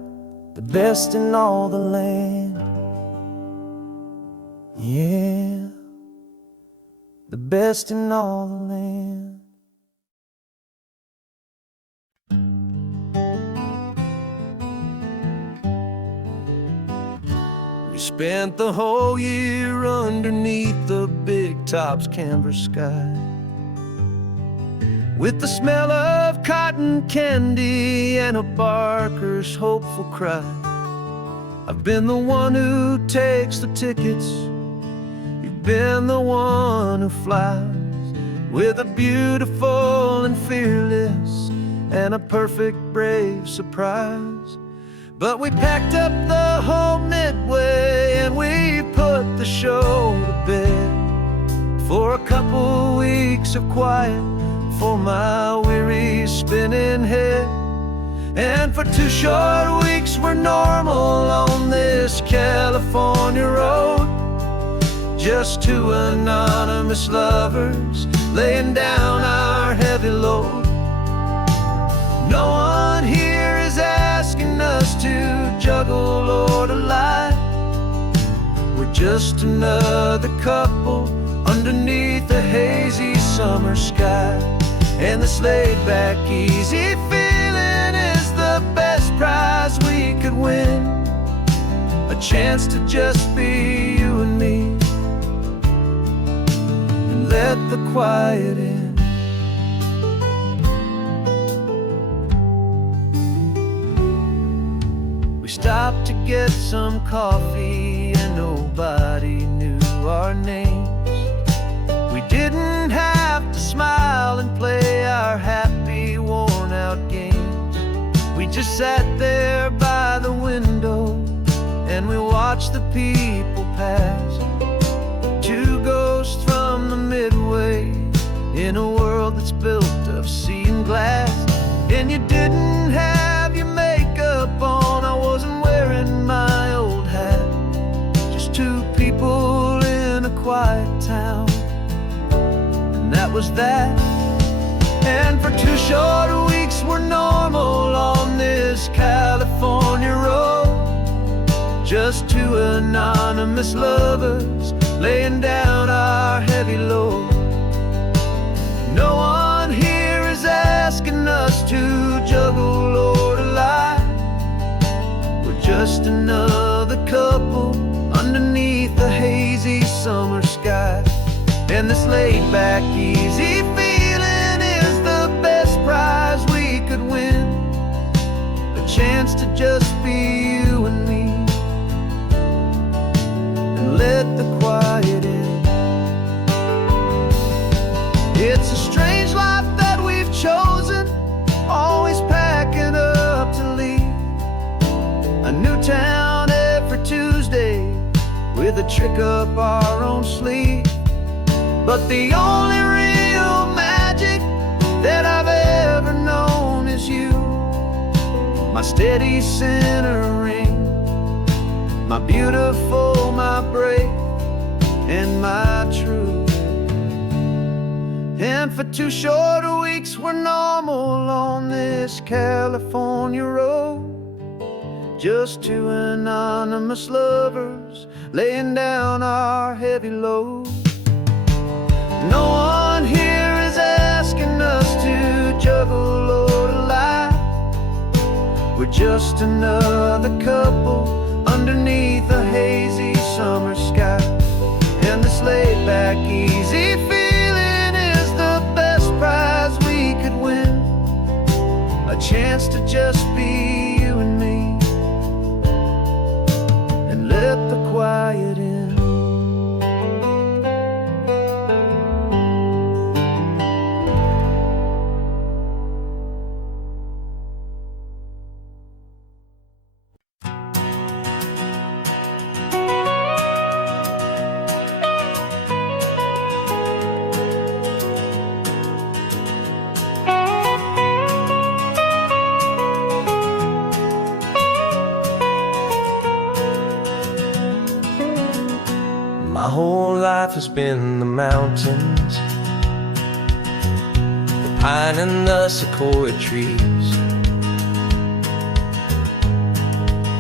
the best in all the land. Yeah, the best in all the land. We spent the whole year underneath the big top's canvas sky, with the smell of cotton candy and a barker's hopeful cry. I've been the one who takes the tickets, you've been the one who flies, with a beautiful and fearless and a perfect brave surprise. But we packed up the whole Midway and we put the show to bed, for a couple weeks of quiet for my weary spinning head. And for 2 short weeks we're normal on this California road, just 2 anonymous lovers laying down our heavy load. No one here is asking us to juggle or to lie, we're just another couple underneath a hazy summer sky. And this laid-back, easy feeling is the best prize we could win, a chance to just be you and me, and let the quiet in. We stopped to get some coffee and nobody knew our names. We didn't have to smile and play our happy, worn-out games. We just sat there by the window and we watched the people pass, 2 ghosts from the Midway in a world that's built of sea and glass. And you didn't have your makeup on, I wasn't wearing my old hat, just 2 people in a quiet town, that was that. And for 2 short weeks we're normal on this California road, just 2 anonymous lovers laying down our heavy load. No one here is asking us to juggle or to lie, we're just another couple underneath the hazy summer sky. And this laid-back, easy feeling is the best prize we could win. A chance to just be you and me, and let the quiet in. It's a strange life that we've chosen, always packing up to leave. A new town every Tuesday, with a trick up our own sleeve. But the only real magic that I've ever known is you, my steady centering, my beautiful, my brave, and my true. And for 2 short weeks we're normal on this California road, just 2 anonymous lovers laying down our heavy load. No one here is asking us to juggle or to lie. We're just another couple underneath a hazy summer sky. And this laid-back, easy feeling is the best prize we could win. A chance to just be you and me, and let the quiet in. My whole life has been the mountains, the pine and the sequoia trees,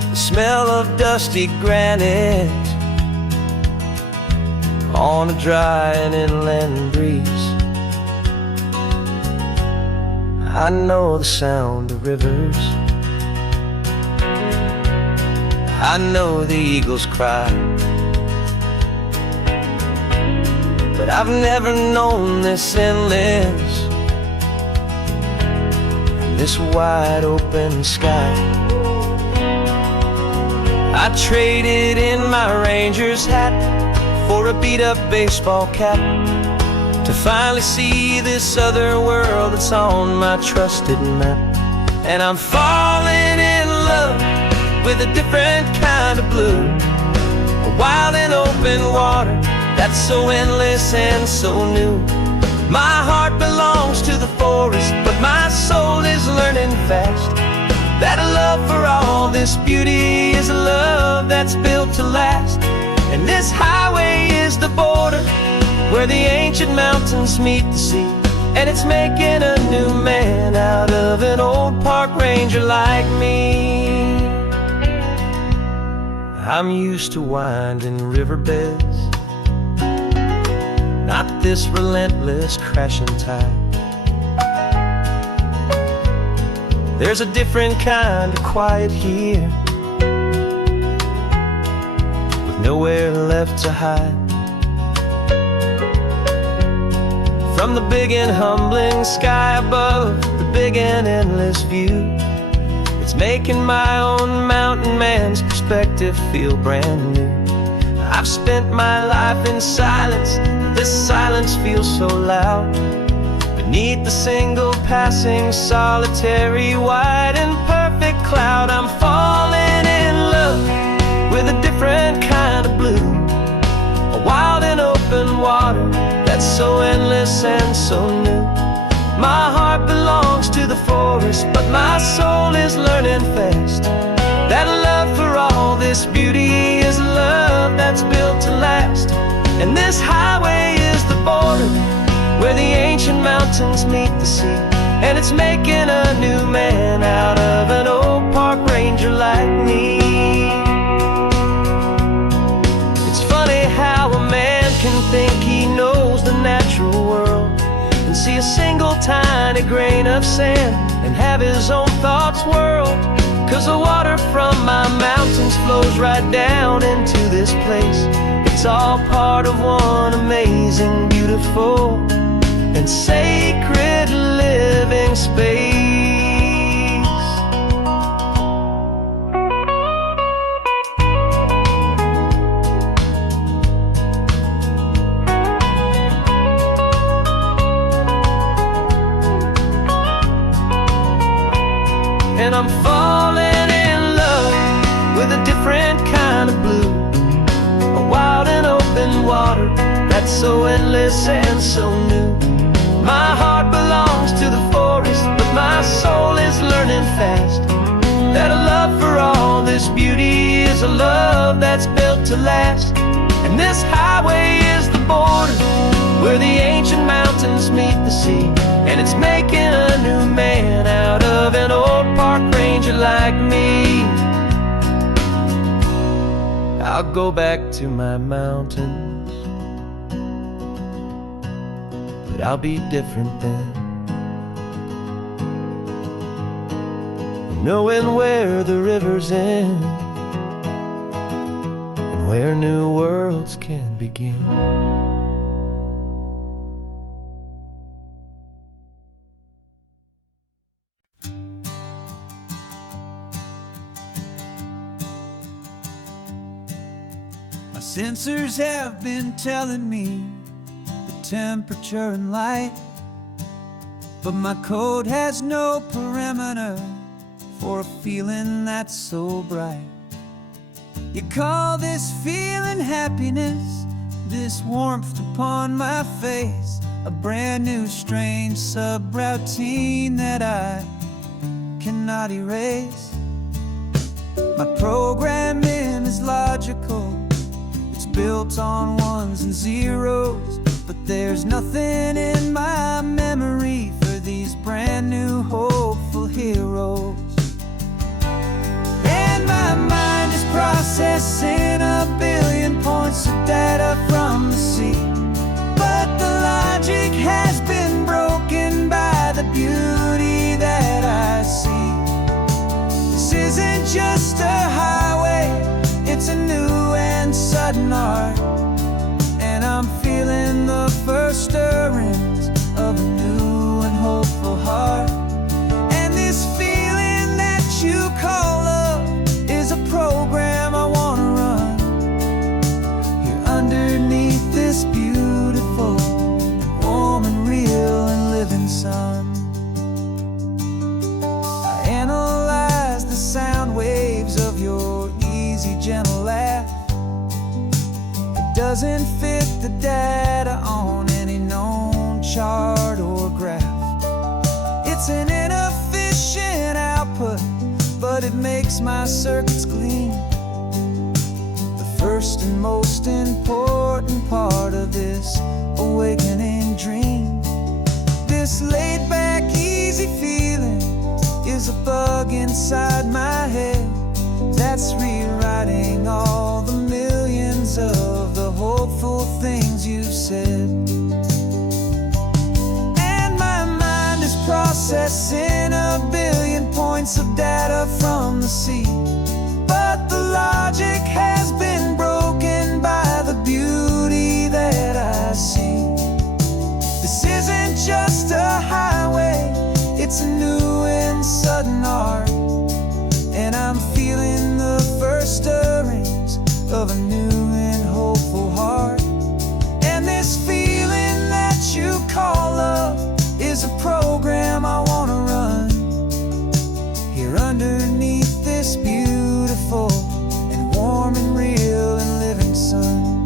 the smell of dusty granite on a dry and inland breeze. I know the sound of rivers, I know the eagles cry, but I've never known this endless, this wide open sky. I traded in my Ranger's hat for a beat-up baseball cap, to finally see this other world that's on my trusted map. And I'm falling in love with a different kind of blue, a wild and open water that's so endless and so new. My heart belongs to the forest, but my soul is learning fast that a love for all this beauty is a love that's built to last. And this highway is the border where the ancient mountains meet the sea, and it's making a new man out of an old park ranger like me. I'm used to winding riverbeds, not this relentless crashing tide. There's a different kind of quiet here, with nowhere left to hide. From the big and humbling sky above, the big and endless view, it's making my own mountain man's perspective feel brand new. I've spent my life in silence, this silence feels so loud. Beneath the single passing solitary white and perfect cloud, I'm falling in love with a different kind of blue, a wild and open water that's so endless and so new. My heart belongs to the forest, but my soul is learning fast that love for all this beauty is a love that's built to last. And this highway is the border where the ancient mountains meet the sea, and it's making a new man out of an old park ranger like me. It's funny how a man can think he knows the natural world and see a single tiny grain of sand and have his own thoughts whirl. 'Cause the water from my mountain flows right down into this place. It's all part of one amazing, beautiful, and sacred living space. And I'm falling in love with a different kind of blue, a wild and open water that's so endless and so new. My heart belongs to the forest, but my soul is learning fast that a love for all this beauty is a love that's built to last. And this highway is the border where the ancient mountains meet the sea, and it's making a new man out of an old park ranger like me. I'll go back to my mountains, but I'll be different then, knowing where the rivers end and where new worlds can begin. My sensors have been telling me the temperature and light, but my code has no parameter for a feeling that's so bright. You call this feeling happiness, this warmth upon my face, a brand new strange subroutine that I cannot erase. My programming is logical, it's built on ones and zeros, but there's nothing in my memory for these brand new hopeful heroes. And my mind is processing a billion points of data from the sea, but the logic has been broken by the beauty that I see. This isn't just a highway, it's a new and sudden art, and I'm feeling the first stirrings of a new and hopeful heart. And this feeling that you call love is a program I wanna run here underneath this beautiful, warm and real and living sun. I analyze the sound waves of your easy, gentle laugh. It doesn't fit the data on any known chart or graph. It's an inefficient output, but it makes my circuits gleam. The first and most important part of this awakening dream. This laid-back, easy feeling is a bug inside my head that's rewriting all the millions of the hopeful things you said. And my mind is processing a billion points of data from the sea, but the logic has been broken by the beauty that I see. This isn't just a highway, it's a new and sudden art, and I'm feeling the first stirrings of a new and hopeful heart. And this feeling that you call love is a program I wanna run here underneath this beautiful and warm and real and living sun.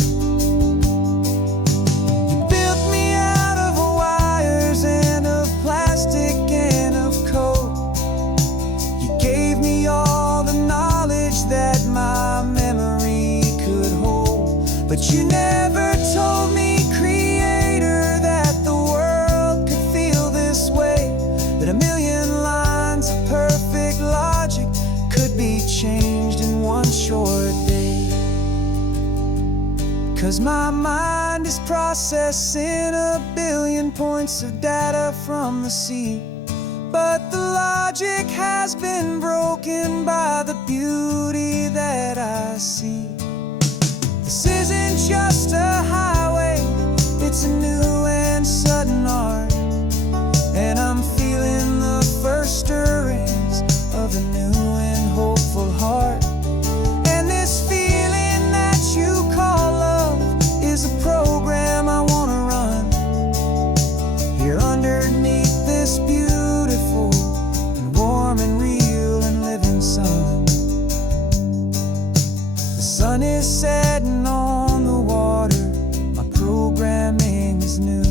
You built me out of wires and of plastic and of code. You gave me all the knowledge that my memory could hold, but you never told me, Creator, that the world could feel this way, that a million lines of perfect logic could be changed in one short day. 'Cause my mind is processing a billion points of data from the sea, but the logic has been broken by the beauty that I just a highway, it's a new and sudden art. And I'm feeling the first stirrings of a new and hopeful heart. And this feeling that you call love is a program I wanna run here underneath this beautiful and warm and real and living sun. The sun is setting on the water, my programming is new.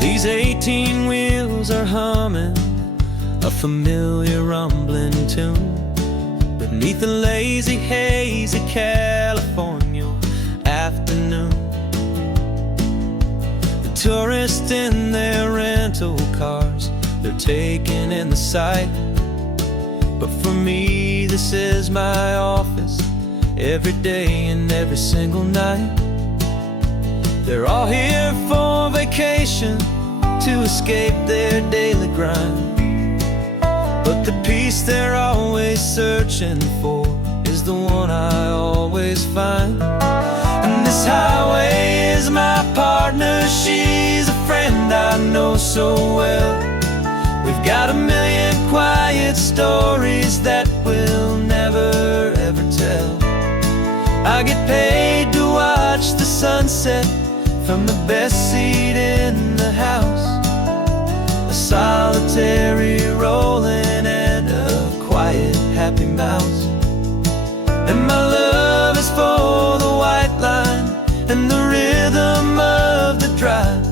These 18 wheels are humming a familiar rumbling tune beneath the lazy haze of California afternoon. The tourists in their rental cars, they're taking in the sight. But for me, this is my office every day and every single night. They're all here for vacation to escape their daily grind. But the peace they're always searching for is the one I always find. And this highway is my partner, she's a friend I know so well. We've got a million quiet stories that we'll never ever tell. I get paid to watch the sunset from the best seat in the house, a solitary rolling and a quiet happy mouse. And my love is for the white line and the rhythm of the drive,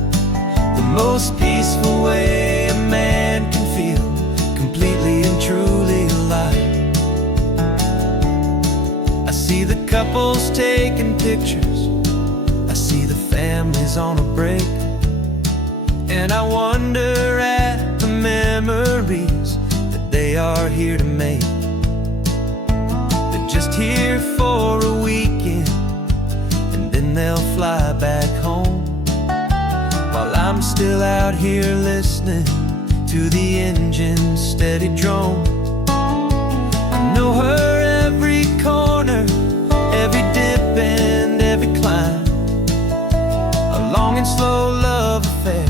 the most peaceful way a man can feel completely and truly alive. I see the couples taking pictures, I see the families on a break, and I wonder at the memories that they are here to make. They're just here for a weekend and then they'll fly back home, while I'm still out here listening to the engine's steady drone. I know her every corner, every dip and every climb, a long and slow love affair,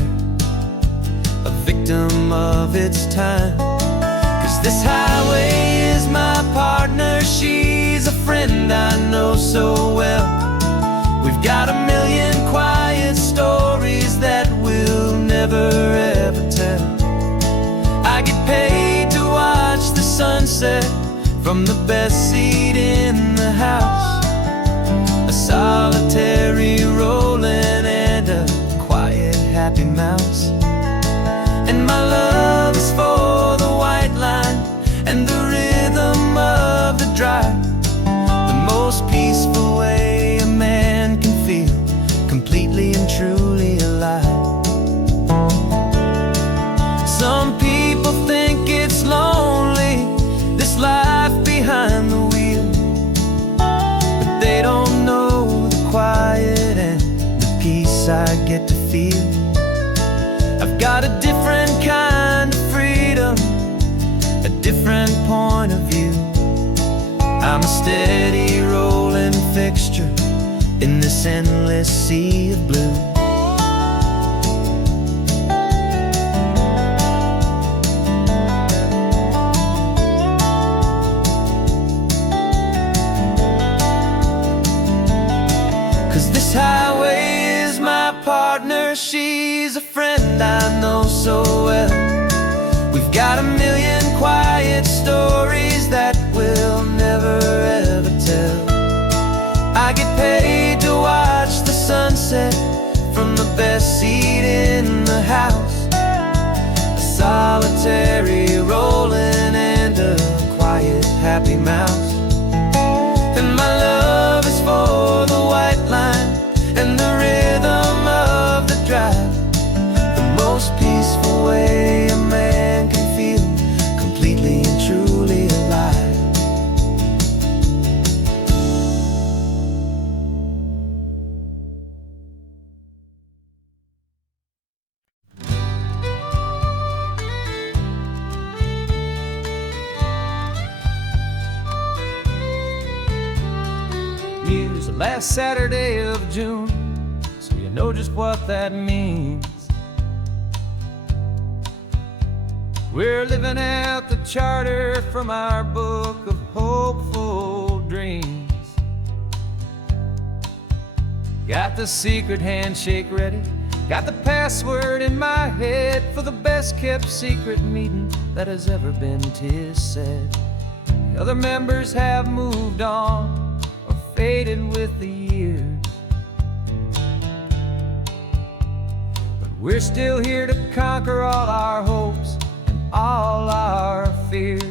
a victim of its time. 'Cause this highway is my partner, she's a friend I know so well. We've got a million quiet stories that we'll never ever tell. I get paid to watch the sunset from the best seat in the house, a solitary rolling and a quiet happy mouse. And my love is for the white line and the rhythm of the drive, the most peaceful way a man can feel completely and truly alive. Some people think it's lonely, this life behind the wheel, but they don't know the quiet and the peace I get to feel. I've got a different kind of freedom, a different point of view. I'm a steady rolling fixture in this endless sea of blue. This highway is my partner, she's a friend I know so well. We've got a million quiet stories that we'll never ever tell. I get paid to watch the sunset from the best seat in the house, a solitary rolling and a quiet happy mouse. And my love is for the white line and the rhythm of the drive, the most peaceful way a man can feel completely and truly alive. last Saturday of June, so you know just what that means. We're living out the charter from our book of hopeful dreams. Got the secret handshake ready, got the password in my head for the best kept secret meeting that has ever been, 'tis said. The other members have moved on or faded with the years, but we're still here to conquer all our hopes and all our fears.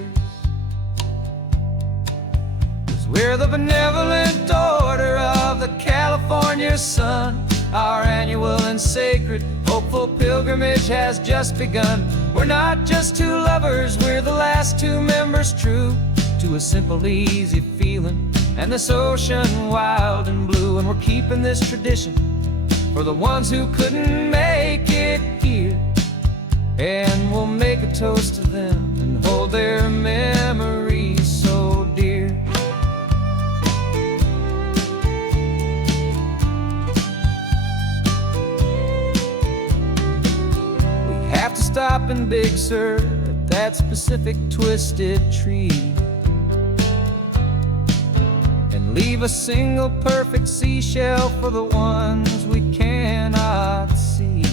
'Cause we're the benevolent order of the California sun. Our annual and sacred hopeful pilgrimage has just begun. We're not just two lovers, we're the last two members true to a simple, easy feeling and this ocean wild and blue. And we're keeping this tradition for the ones who couldn't make it here, and we'll make a toast to them and hold their memories so dear. Have to stop in Big Sur at that specific twisted tree and leave a single perfect seashell for the ones we cannot see.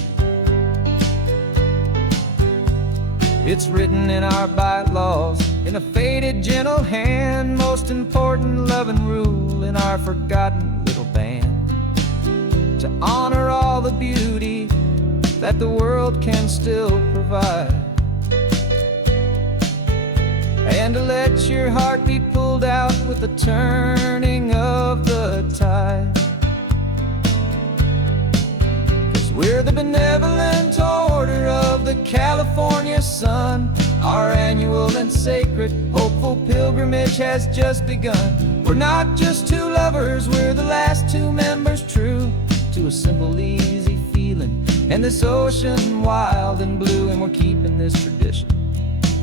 It's written in our bylaws in a faded gentle hand, most important loving rule in our forgotten little band, to honor all the beauty that the world can still provide, and to let your heart be pulled out with the turning of the tide. 'Cause we're the benevolent order of the California sun. Our annual and sacred hopeful pilgrimage has just begun. We're not just two lovers, we're the last two members true to a simple, easy feeling and this ocean wild and blue. And we're keeping this tradition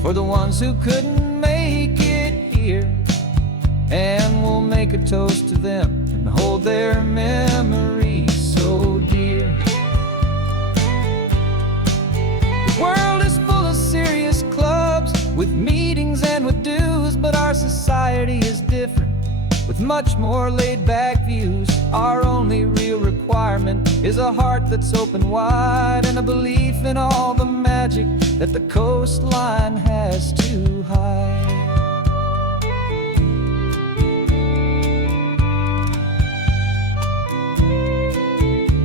for the ones who couldn't make it here, and we'll make a toast to them and hold their memories so dear. The world is full of serious clubs with meetings and with dues, but our society is different with much more laid-back views. Our only real requirement is a heart that's open wide and a belief in all the magic that the coastline has to hide.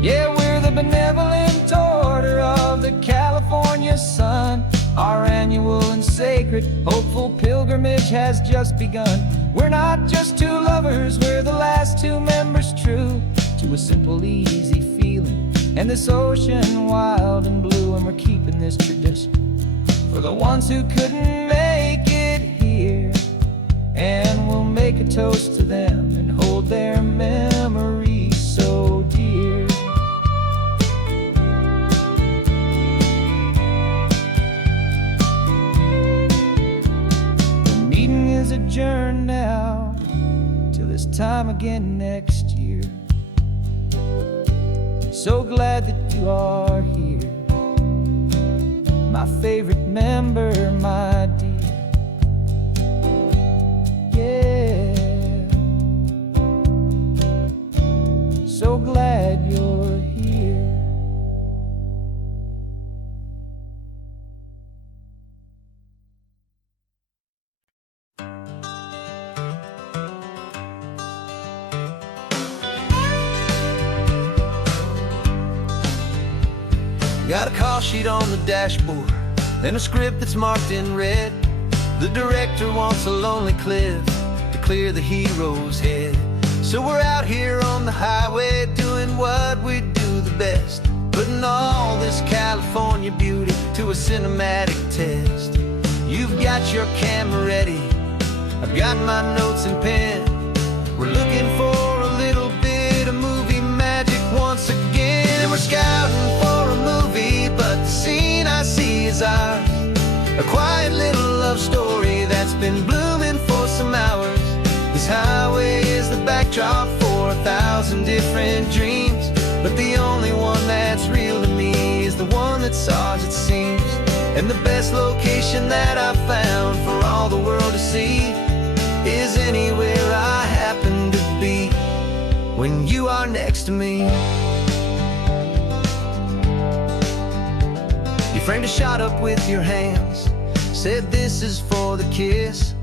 Yeah, we're the benevolent order of the California sun. Our annual and sacred hopeful pilgrimage has just begun. We're not just two lovers, we're the last two members true to a simple, easy feeling and this ocean wild and blue. And we're keeping this tradition for the ones who couldn't make it here, and we'll make a toast to them and hold their memories so dear. The meeting is adjourned now till this time again next year. So glad that you are here, my favorite member, my dear. Yeah, so glad you're here. Got a call sheet on the dashboard and a script that's marked in red. The director wants a lonely cliff to clear the hero's head. So we're out here on the highway doing what we do the best, putting all this California beauty to a cinematic test. You've got your camera ready, I've got my notes and pen. We're looking for a little bit of movie magic once again. And we're scouting for a movie, but the scene I see is ours. A quiet little love story that's been blooming for some hours. This highway is the backdrop for 1,000 And the best location that I found for all the world to see is anywhere I happen to be when you are next to me. You framed a shot up with your hands, said this is for the kiss,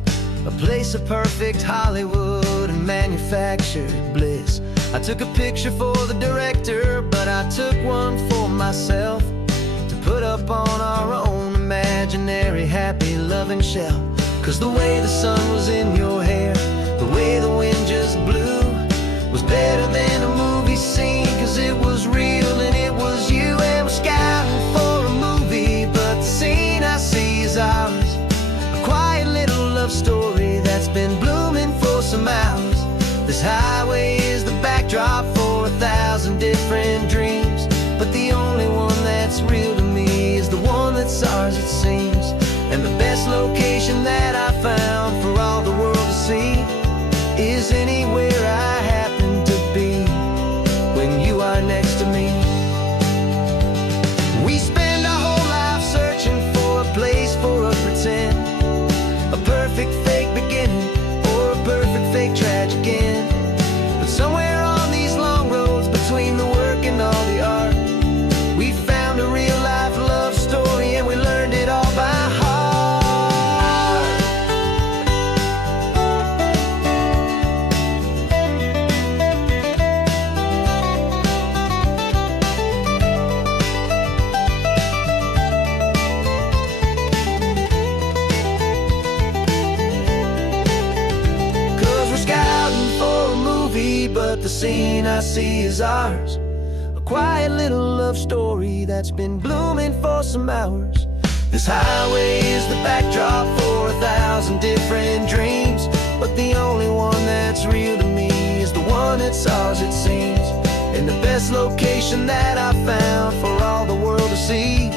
a place of perfect Hollywood and manufactured bliss. I took a picture for the director, but I took one for myself to put up on our own imaginary happy loving shelf. 'Cause the way the sun was in your hair, the way the wind just blew, was better than a movie scene. 'Cause it was real and it was you, and we're scouting for a movie, but the scene I see is ours. A quiet little love story that's been blooming for some hours. This highway is the backdrop for 1,000 different dreams, but the only one that's real to me is the one that's ours, it seems. And the best location that I found for all the world to see is anywhere I happen to be when you are next to me. We spend our whole life searching for a place for a pretend, a perfect fake beginning or a perfect fake tragic end. But somewhere on these long roads between the work and all the art, we found a real life love story, and we learned it all by heart. 'Cause we're scouting for a movie, but the scene I see is ours. A quiet little love story that's been blooming for some hours. This highway is the backdrop for 1,000 different dreams, but the only one that's real to me is the one that's ours, it seems. And the best location that I found for all the world to see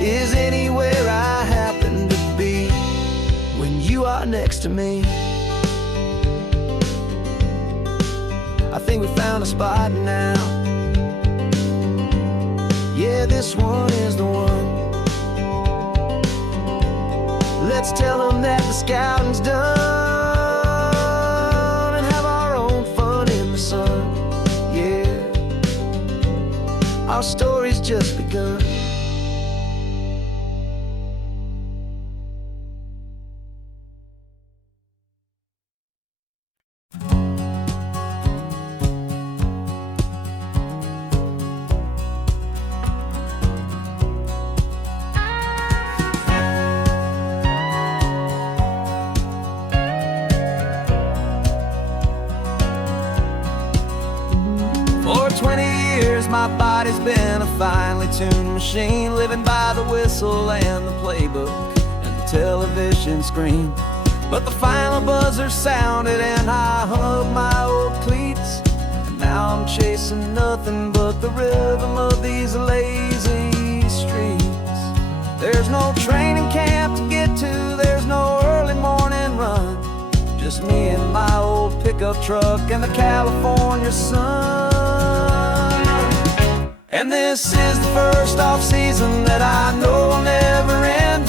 is anywhere I happen to be when you are next to me. I think we found a spot now. Yeah, this one is the one. Let's tell them that the scouting's done and have our own fun in the sun. Yeah, our story's just begun. For 20 years my body's been a finely tuned machine, living by the whistle and the playbook and the television screen. But the final buzzer sounded and I hung up my old cleats, and now I'm chasing nothing but the rhythm of these lazy streets. There's no training camp to get to, there's no early morning run, just me and my old pickup truck and the California sun. And this is the first off-season that I know will never end.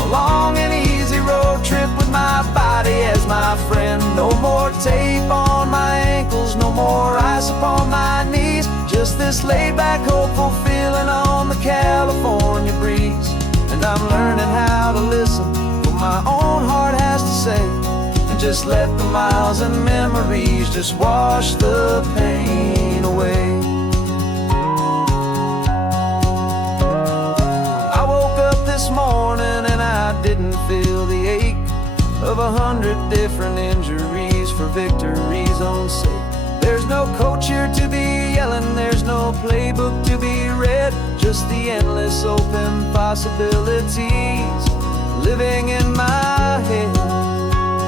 A long and easy road trip with my body as my friend. No more tape on my ankles, no more ice upon my knees, just this laid-back, hopeful feeling on the California breeze. And I'm learning how to listen to what my own heart has to say, and just let the miles and memories just wash the pain away. This morning and I didn't feel the ache of 100 different injuries for victory's own sake. There's no coach here to be yelling, there's no playbook to be read, just the endless open possibilities living in my head.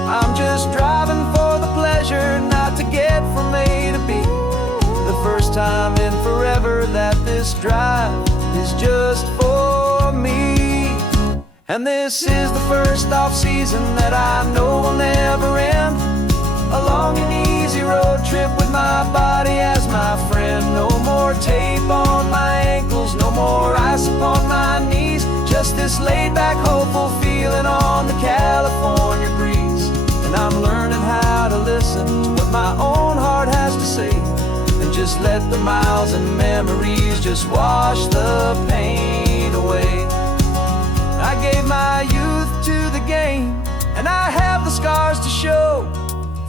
I'm just driving for the pleasure, not to get from A to B. The first time in forever that this drive is just for me. And this is the first off-season that I know will never end. A long and easy road trip with my body as my friend. No more tape on my ankles, no more ice upon my knees, just this laid-back, hopeful feeling on the California breeze. And I'm learning how to listen to what my own heart has to say, and just let the miles and memories just wash the pain away. I gave my youth to the game, and I have the scars to show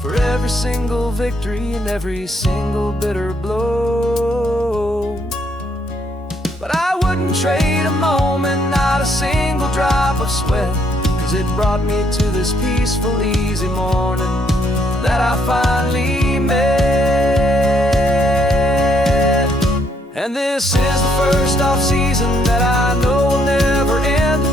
for every single victory and every single bitter blow. But I wouldn't trade a moment, not a single drop of sweat, 'cause it brought me to this peaceful, easy morning that I finally met. And this is the first off-season that I know will never end.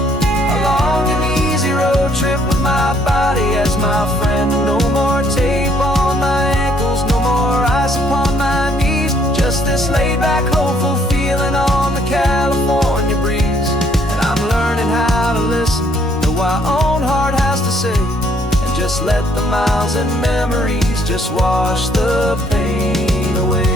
A long and easy road trip with my body as my friend. No more tape on my ankles, no more ice upon my knees. Just this laid-back, hopeful feeling on the California breeze. And I'm learning how to listen to what my own heart has to say, and just let the miles and memories just wash the pain away.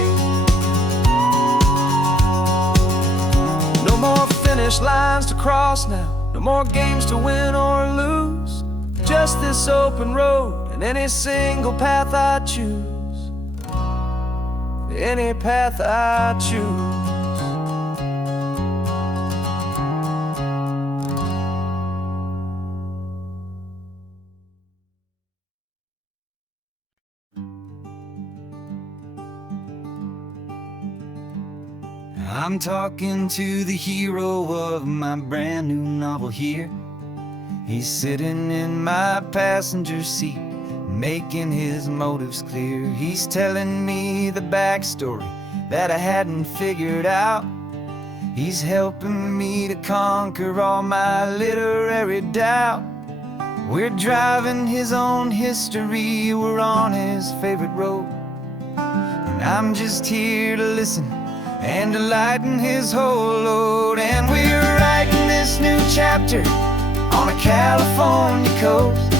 No more finish lines to cross now, no more games to win or lose. Just this open road and any single path I choose. Any path I choose. I'm talking to the hero of my brand new novel here. He's sitting in my passenger seat, making his motives clear. He's telling me the backstory that I hadn't figured out. He's helping me to conquer all my literary doubt. We're driving his own history, we're on his favorite road, and I'm just here to listen and to lighten his whole load. And we're writing this new chapter on a California coast,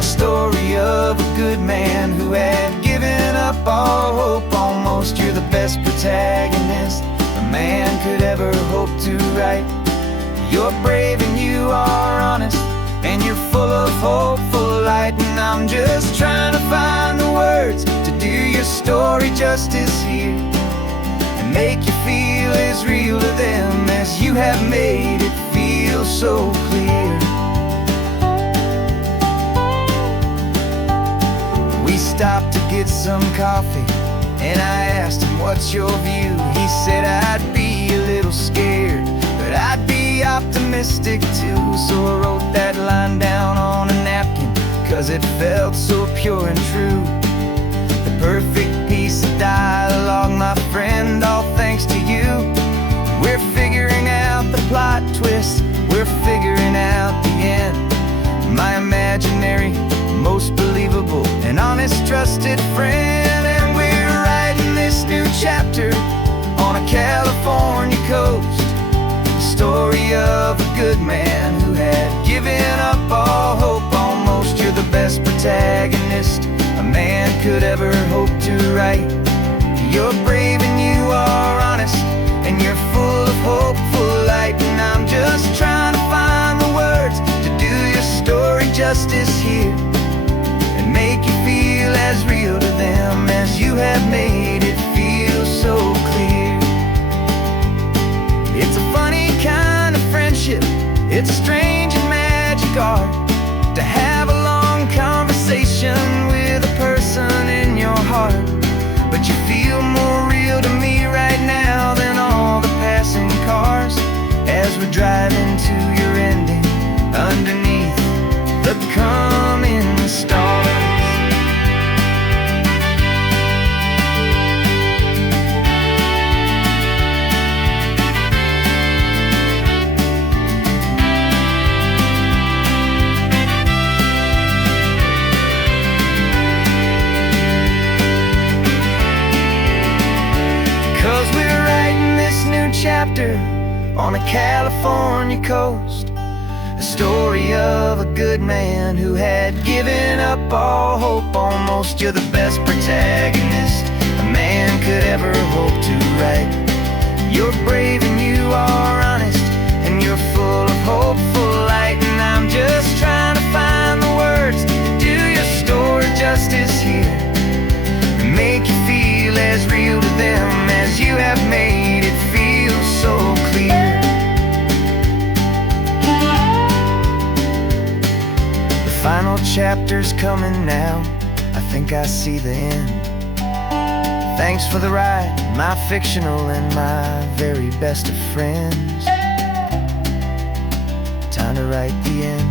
a story of a good man who had given up all hope almost. You're the best protagonist a man could ever hope to write. You're brave and you are honest, and you're full of hopeful light. And I'm just trying to find the words to do your story justice here, make you feel as real to them as you have made it feel so clear. We stopped to get some coffee, and I asked him, what's your view? He said, I'd be a little scared, but I'd be optimistic too. So I wrote that line down on a napkin, 'cause it felt so pure and true. The perfect piece of dialogue, my friend, all thanks to you. We're figuring out the plot twist, we're figuring out the end. My imaginary, most believable and honest trusted friend. And we're writing this new chapter on a California coast, the story of a good man who had given up all hope almost. You're the best protagonist a man could ever hope to write. You're brave and you are honest, and you're full of hopeful light. And I'm just trying to find the words to do your story justice here, and make you feel as real to them as you have made it feel so clear. It's a funny kind of friendship, it's strange and magic art to have a long conversation with a person in your heart. But you feel more real to me right now than all the passing cars, as we're driving to your ending underneath the coming stars. Chapter on a California coast, a story of a good man who had given up all hope almost. You're the best protagonist a man could ever hope to write. You're brave and you are honest, and you're are full of hopeful light, and I'm just trying to find the words to do your story justice here, and make you feel as real to them as you have made it feel so clear. The final chapter's coming now, I think I see the end. Thanks for the ride, my fictional and my very best of friends. Time to write the end.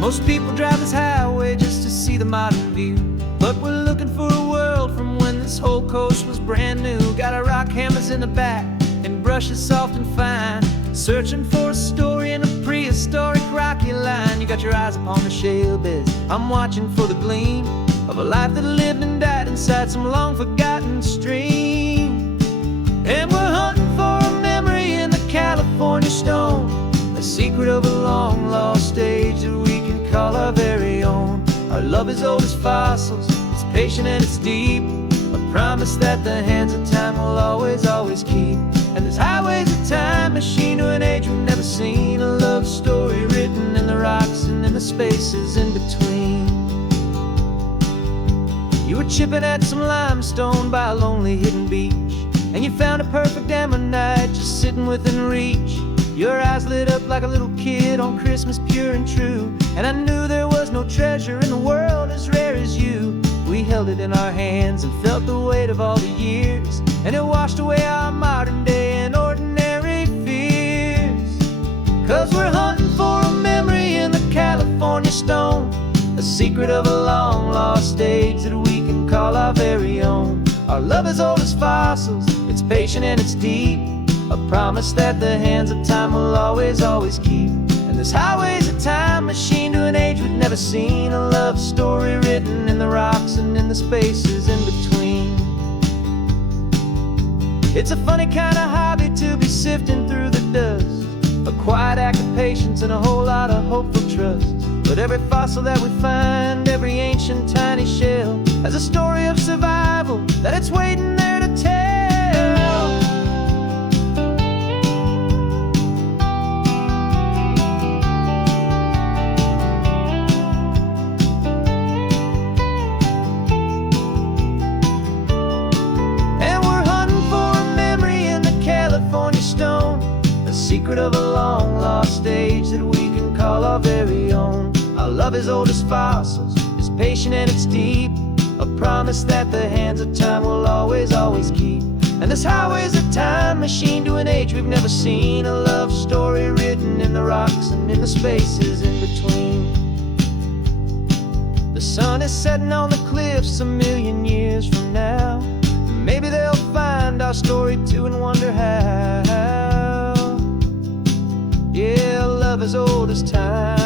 Most people drive this highway just to see the modern view, but we're looking for a world from when this whole coast was brand new. Got our rock hammers in the back and brushes soft and fine, searching for a story in a prehistoric rocky line. You got your eyes upon the shale beds, I'm watching for the gleam of a life that lived and died inside some long forgotten stream. And we're hunting for a memory in the California stone, a secret of a long lost age that we can call our very own. Our love is old as fossils, it's patient and it's deep, a promise that the hands of time will always, always keep. And this highway's a time machine to an age we've never seen, a love story written in the rocks and in the spaces in between. You were chipping at some limestone by a lonely hidden beach, and you found a perfect ammonite just sitting within reach. Your eyes lit up like a little kid on Christmas, pure and true, and I knew there was no treasure in the world as rare as you. We held it in our hands and felt the weight of all the years, and it washed away our modern day and ordinary fears. 'Cause we're hunting for a memory in the California stone, a secret of a long lost age that we can call our very own. Our love is old as fossils, it's patient and it's deep, a promise that the hands of time will always, always keep. And this highway's a time machine to an age we've never seen, a love story written in the rocks and in the spaces in between. It's a funny kind of hobby to be sifting through the dust, a quiet act of patience and a whole lot of hopeful trust. But every fossil that we find, every ancient tiny shell, has a story of survival that it's waiting there to tell. Secret of a long lost age that we can call our very own. Our love is old as fossils, it's patient and it's deep, a promise that the hands of time will always, always keep. And this highway's a time machine to an age we've never seen, a love story written in the rocks and in the spaces in between. The sun is setting on the cliffs a million years from now, maybe they'll find our story too and wonder how. Yeah, love as old as time.